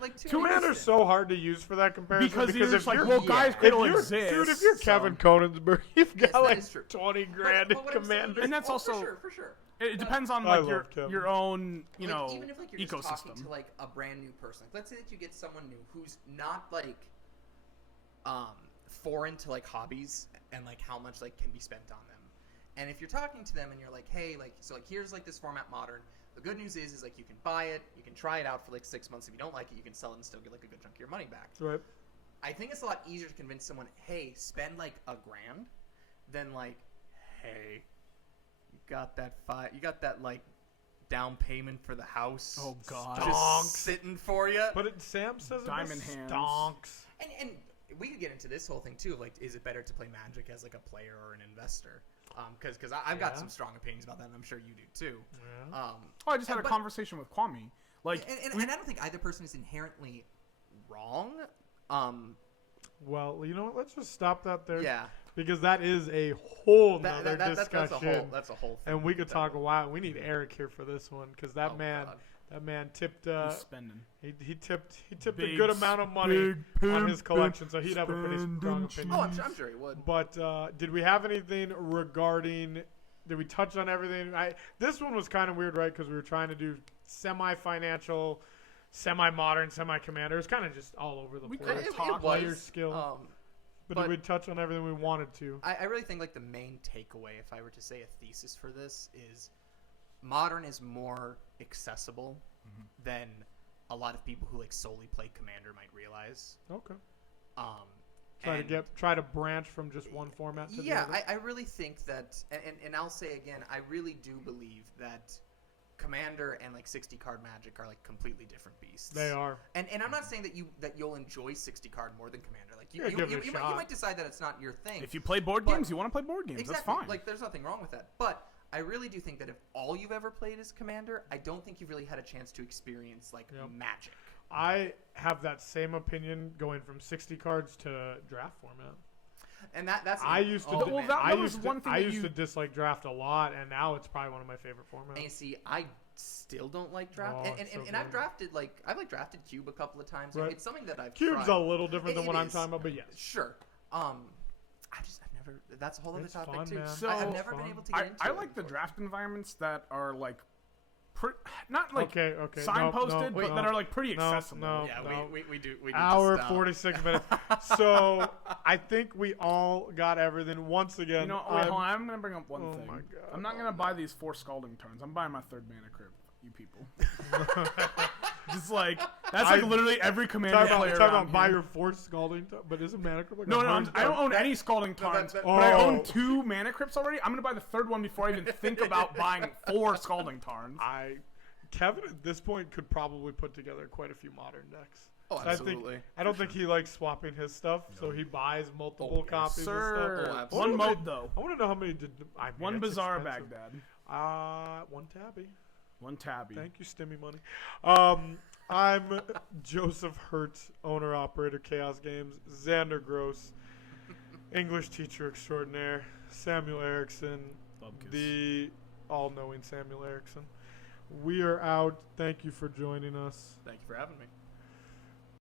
like to an Commander's extent. so hard to use for that comparison Because you're just like, you're- well, yeah. guys, if Cradle you're, exists. dude, if you're Kevin Coningsberg, you've Yes, got that like is true. 20 But grand in what I'm saying Commander. is- And that's also- for sure. It depends on I like love Kevin. your own even if like you're just talking ecosystem. to like a brand new person, like, let's say that you get someone new who's not like foreign to like hobbies and like how much like can be spent on them. And if you're talking to them and you're like, hey, like, so like here's like this format modern. The good news is like you can buy it, you can try it out for like 6 months. If you don't like it, you can sell it and still get like a good chunk of your money back. Right. I think it's a lot easier to convince someone, hey, spend like $1,000, than like, hey, you got that like down payment for the house. Oh, God. just Stonks. sitting for you. But Sam says Diamond it hands. stonks. And we could get into this whole thing too of like, is it better to play Magic as like a player or an investor? Because I've got some strong opinions about that, and I'm sure you do too. Yeah. I just had a conversation with Kwame. Like, and I don't think either person is inherently wrong. Well, you know what? Let's just stop that there. Yeah. Because that is a whole nother That's discussion. that's a whole thing. And we could talk a while. We need Eric here for this one because that man tipped. he's spending. He tipped a Big good amount of money on his big collection, so he'd have a pretty strong opinion. Oh, I'm sure he would. But did we have anything regarding? Did we touch on everything? This one was kind of weird, right? Because we were trying to do semi-financial, semi-modern, semi-commander. It's kind of just all over the We place. could talk player skill. But but- did we touch on everything we wanted to? I really think like the main takeaway, if I were to say a thesis for this, is modern is more accessible than a lot of people who like solely play Commander might realize. Okay. And Try to branch from just one format to the other. I really think that, and I'll say again, I really do believe that Commander and like 60 card Magic are like completely different beasts. They are. And I'm not saying that you'll enjoy 60 card more than Commander. Like Yeah, give it a you shot. might decide that it's not your thing. If you play board But- games, you want to play board games. Exactly. That's fine. Like there's nothing wrong with that. But I really do think that if all you've ever played is Commander, I don't think you've really had a chance to experience like Magic. I have that same opinion going from 60 cards to draft format. And that's I used to. Well, that I was used one to, thing I that used you- to dislike draft a lot, and now it's probably one of my favorite formats. And see, I still don't like draft, Oh, and it's so I've good. drafted I've drafted Cube a couple of times. Right. It's something that I've Cube's tried. a little different than It what I'm is. talking about, but yes. Sure. I've never. That's a whole other It's topic fun, too. man. So- I've It's never been fun. able to get into I it like the before. draft environments that are like, not like Okay. signposted, Nope, but that are like pretty accessible. No, Yeah, no. we do. We need Hour to stop. 46 minutes. So I think we all got everything. Once again, You know, wait, hold on. I'm gonna bring up one Oh thing. my God. I'm not gonna buy these 4 Scalding Turns. I'm buying my 3rd Mana Crypt. You people. Just like that's like literally every Commander talk player. about around buy here. your fourth Scalding, but is it Mana Crypt? Like No, a no, hard I don't card? own any Scalding Tarns, that- but I Oh. own 2 Mana Crypts already. I'm gonna buy the 3rd one before I even think about buying 4 Scalding Tarns. Kevin at this point could probably put together quite a few modern decks. Oh, So absolutely. I don't think he likes swapping his stuff, so he buys multiple yes, copies Sir, of stuff. absolutely. one What mode though. I want to know how many did. I mean, One it's Bizarre expensive. Baghdad. One tabby. One Tabby. Thank you, Stimmy Money. I'm Joseph Hertz, owner operator Chaos Games. Xander Gross, English teacher extraordinaire. Samuel Erickson, Bubkiss. the all-knowing Samuel Erickson. We are out. Thank you for joining us. Thank you for having me.